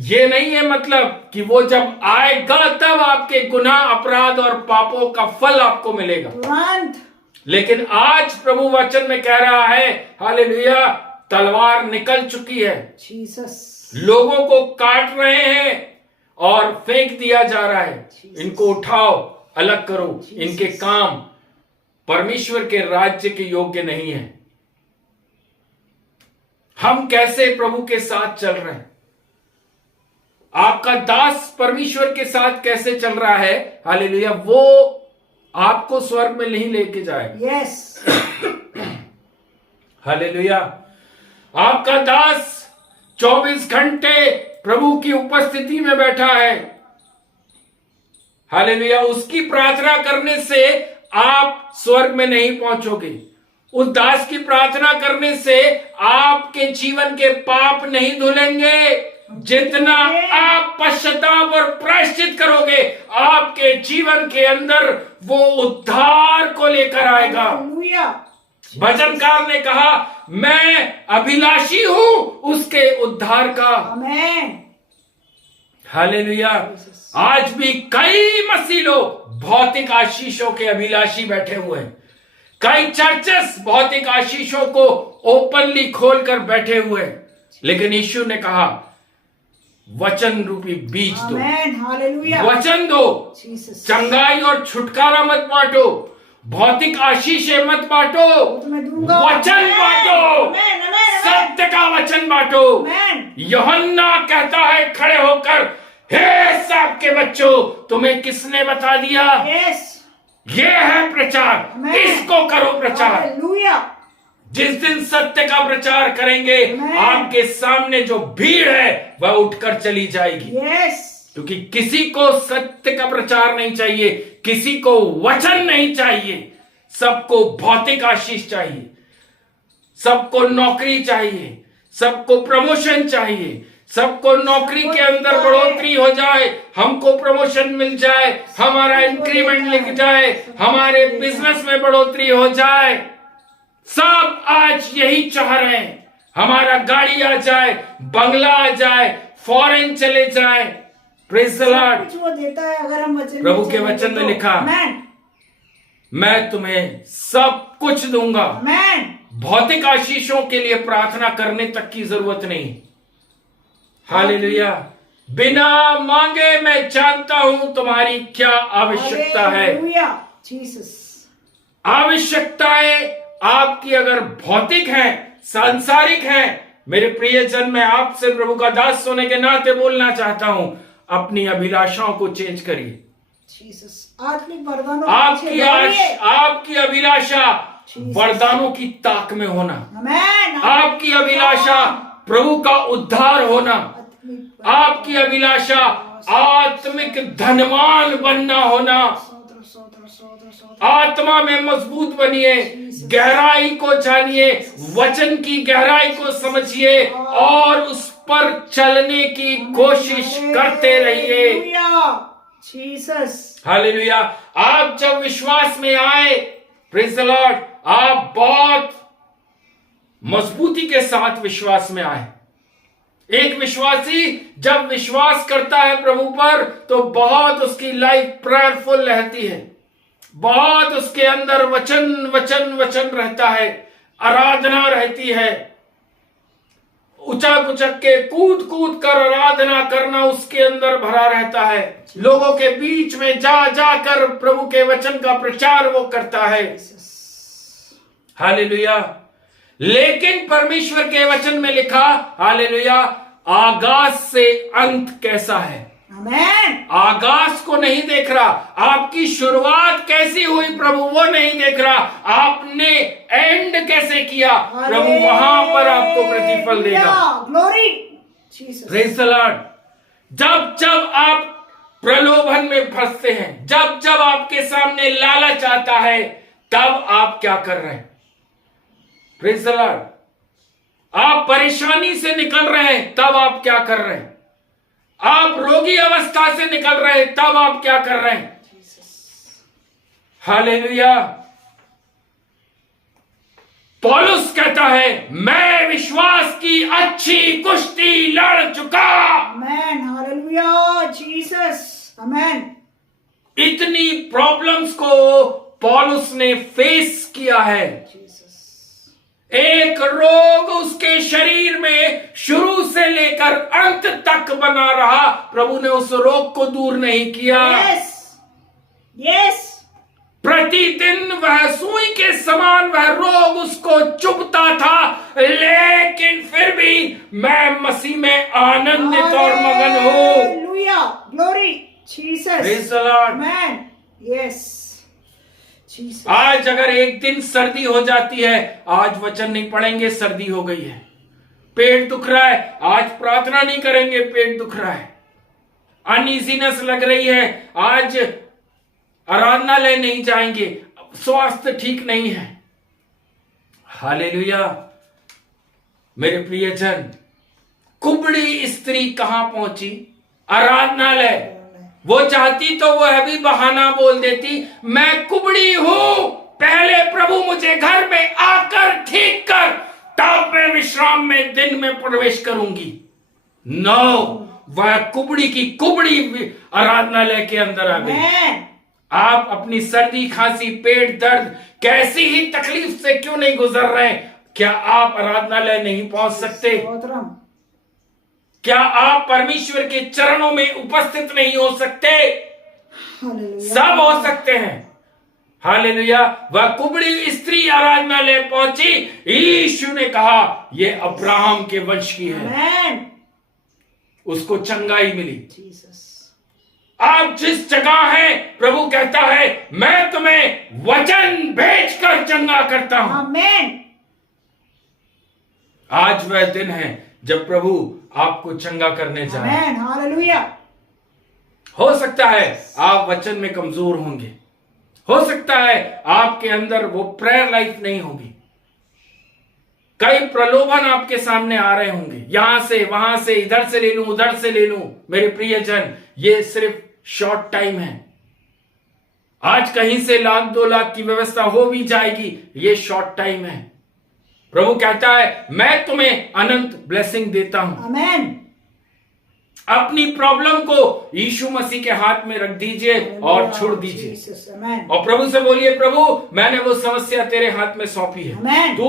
ये नहीं है मतलब कि वो जब आएगा तब आपके गुनाह, अपराध और पापों का फल आपको मिलेगा तुरंत। लेकिन आज प्रभु वचन में कह रहा है, हालेलुया, तलवार निकल चुकी है, जीसस। लोगों को काट रहे हैं और फेंक दिया जा रहा है। इनको उठाओ, अलग करो, इनके काम परमेश्वर के राज्य के योग्य नहीं है। हम कैसे प्रभु के साथ चल रहे हैं? आपका दास परमेश्वर के साथ कैसे चल रहा है? हालेलुया। वो आपको स्वर्ग में नहीं लेके जाएगा। यस। हालेलुया। आपका दास 24 घंटे प्रभु की उपस्थिति में बैठा है। हालेलुया। उसकी प्रार्थना करने से आप स्वर्ग में नहीं पहुंचोगे। उस दास की प्रार्थना करने से आपके जीवन के पाप नहीं धुलेंगे। जितना आप पश्चाताप और प्रायश्चित करोगे, आपके जीवन के अंदर वो उद्धार को लेकर आएगा। हालेलुया। भजनकार ने कहा, मैं अभिलाषी हूं उसके उद्धार का। आमेन। हालेलुया। आज भी कई मसीह लोग भौतिक आशीषों के अभिलाषी बैठे हुए हैं। कई चर्चेस भौतिक आशीषों को ओपनली खोलकर बैठे हुए हैं, लेकिन यीशु ने कहा, वचन रूपी बीज दो। आमेन। हालेलुया। वचन दो, जीसस। चंगाई और छुटकारा मत बांटो, भौतिक आशीषें मत बांटो, मैं दूंगा। वचन आमेन। बांटो, आमेन। आमेन। सत्य का वचन बांटो। आमेन। यूहन्ना कहता है खड़े होकर, हे सब के बच्चों, तुम्हें किसने बता दिया? यस। ये है प्रचार, आमेन। इसको करो प्रचार। हालेलुया। जिस दिन सत्य का प्रचार करेंगे, आमेन। आपके सामने जो भीड़ है वह उठकर चली जाएगी। यस। क्योंकि किसी को सत्य का प्रचार नहीं चाहिए, किसी को वचन नहीं चाहिए, सबको भौतिक आशीष चाहिए, सबको नौकरी चाहिए, सबको प्रमोशन चाहिए, सबको नौकरी के अंदर बढ़ोतरी हो जाए, हमको प्रमोशन मिल जाए, हमारा इंक्रीमेंट लिख जाए, हमारे बिजनेस में बढ़ोतरी हो जाए। सब आज यही चाह रहे हैं, हमारा गाड़ी आ जाए, बंगला आ जाए, फॉरेन चले जाए। Praise the Lord. कुछ वो देता है अगर हम वचन प्रभु के वचन में लिखा, आमेन। मैं तुम्हें सब कुछ दूंगा। आमेन। भौतिक आशीषों के लिए प्रार्थना करने तक की जरूरत नहीं। हालेलुया। बिना मांगे मैं जानता हूं तुम्हारी क्या आवश्यकता है। हालेलुया। जीसस। आवश्यकताएं आपकी अगर भौतिक हैं, सांसारिक हैं, मेरे प्रियजन, मैं आपसे प्रभु का दास होने के नाते बोलना चाहता हूं, अपनी अभिलाषाओं को चेंज करिए। जीसस। आत्मिक वरदानों आपकी अभिलाषा वरदानों की ताक में होना। आमेन। आपकी अभिलाषा प्रभु का उद्धार होना। आपकी अभिलाषा आत्मिक धनवान बनना होना। आत्मा में मजबूत बनिए, गहराई को जानिए, वचन की गहराई को समझिए और उस पर चलने की कोशिश करते रहिए। जीसस। हालेलुया। आप जब विश्वास में आए, प्रेज़ द लॉर्ड, आप बहुत मजबूती के साथ विश्वास में आए। एक विश्वासी जब विश्वास करता है प्रभु पर, तो बहुत उसकी लाइफ प्रेयरफुल रहती है, बहुत उसके अंदर वचन वचन वचन रहता है, आराधना रहती है। उचक उचक के कूद कूद कर आराधना करना उसके अंदर भरा रहता है। लोगों के बीच में जा जाकर प्रभु के वचन का प्रचार वो करता है। हालेलुया। लेकिन परमेश्वर के वचन में लिखा, हालेलुया, आगाज से अंत कैसा है। आमेन। आगाज को नहीं देख रहा, आपकी शुरुआत कैसी हुई प्रभु वो नहीं देख रहा, आपने एंड कैसे किया प्रभु वहां पर आपको प्रतिफल देगा। Glory Jesus. Praise the Lord. जब जब आप प्रलोभन में फंसते हैं, जब जब आपके सामने लालच आता है, तब आप क्या कर रहे हैं? Praise the Lord. आप परेशानी से निकल रहे हैं, तब आप क्या कर रहे हैं? आप रोगी अवस्था से निकल रहे हैं, तब आप क्या कर रहे हैं? हालेलुया। पौलुस कहता है मैं विश्वास की अच्छी कुश्ती लड़ चुका। आमेन। हालेलुया जीसस। आमेन। इतनी प्रॉब्लम्स को पौलुस ने फेस किया है। एक रोग उसके शरीर में शुरू से लेकर अंत तक बना रहा, प्रभु ने उस रोग को दूर नहीं किया। Yes yes. प्रतिदिन वह सुई के समान वह रोग उसको चुभता था, लेकिन फिर भी मैं मसीह में आनंदित और मगन हूं। Hallelujah. Glory Jesus. Praise the Lord. Amen. Yes Jesus. आज अगर एक दिन सर्दी हो जाती है, आज वचन नहीं पढ़ेंगे, सर्दी हो गई है। पेट दुख रहा है, आज प्रार्थना नहीं करेंगे, पेट दुख रहा है। अनईजीनेस लग रही है, आज आराधनालय नहीं जाएंगे, स्वास्थ्य ठीक नहीं है। हालेलुया। मेरे प्रियजन, कुबड़ी स्त्री कहां पहुंची? आराधनालय। वो चाहती तो वह भी बहाना बोल देती, मैं कुबड़ी हूं, पहले प्रभु मुझे घर में आकर ठीक कर, तब मैं विश्राम में दिन में प्रवेश करूंगी। नो, वह कुबड़ी की कुबड़ी आराधनालय के अंदर आ गई। आप अपनी सर्दी खांसी पेट दर्द कैसी ही तकलीफ से क्यों नहीं गुजर रहे, क्या आप आराधनालय नहीं पहुंच सकते? क्या आप परमेश्वर के चरणों में उपस्थित नहीं हो सकते? सब हो सकते हैं। हालेलुया। वह कुबड़ी स्त्री आराधनालय पहुंची, यीशु ने कहा यह अब्राहम के वंश की है। उसको चंगाई मिली। आप जिस जगह हैं, प्रभु कहता है मैं तुम्हें वचन भेजकर चंगा करता हूं। आमेन। आज वह दिन है जब प्रभु आपको चंगा करने जा रहे हैं। हालेलुया। हो सकता है आप वचन में कमजोर होंगे, हो सकता है आपके अंदर वो प्रेयर लाइफ नहीं होगी, कई प्रलोभन आपके सामने आ रहे होंगे, यहां से वहां से, इधर से ले लूं उधर से ले लूं। मेरे प्रियजन, ये सिर्फ शॉर्ट टाइम है। आज कहीं से 1 लाख 2 लाख की व्यवस्था हो भी जाएगी, ये शॉर्ट टाइम है। प्रभु कहता है मैं तुम्हें अनंत ब्लेसिंग देता हूं। आमेन। अपनी प्रॉब्लम को यीशु मसीह के हाथ में रख दीजिए और छोड़ दीजिए, और प्रभु से बोलिए प्रभु मैंने वो समस्या तेरे हाथ में सौंपी है, तू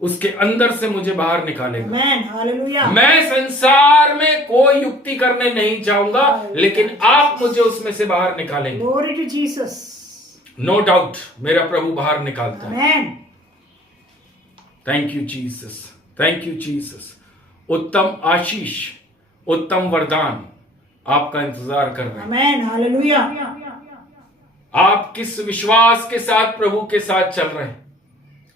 उसके अंदर से मुझे बाहर निकालेगा। मैं संसार में कोई युक्ति करने नहीं जाऊंगा, लेकिन आप मुझे उसमें से बाहर निकालेंगे। Glory to Jesus. No doubt मेरा प्रभु बाहर निकालता है। Amen. Thank you Jesus, thank you Jesus. उत्तम आशीष, उत्तम वरदान आपका इंतजार कर रहे हैं। Amen. Hallelujah. आप किस विश्वास के साथ प्रभु के साथ चल रहे हैं?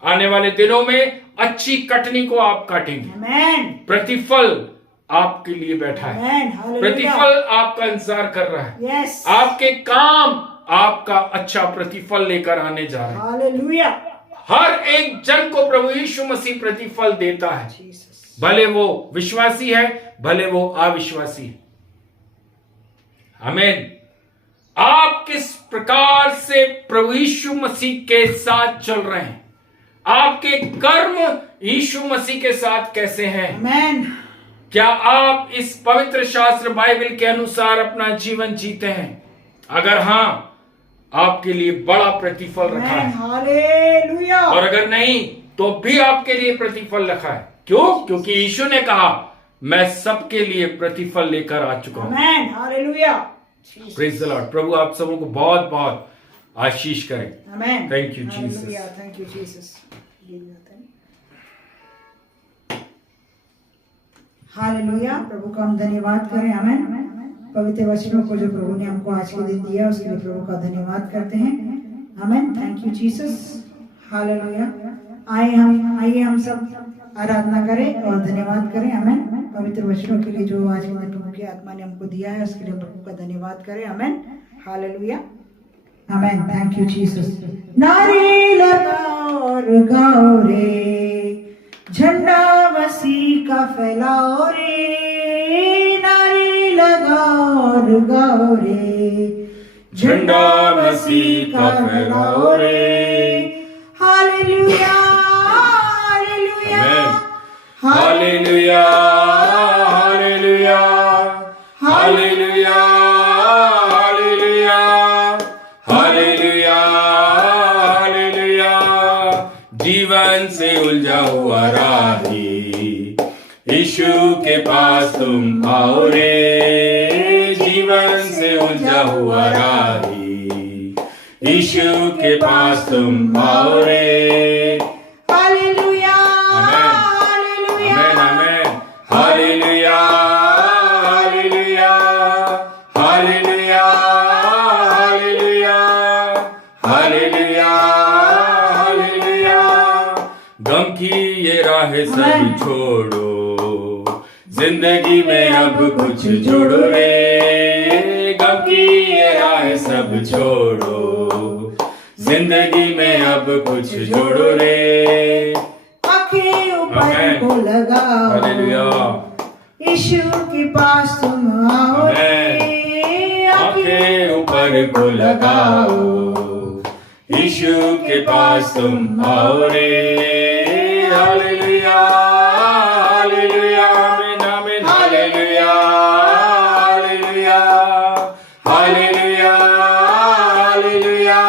आने वाले दिनों में अच्छी कटनी को आप काटेंगे। Amen. प्रतिफल आपके लिए बैठा है। Amen. Hallelujah. प्रतिफल आपका इंतजार कर रहा है। Yes. आपके काम आपका अच्छा प्रतिफल लेकर आने जा रहे हैं। Hallelujah. हर एक जन को प्रभु यीशु मसीह प्रतिफल देता है, Jesus. भले वो विश्वासी है भले वो अविश्वासी है। आमीन। आप किस प्रकार से प्रभु यीशु मसीह के साथ चल रहे हैं? आपके कर्म यीशु मसीह के साथ कैसे हैं? Amen. क्या आप इस पवित्र शास्त्र बाइबल के अनुसार अपना जीवन जीते हैं? अगर हां, आपके लिए बड़ा प्रतिफल रखा है। Hallelujah. और अगर नहीं तो भी आपके लिए प्रतिफल रखा है। क्यों? क्योंकि यीशु ने कहा मैं सबके लिए प्रतिफल लेकर आ चुका हूं। Amen. Hallelujah. Praise the Lord. प्रभु आप सबों को बहुत बहुत आशीष करें। Amen. Thank you, Jesus. Hallelujah. Thank you, Jesus. हालेलुया। प्रभु का हम धन्यवाद करें। आमेन। पवित्र वचनों को जो प्रभु ने हमको आज के दिन दिया उसके लिए प्रभु का धन्यवाद करते हैं। आमेन। Thank you Jesus. हालेलुया। आइए हम सब आराधना करें और धन्यवाद करें। आमेन। पवित्र वचनों के लिए जो आज के दिन प्रभु की आत्मा ने हमको दिया है उसके लिए प्रभु का धन्यवाद करें। आमेन। हालेलुया। आमेन। Thank you Jesus. नारे लगाओ और गाओ रे, झंडा मसीह का फैलाओ रे। नारे लगाओ और गाओ रे, झंडा मसीह का फैलाओ रे। हालेलुया हालेलुया हालेलुया हालेलुया हालेलुया हालेलुया हालेलुया हालेलुया। जीवन से उलझा हुआ राही यीशु के पास तुम आओ रे। जीवन से उलझा हुआ राही यीशु के पास तुम आओ रे। हालेलुया आमेन आमेन हालेलुया हालेलुया हालेलुया हालेलुया हालेलुया हालेलुया। गम की ये राह सब छोड़ो, जिंदगी में अब कुछ जोड़ो रे। गम की ये राह सब छोड़ो, जिंदगी में अब कुछ जोड़ो रे। आंखें ऊपर को लगाओ, हालेलुया। यीशु के पास तुम आओ रे। आंखें ऊपर को लगाओ, यीशु के पास तुम आओ रे। हालेलुया हालेलुया आमीन आमीन हालेलुया हालेलुया हालेलुया हालेलुया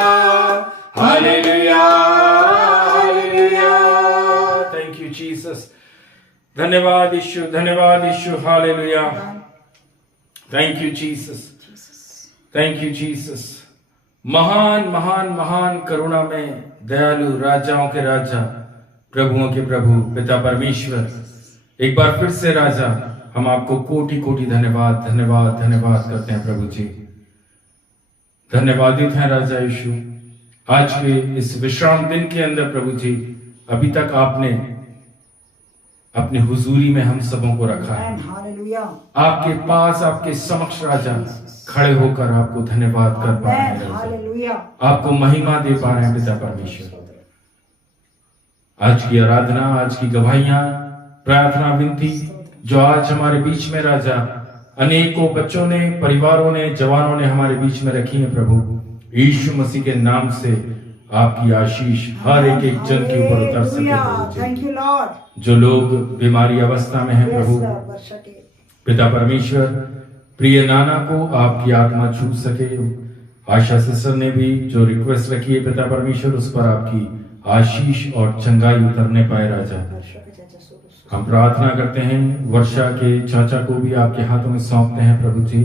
हालेलुया हालेलुया। Thank you Jesus. धन्यवाद यीशु, धन्यवाद यीशु। हालेलुया। Thank you Jesus, thank you Jesus. महान महान महान करुणा में दयालु, राजाओं के राजा, प्रभुओं के प्रभु, पिता परमेश्वर, एक बार फिर से राजा हम आपको कोटि कोटि धन्यवाद धन्यवाद धन्यवाद करते हैं प्रभु जी। धन्यवादित हैं राजा यीशु, आज के इस विश्राम दिन के अंदर प्रभु जी अभी तक आपने अपनी हुजूरी में हम सबों को रखा है। आपके पास, आपके समक्ष राजा खड़े होकर आपको धन्यवाद कर पा रहे हैं, आपको महिमा दे पा रहे हैं पिता परमेश्वर। आज की आराधना, आज की गवाहियां, प्रार्थना, विनती जो आज हमारे बीच में राजा अनेकों बच्चों ने, परिवारों ने, जवानों ने हमारे बीच में रखी है प्रभु, यीशु मसीह के नाम से आपकी आशीष हर एक एक जन के ऊपर उतर सके प्रभु। जो लोग बीमारी अवस्था में है प्रभु, पिता परमेश्वर, प्रिय नाना को आपकी आत्मा छू सके। आशा सिस्टर ने भी जो रिक्वेस्ट रखी है पिता परमेश्वर, उस पर आपकी आशीष और चंगाई उतरने पाए राजा। हम प्रार्थना करते हैं, वर्षा के चाचा को भी आपके हाथों में सौंपते हैं प्रभु जी।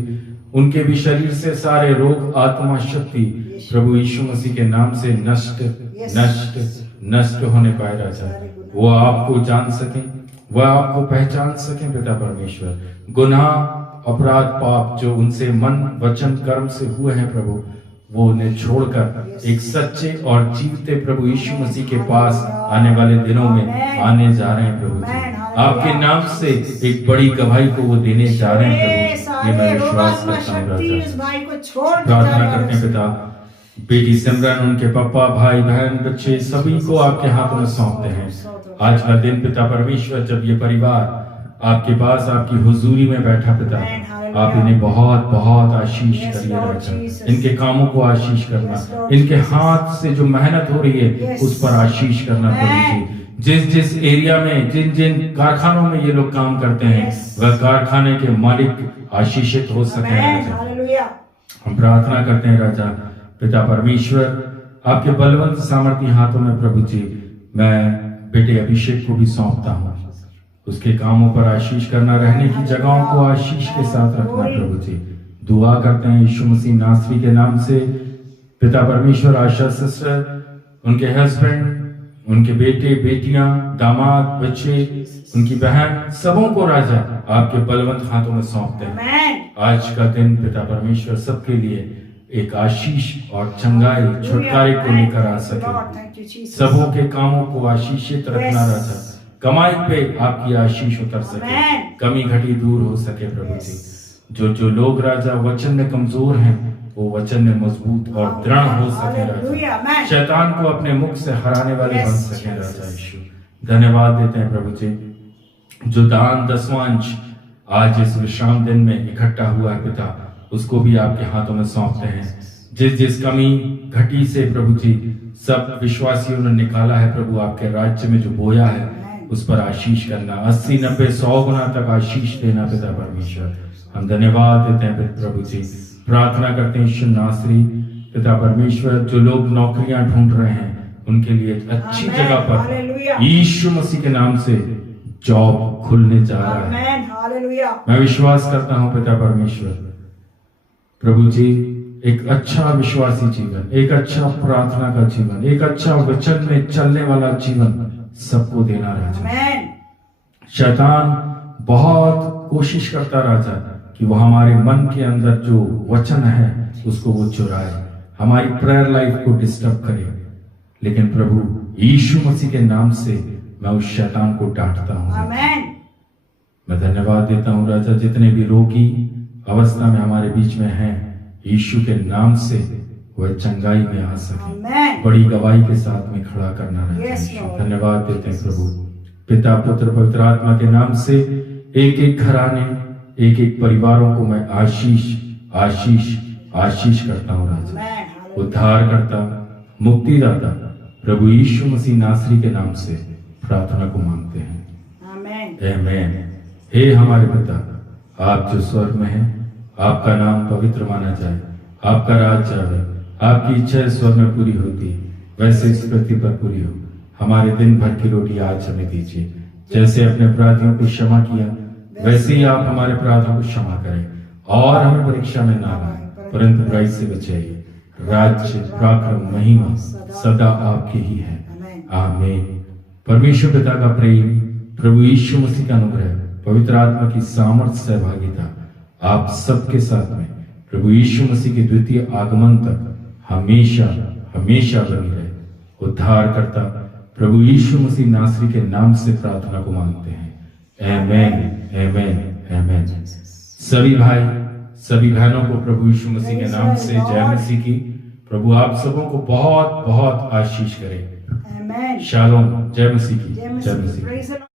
उनके भी शरीर से सारे रोग, आत्मा, शक्ति प्रभु यीशु मसीह के नाम से नष्ट नष्ट नष्ट होने पाए राजा। वो आपको जान सकें, वह आपको पहचान सकें पिता परमेश्वर। गुनाह, अपराध, पाप जो उनसे मन, वचन, कर्म से हुए हैं प्रभु, वो उन्हें छोड़कर एक सच्चे और जीवते प्रभु यीशु मसीह के पास आने वाले दिनों में आने जा रहे हैं प्रभु जी। आपके नाम से एक बड़ी गवाही को वो देने जा रहे हैं प्रभु, ये मैं विश्वास करता हूँ राजा। प्रार्थना करते हैं पिता, बेटी सिमरन, उनके पापा, भाई बहन, बच्चे सभी को आपके हाथों में सौंपते हैं। आज का दिन पिता परमेश्वर, जब ये परिवार आपके पास आपकी हुजूरी में बैठा पिता, आप इन्हें बहुत बहुत आशीष करिए राजा। इनके कामों को आशीष करना, इनके हाथ से जो मेहनत हो रही है उस पर आशीष करना प्रभु जी। जिस जिस एरिया में, जिन जिन कारखानों में ये लोग काम करते हैं, वह कारखाने के मालिक आशीषित हो सके राजा। हम प्रार्थना करते हैं राजा पिता परमेश्वर, आपके बलवंत सामर्थी हाथों में प्रभु जी मैं बेटे अभिषेक को भी सौंपता हूँ। उसके कामों पर आशीष करना, रहने की जगहों को आशीष के साथ रखना प्रभु जी। दुआ करते हैं यीशु मसीह नासरी के नाम से पिता परमेश्वर। आशा सिस्टर, उनके हस्बैंड, उनके बेटे, बेटियां, दामाद, बच्चे उनकी बहन सबों को राजा आपके बलवंत हाथों में सौंपते हैं। Amen. आज का दिन पिता परमेश्वर सबके लिए एक आशीष और चंगाई छुटकारे को लेकर आ सके। Lord, thank you, Jesus. सबों के कामों को आशीषित रखना Yes. राजा, कमाई पे आपकी आशीष उतर सके, Amen. कमी घटी दूर हो सके प्रभु Yes. जी। जो लोग राजा वचन में कमजोर हैं वो वचन में मजबूत और दृढ़ हो सके राजा, Hallelujah. Amen. शैतान को अपने मुख से हराने वाले Yes, बन सके Jesus. राजा यीशु। धन्यवाद देते हैं प्रभु जी, जो दान दसवांश आज इस विश्राम दिन में इकट्ठा हुआ है पिता, उसको भी आपके हाथों में सौंपते हैं। जिस कमी घटी से प्रभु जी सब विश्वासियों ने निकाला है प्रभु, आपके राज्य में जो बोया है उस पर आशीष करना, 80, 90, 100 गुना तक आशीष देना पिता परमेश्वर। हम धन्यवाद देते हैं प्रभु जी। प्रार्थना करते हैं यीशु नासरी पिता परमेश्वर, जो लोग नौकरियां ढूंढ रहे हैं उनके लिए अच्छी Amen. जगह पर Hallelujah. यीशु मसीह के नाम से जॉब खुलने जा रहा है। Amen. Hallelujah. मैं विश्वास करता हूं पिता परमेश्वर प्रभु जी, एक अच्छा विश्वासी जीवन, एक अच्छा प्रार्थना का जीवन, एक अच्छा वचन में चलने वाला जीवन सबको देना राजा। Amen. शैतान बहुत कोशिश करता राजा कि वो हमारे मन के अंदर जो वचन है उसको वो चुराए, हमारी प्रेयर लाइफ को डिस्टर्ब करे, लेकिन प्रभु यीशु मसीह के नाम से मैं उस शैतान को डांटता हूँ। Amen. मैं धन्यवाद देता हूँ राजा, जितने भी रोगी अवस्था में हमारे बीच में हैं, यीशु के नाम से वह चंगाई में आ सके, Amen. बड़ी गवाही के साथ में खड़ा करना राजा Yes, यीशु। Lord. धन्यवाद देते हैं प्रभु, पिता पुत्र पवित्र आत्मा के नाम से एक एक घराने, एक एक परिवारों को मैं आशीष आशीष आशीष करता हूँ राजा। Amen. Hallelujah. उद्धार करता, मुक्तिदाता प्रभु यीशु मसीह नासरी के नाम से प्रार्थना को मांगते हैं। Amen. आमेन। हे हमारे पिता, आप जो स्वर्ग में हैं, आपका नाम पवित्र माना जाए, आपका राज्य आवे, आपकी इच्छा स्वर्ग में पूरी होती है वैसे इस पृथ्वी पर पूरी हो। हमारे दिन भर की रोटी आज हमें दीजिए, जैसे अपने अपराधियों को क्षमा किया वैसे ही आप हमारे अपराधों को क्षमा करें, और हमें परीक्षा में ना लाएं परंतु बुराई से बचाइए। राज्य पराक्रम महिमा सदा आपकी ही है। आमीन। परमेश्वर पिता का प्रेम, प्रभु यीशु मसीह का अनुग्रह, पवित्र आत्मा की सामर्थ्य सहभागिता आप सबके साथ में प्रभु यीशु मसीह के द्वितीय आगमन तक हमेशा हमेशा बनी रहे। उद्धार करता प्रभु यीशु मसीह नासरी के नाम से प्रार्थना को मांगते हैं। आमेन, आमेन, आमेन। सभी भाई सभी बहनों को प्रभु यीशु मसीह के नाम से जय मसीह की। प्रभु आप सबों को बहुत बहुत आशीष करे। Amen. शालोम, जय मसीह की, जय जय मसीह। मसीह की। Praise the Lord.